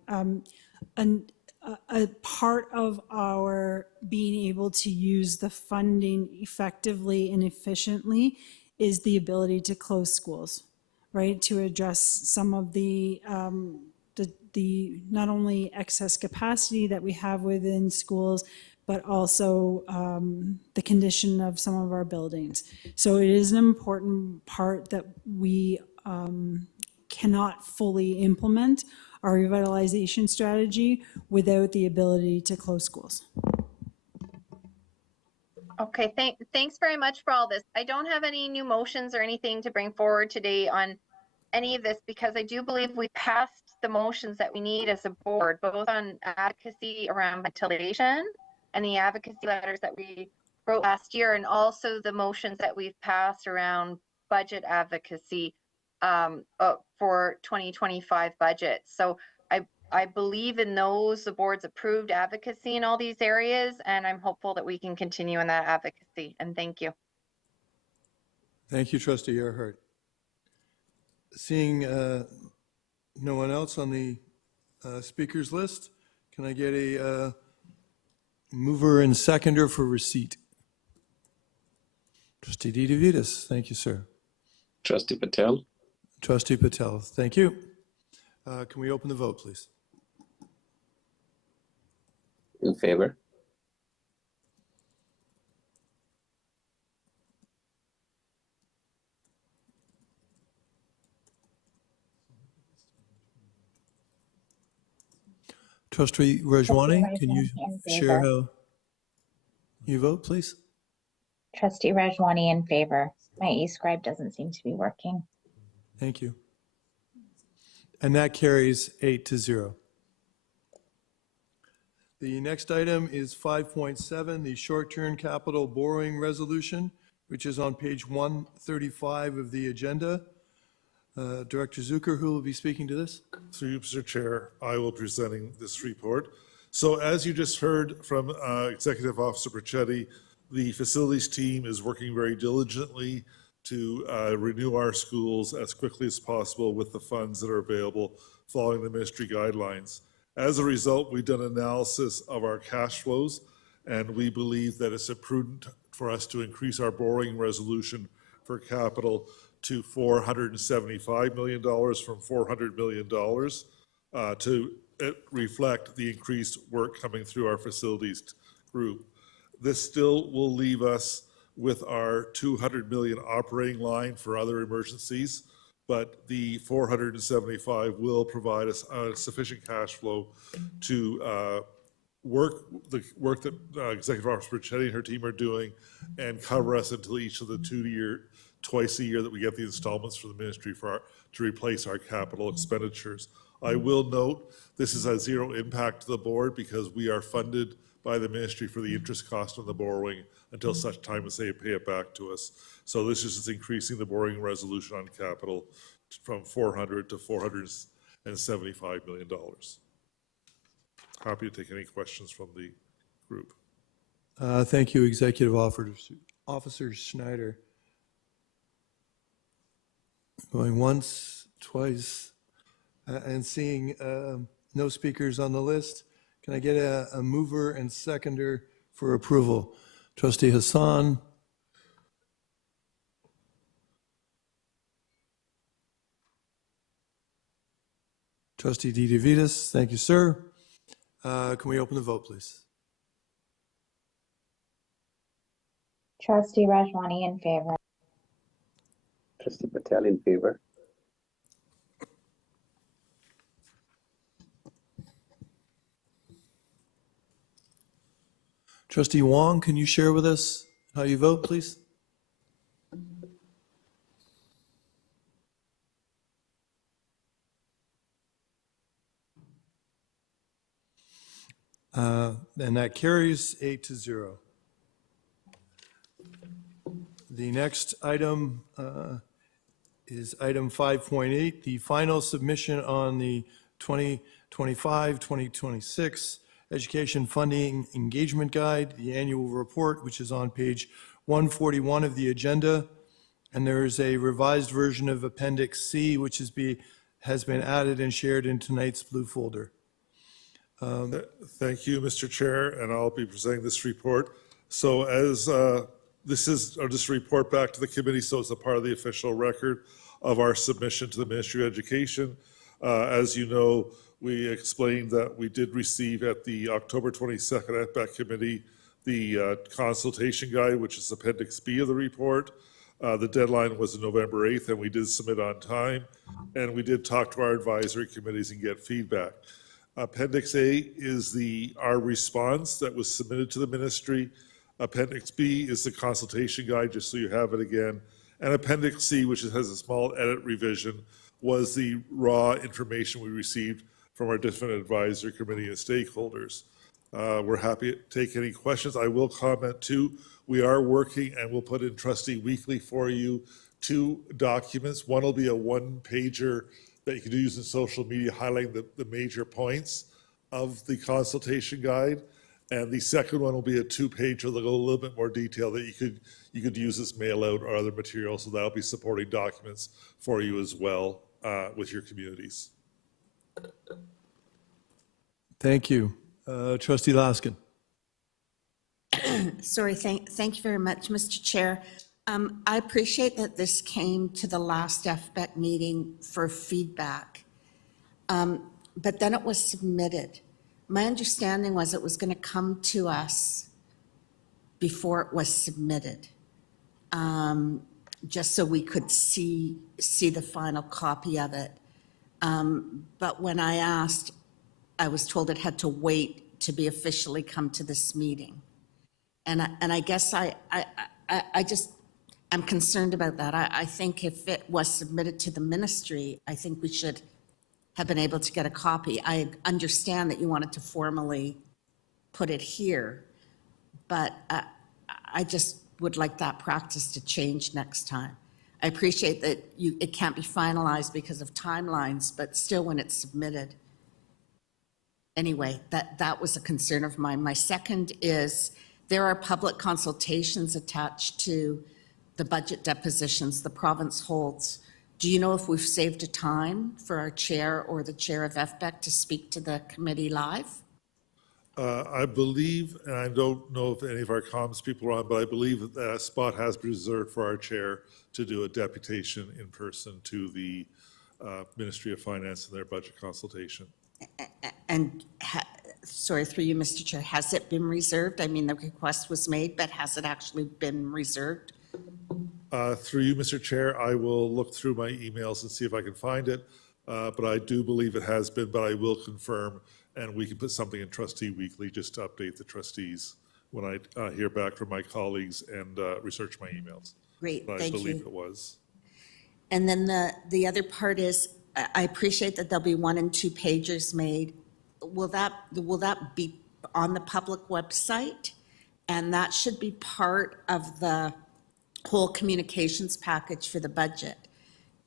A part of our being able to use the funding effectively and efficiently is the ability to close schools, right? To address some of the not only excess capacity that we have within schools, but also the condition of some of our buildings. So it is an important part that we cannot fully implement our revitalization strategy without the ability to close schools. Okay, thanks very much for all this. I don't have any new motions or anything to bring forward today on any of this because I do believe we passed the motions that we need as a board, both on advocacy around ventilation and the advocacy letters that we wrote last year, and also the motions that we've passed around budget advocacy for 2025 budget. So I believe in those, the board's approved advocacy in all these areas, and I'm hopeful that we can continue in that advocacy, and thank you. Thank you, Trustee Earhart. Seeing no one else on the speakers list, can I get a mover and seconder for receipt? Trustee DeVitas, thank you, sir. Trustee Patel. Trustee Patel, thank you. Can we open the vote, please? In favor. Trustee Rajwani, can you share how you vote, please? Trustee Rajwani in favor. My e-scribe doesn't seem to be working. Thank you. And that carries 8-0. The next item is 5.7, the short-term capital borrowing resolution, which is on page 135 of the agenda. Director Zucker, who will be speaking to this? Through you, Mr. Chair, I will be presenting this report. So as you just heard from Executive Officer Brachetti, the facilities team is working very diligently to renew our schools as quickly as possible with the funds that are available following the ministry guidelines. As a result, we've done analysis of our cash flows, and we believe that it's prudent for us to increase our borrowing resolution for capital to $475 million from $400 million to reflect the increased work coming through our facilities group. This still will leave us with our $200 million operating line for other emergencies, but the 475 will provide us sufficient cash flow to the work that Executive Officer Brachetti and her team are doing and cover us until each of the twice a year that we get the installments from the ministry to replace our capital expenditures. I will note this is a zero impact to the board because we are funded by the ministry for the interest cost on the borrowing until such time as they pay it back to us. So this is just increasing the borrowing resolution on capital from $400 to $475 million. Happy to take any questions from the group. Thank you, Executive Officer Schneider. Going once, twice, and seeing no speakers on the list, can I get a mover and seconder for approval? Trustee Hassan. Trustee DeVitas, thank you, sir. Can we open the vote, please? Trustee Rajwani in favor. Trustee Patel in favor. Trustee Wong, can you share with us how you vote, please? And that carries 8-0. The next item is item 5.8, the final submission on the 2025-2026 Education Funding Engagement Guide, the annual report, which is on page 141 of the agenda. And there is a revised version of Appendix C, which has been added and shared in tonight's blue folder. Thank you, Mr. Chair, and I'll be presenting this report. So as I'll just report back to the committee, so it's a part of the official record of our submission to the Ministry of Education. As you know, we explained that we did receive at the October 22nd FBAC committee the consultation guide, which is Appendix B of the report. The deadline was November 8th, and we did submit on time. And we did talk to our advisory committees and get feedback. Appendix A is our response that was submitted to the ministry. Appendix B is the consultation guide, just so you have it again. And Appendix C, which has a small edit revision, was the raw information we received from our different advisory committee and stakeholders. We're happy to take any questions. I will comment too, we are working and we'll put in Trustee Weekly for you 2 documents. One will be a 1-pager that you can use in social media highlighting the major points of the consultation guide. And the second one will be a 2-pager that'll go a little bit more detail that you could use as mail out or other materials. So that'll be supporting documents for you as well with your communities. Thank you. Trustee Laskin. Sorry, thank you very much, Mr. Chair. I appreciate that this came to the last FBEC meeting for feedback, but then it was submitted. My understanding was it was going to come to us before it was submitted, just so we could see the final copy of it. But when I asked, I was told it had to wait to be officially come to this meeting. And I guess I'm concerned about that. I think if it was submitted to the ministry, I think we should have been able to get a copy. I understand that you wanted to formally put it here, but I just would like that practice to change next time. I appreciate that it can't be finalized because of timelines, but still when it's submitted. Anyway, that was a concern of mine. My second is there are public consultations attached to the budget depositions the province holds. Do you know if we've saved a time for our chair or the chair of FBEC to speak to the committee live? I believe, and I don't know if any of our comms people are on, but I believe that a spot has been reserved for our chair to do a deputation in person to the Ministry of Finance and their budget consultation. And sorry, through you, Mr. Chair, has it been reserved? I mean, the request was made, but has it actually been reserved? Through you, Mr. Chair, I will look through my emails and see if I can find it. But I do believe it has been, but I will confirm, and we can put something in Trustee Weekly just to update the trustees when I hear back from my colleagues and research my emails. Great, but thank you. I believe it was. And then the other part is, I appreciate that there'll be 1 and 2 pages made. Will that be on the public website? And that should be part of the whole communications package for the budget.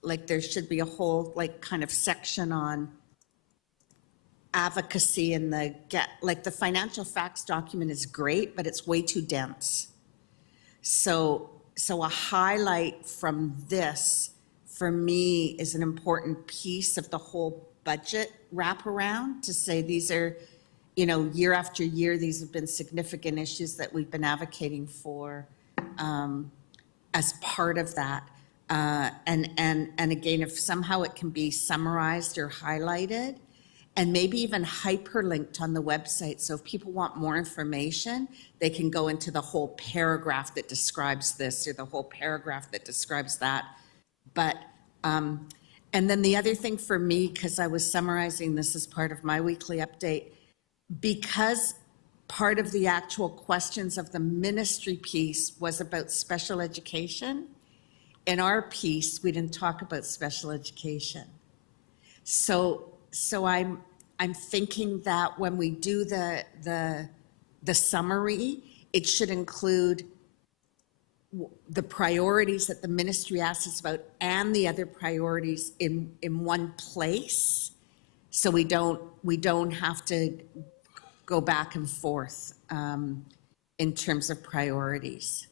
Like there should be a whole kind of section on advocacy and the financial facts document is great, but it's way too dense. So a highlight from this for me is an important piece of the whole budget wraparound to say these are, year after year, these have been significant issues that we've been advocating for as part of that. And again, if somehow it can be summarized or highlighted and maybe even hyperlinked on the website. So if people want more information, they can go into the whole paragraph that describes this or the whole paragraph that describes that. But, and then the other thing for me, because I was summarizing this as part of my weekly update, because part of the actual questions of the ministry piece was about special education, in our piece, we didn't talk about special education. So I'm thinking that when we do the summary, it should include the priorities that the ministry asks us about and the other priorities in one place. So we don't have to go back and forth in terms of priorities.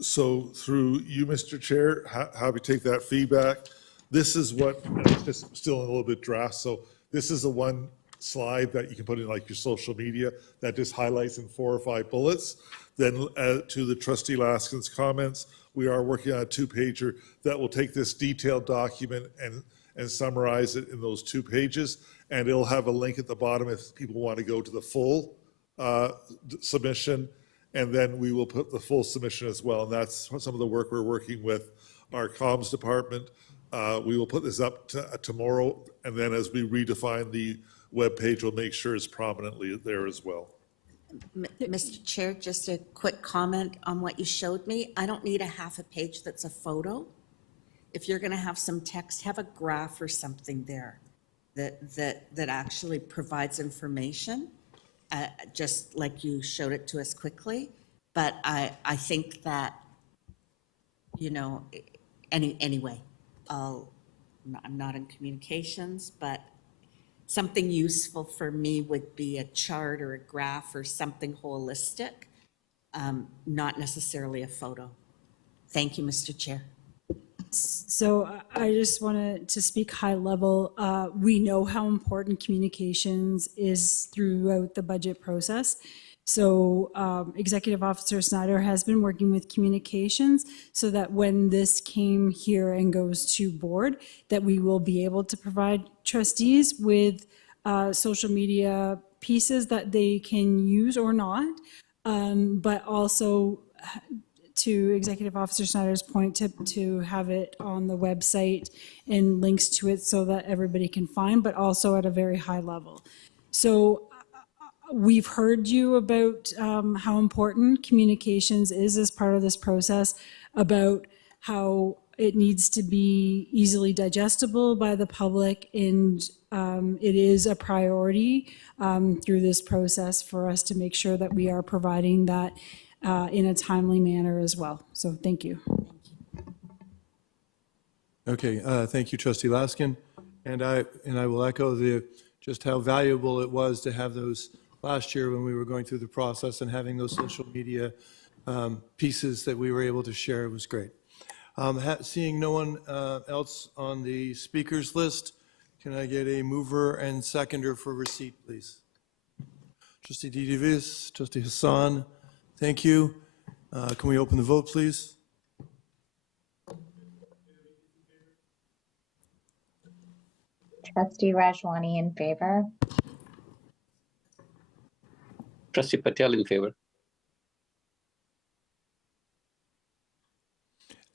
So through you, Mr. Chair, happy to take that feedback. This is what, and it's just still a little bit draft, so this is the one slide that you can put in like your social media that just highlights in 4 or 5 bullets. Then to the trustee Laskin's comments, we are working on a 2-pager that will take this detailed document and summarize it in those 2 pages. And it'll have a link at the bottom if people want to go to the full submission. And then we will put the full submission as well. And that's some of the work we're working with our comms department. We will put this up tomorrow. And then as we redefine the web page, we'll make sure it's prominently there as well. Mr. Chair, just a quick comment on what you showed me. I don't need a half a page that's a photo. If you're going to have some text, have a graph or something there that actually provides information, just like you showed it to us quickly. But I think that, you know, anyway, I'm not in communications, but something useful for me would be a chart or a graph or something holistic, not necessarily a photo. Thank you, Mr. Chair. So I just wanted to speak high level. We know how important communications is throughout the budget process. So Executive Officer Snyder has been working with communications so that when this came here and goes to board, that we will be able to provide trustees with social media pieces that they can use or not, but also to Executive Officer Snyder's point, to have it on the website and links to it so that everybody can find, but also at a very high level. So we've heard you about how important communications is as part of this process, about how it needs to be easily digestible by the public, and it is a priority through this process for us to make sure that we are providing that in a timely manner as well. So thank you. Okay, thank you, Trustee Laskin. And I will echo just how valuable it was to have those last year when we were going through the process, and having those social media pieces that we were able to share was great. Seeing no one else on the speakers list, can I get a mover and seconder for receipt, please? Trustee DeVis, Trustee Hassan, thank you. Can we open the vote, please? Trustee Rajwani in favor. Trustee Patel in favor.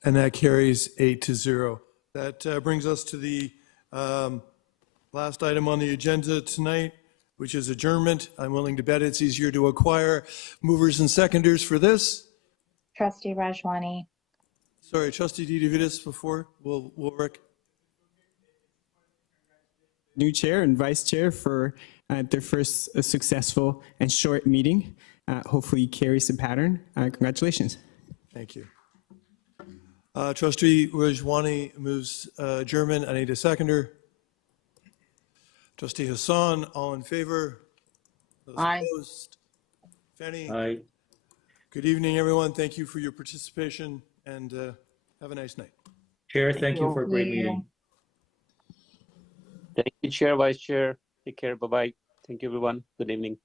And that carries 8-0. That brings us to the last item on the agenda tonight, which is adjournment. I'm willing to bet it's easier to acquire movers and seconders for this. Trustee Rajwani. Sorry, Trustee DeVitis before, Rick. New chair and vice chair for their first successful and short meeting. Hopefully carries the pattern. Congratulations. Thank you. Trustee Rajwani moves adjournment. I need a seconder. Trustee Hassan, all in favor? Those Aye. opposed? Fanny? Aye. Good evening, everyone. Thank you for your participation, and have a nice night. Chair, thank you for a great meeting. Thank you, Chair, Vice Chair. Take care. Bye-bye. Thank you, everyone. Good evening.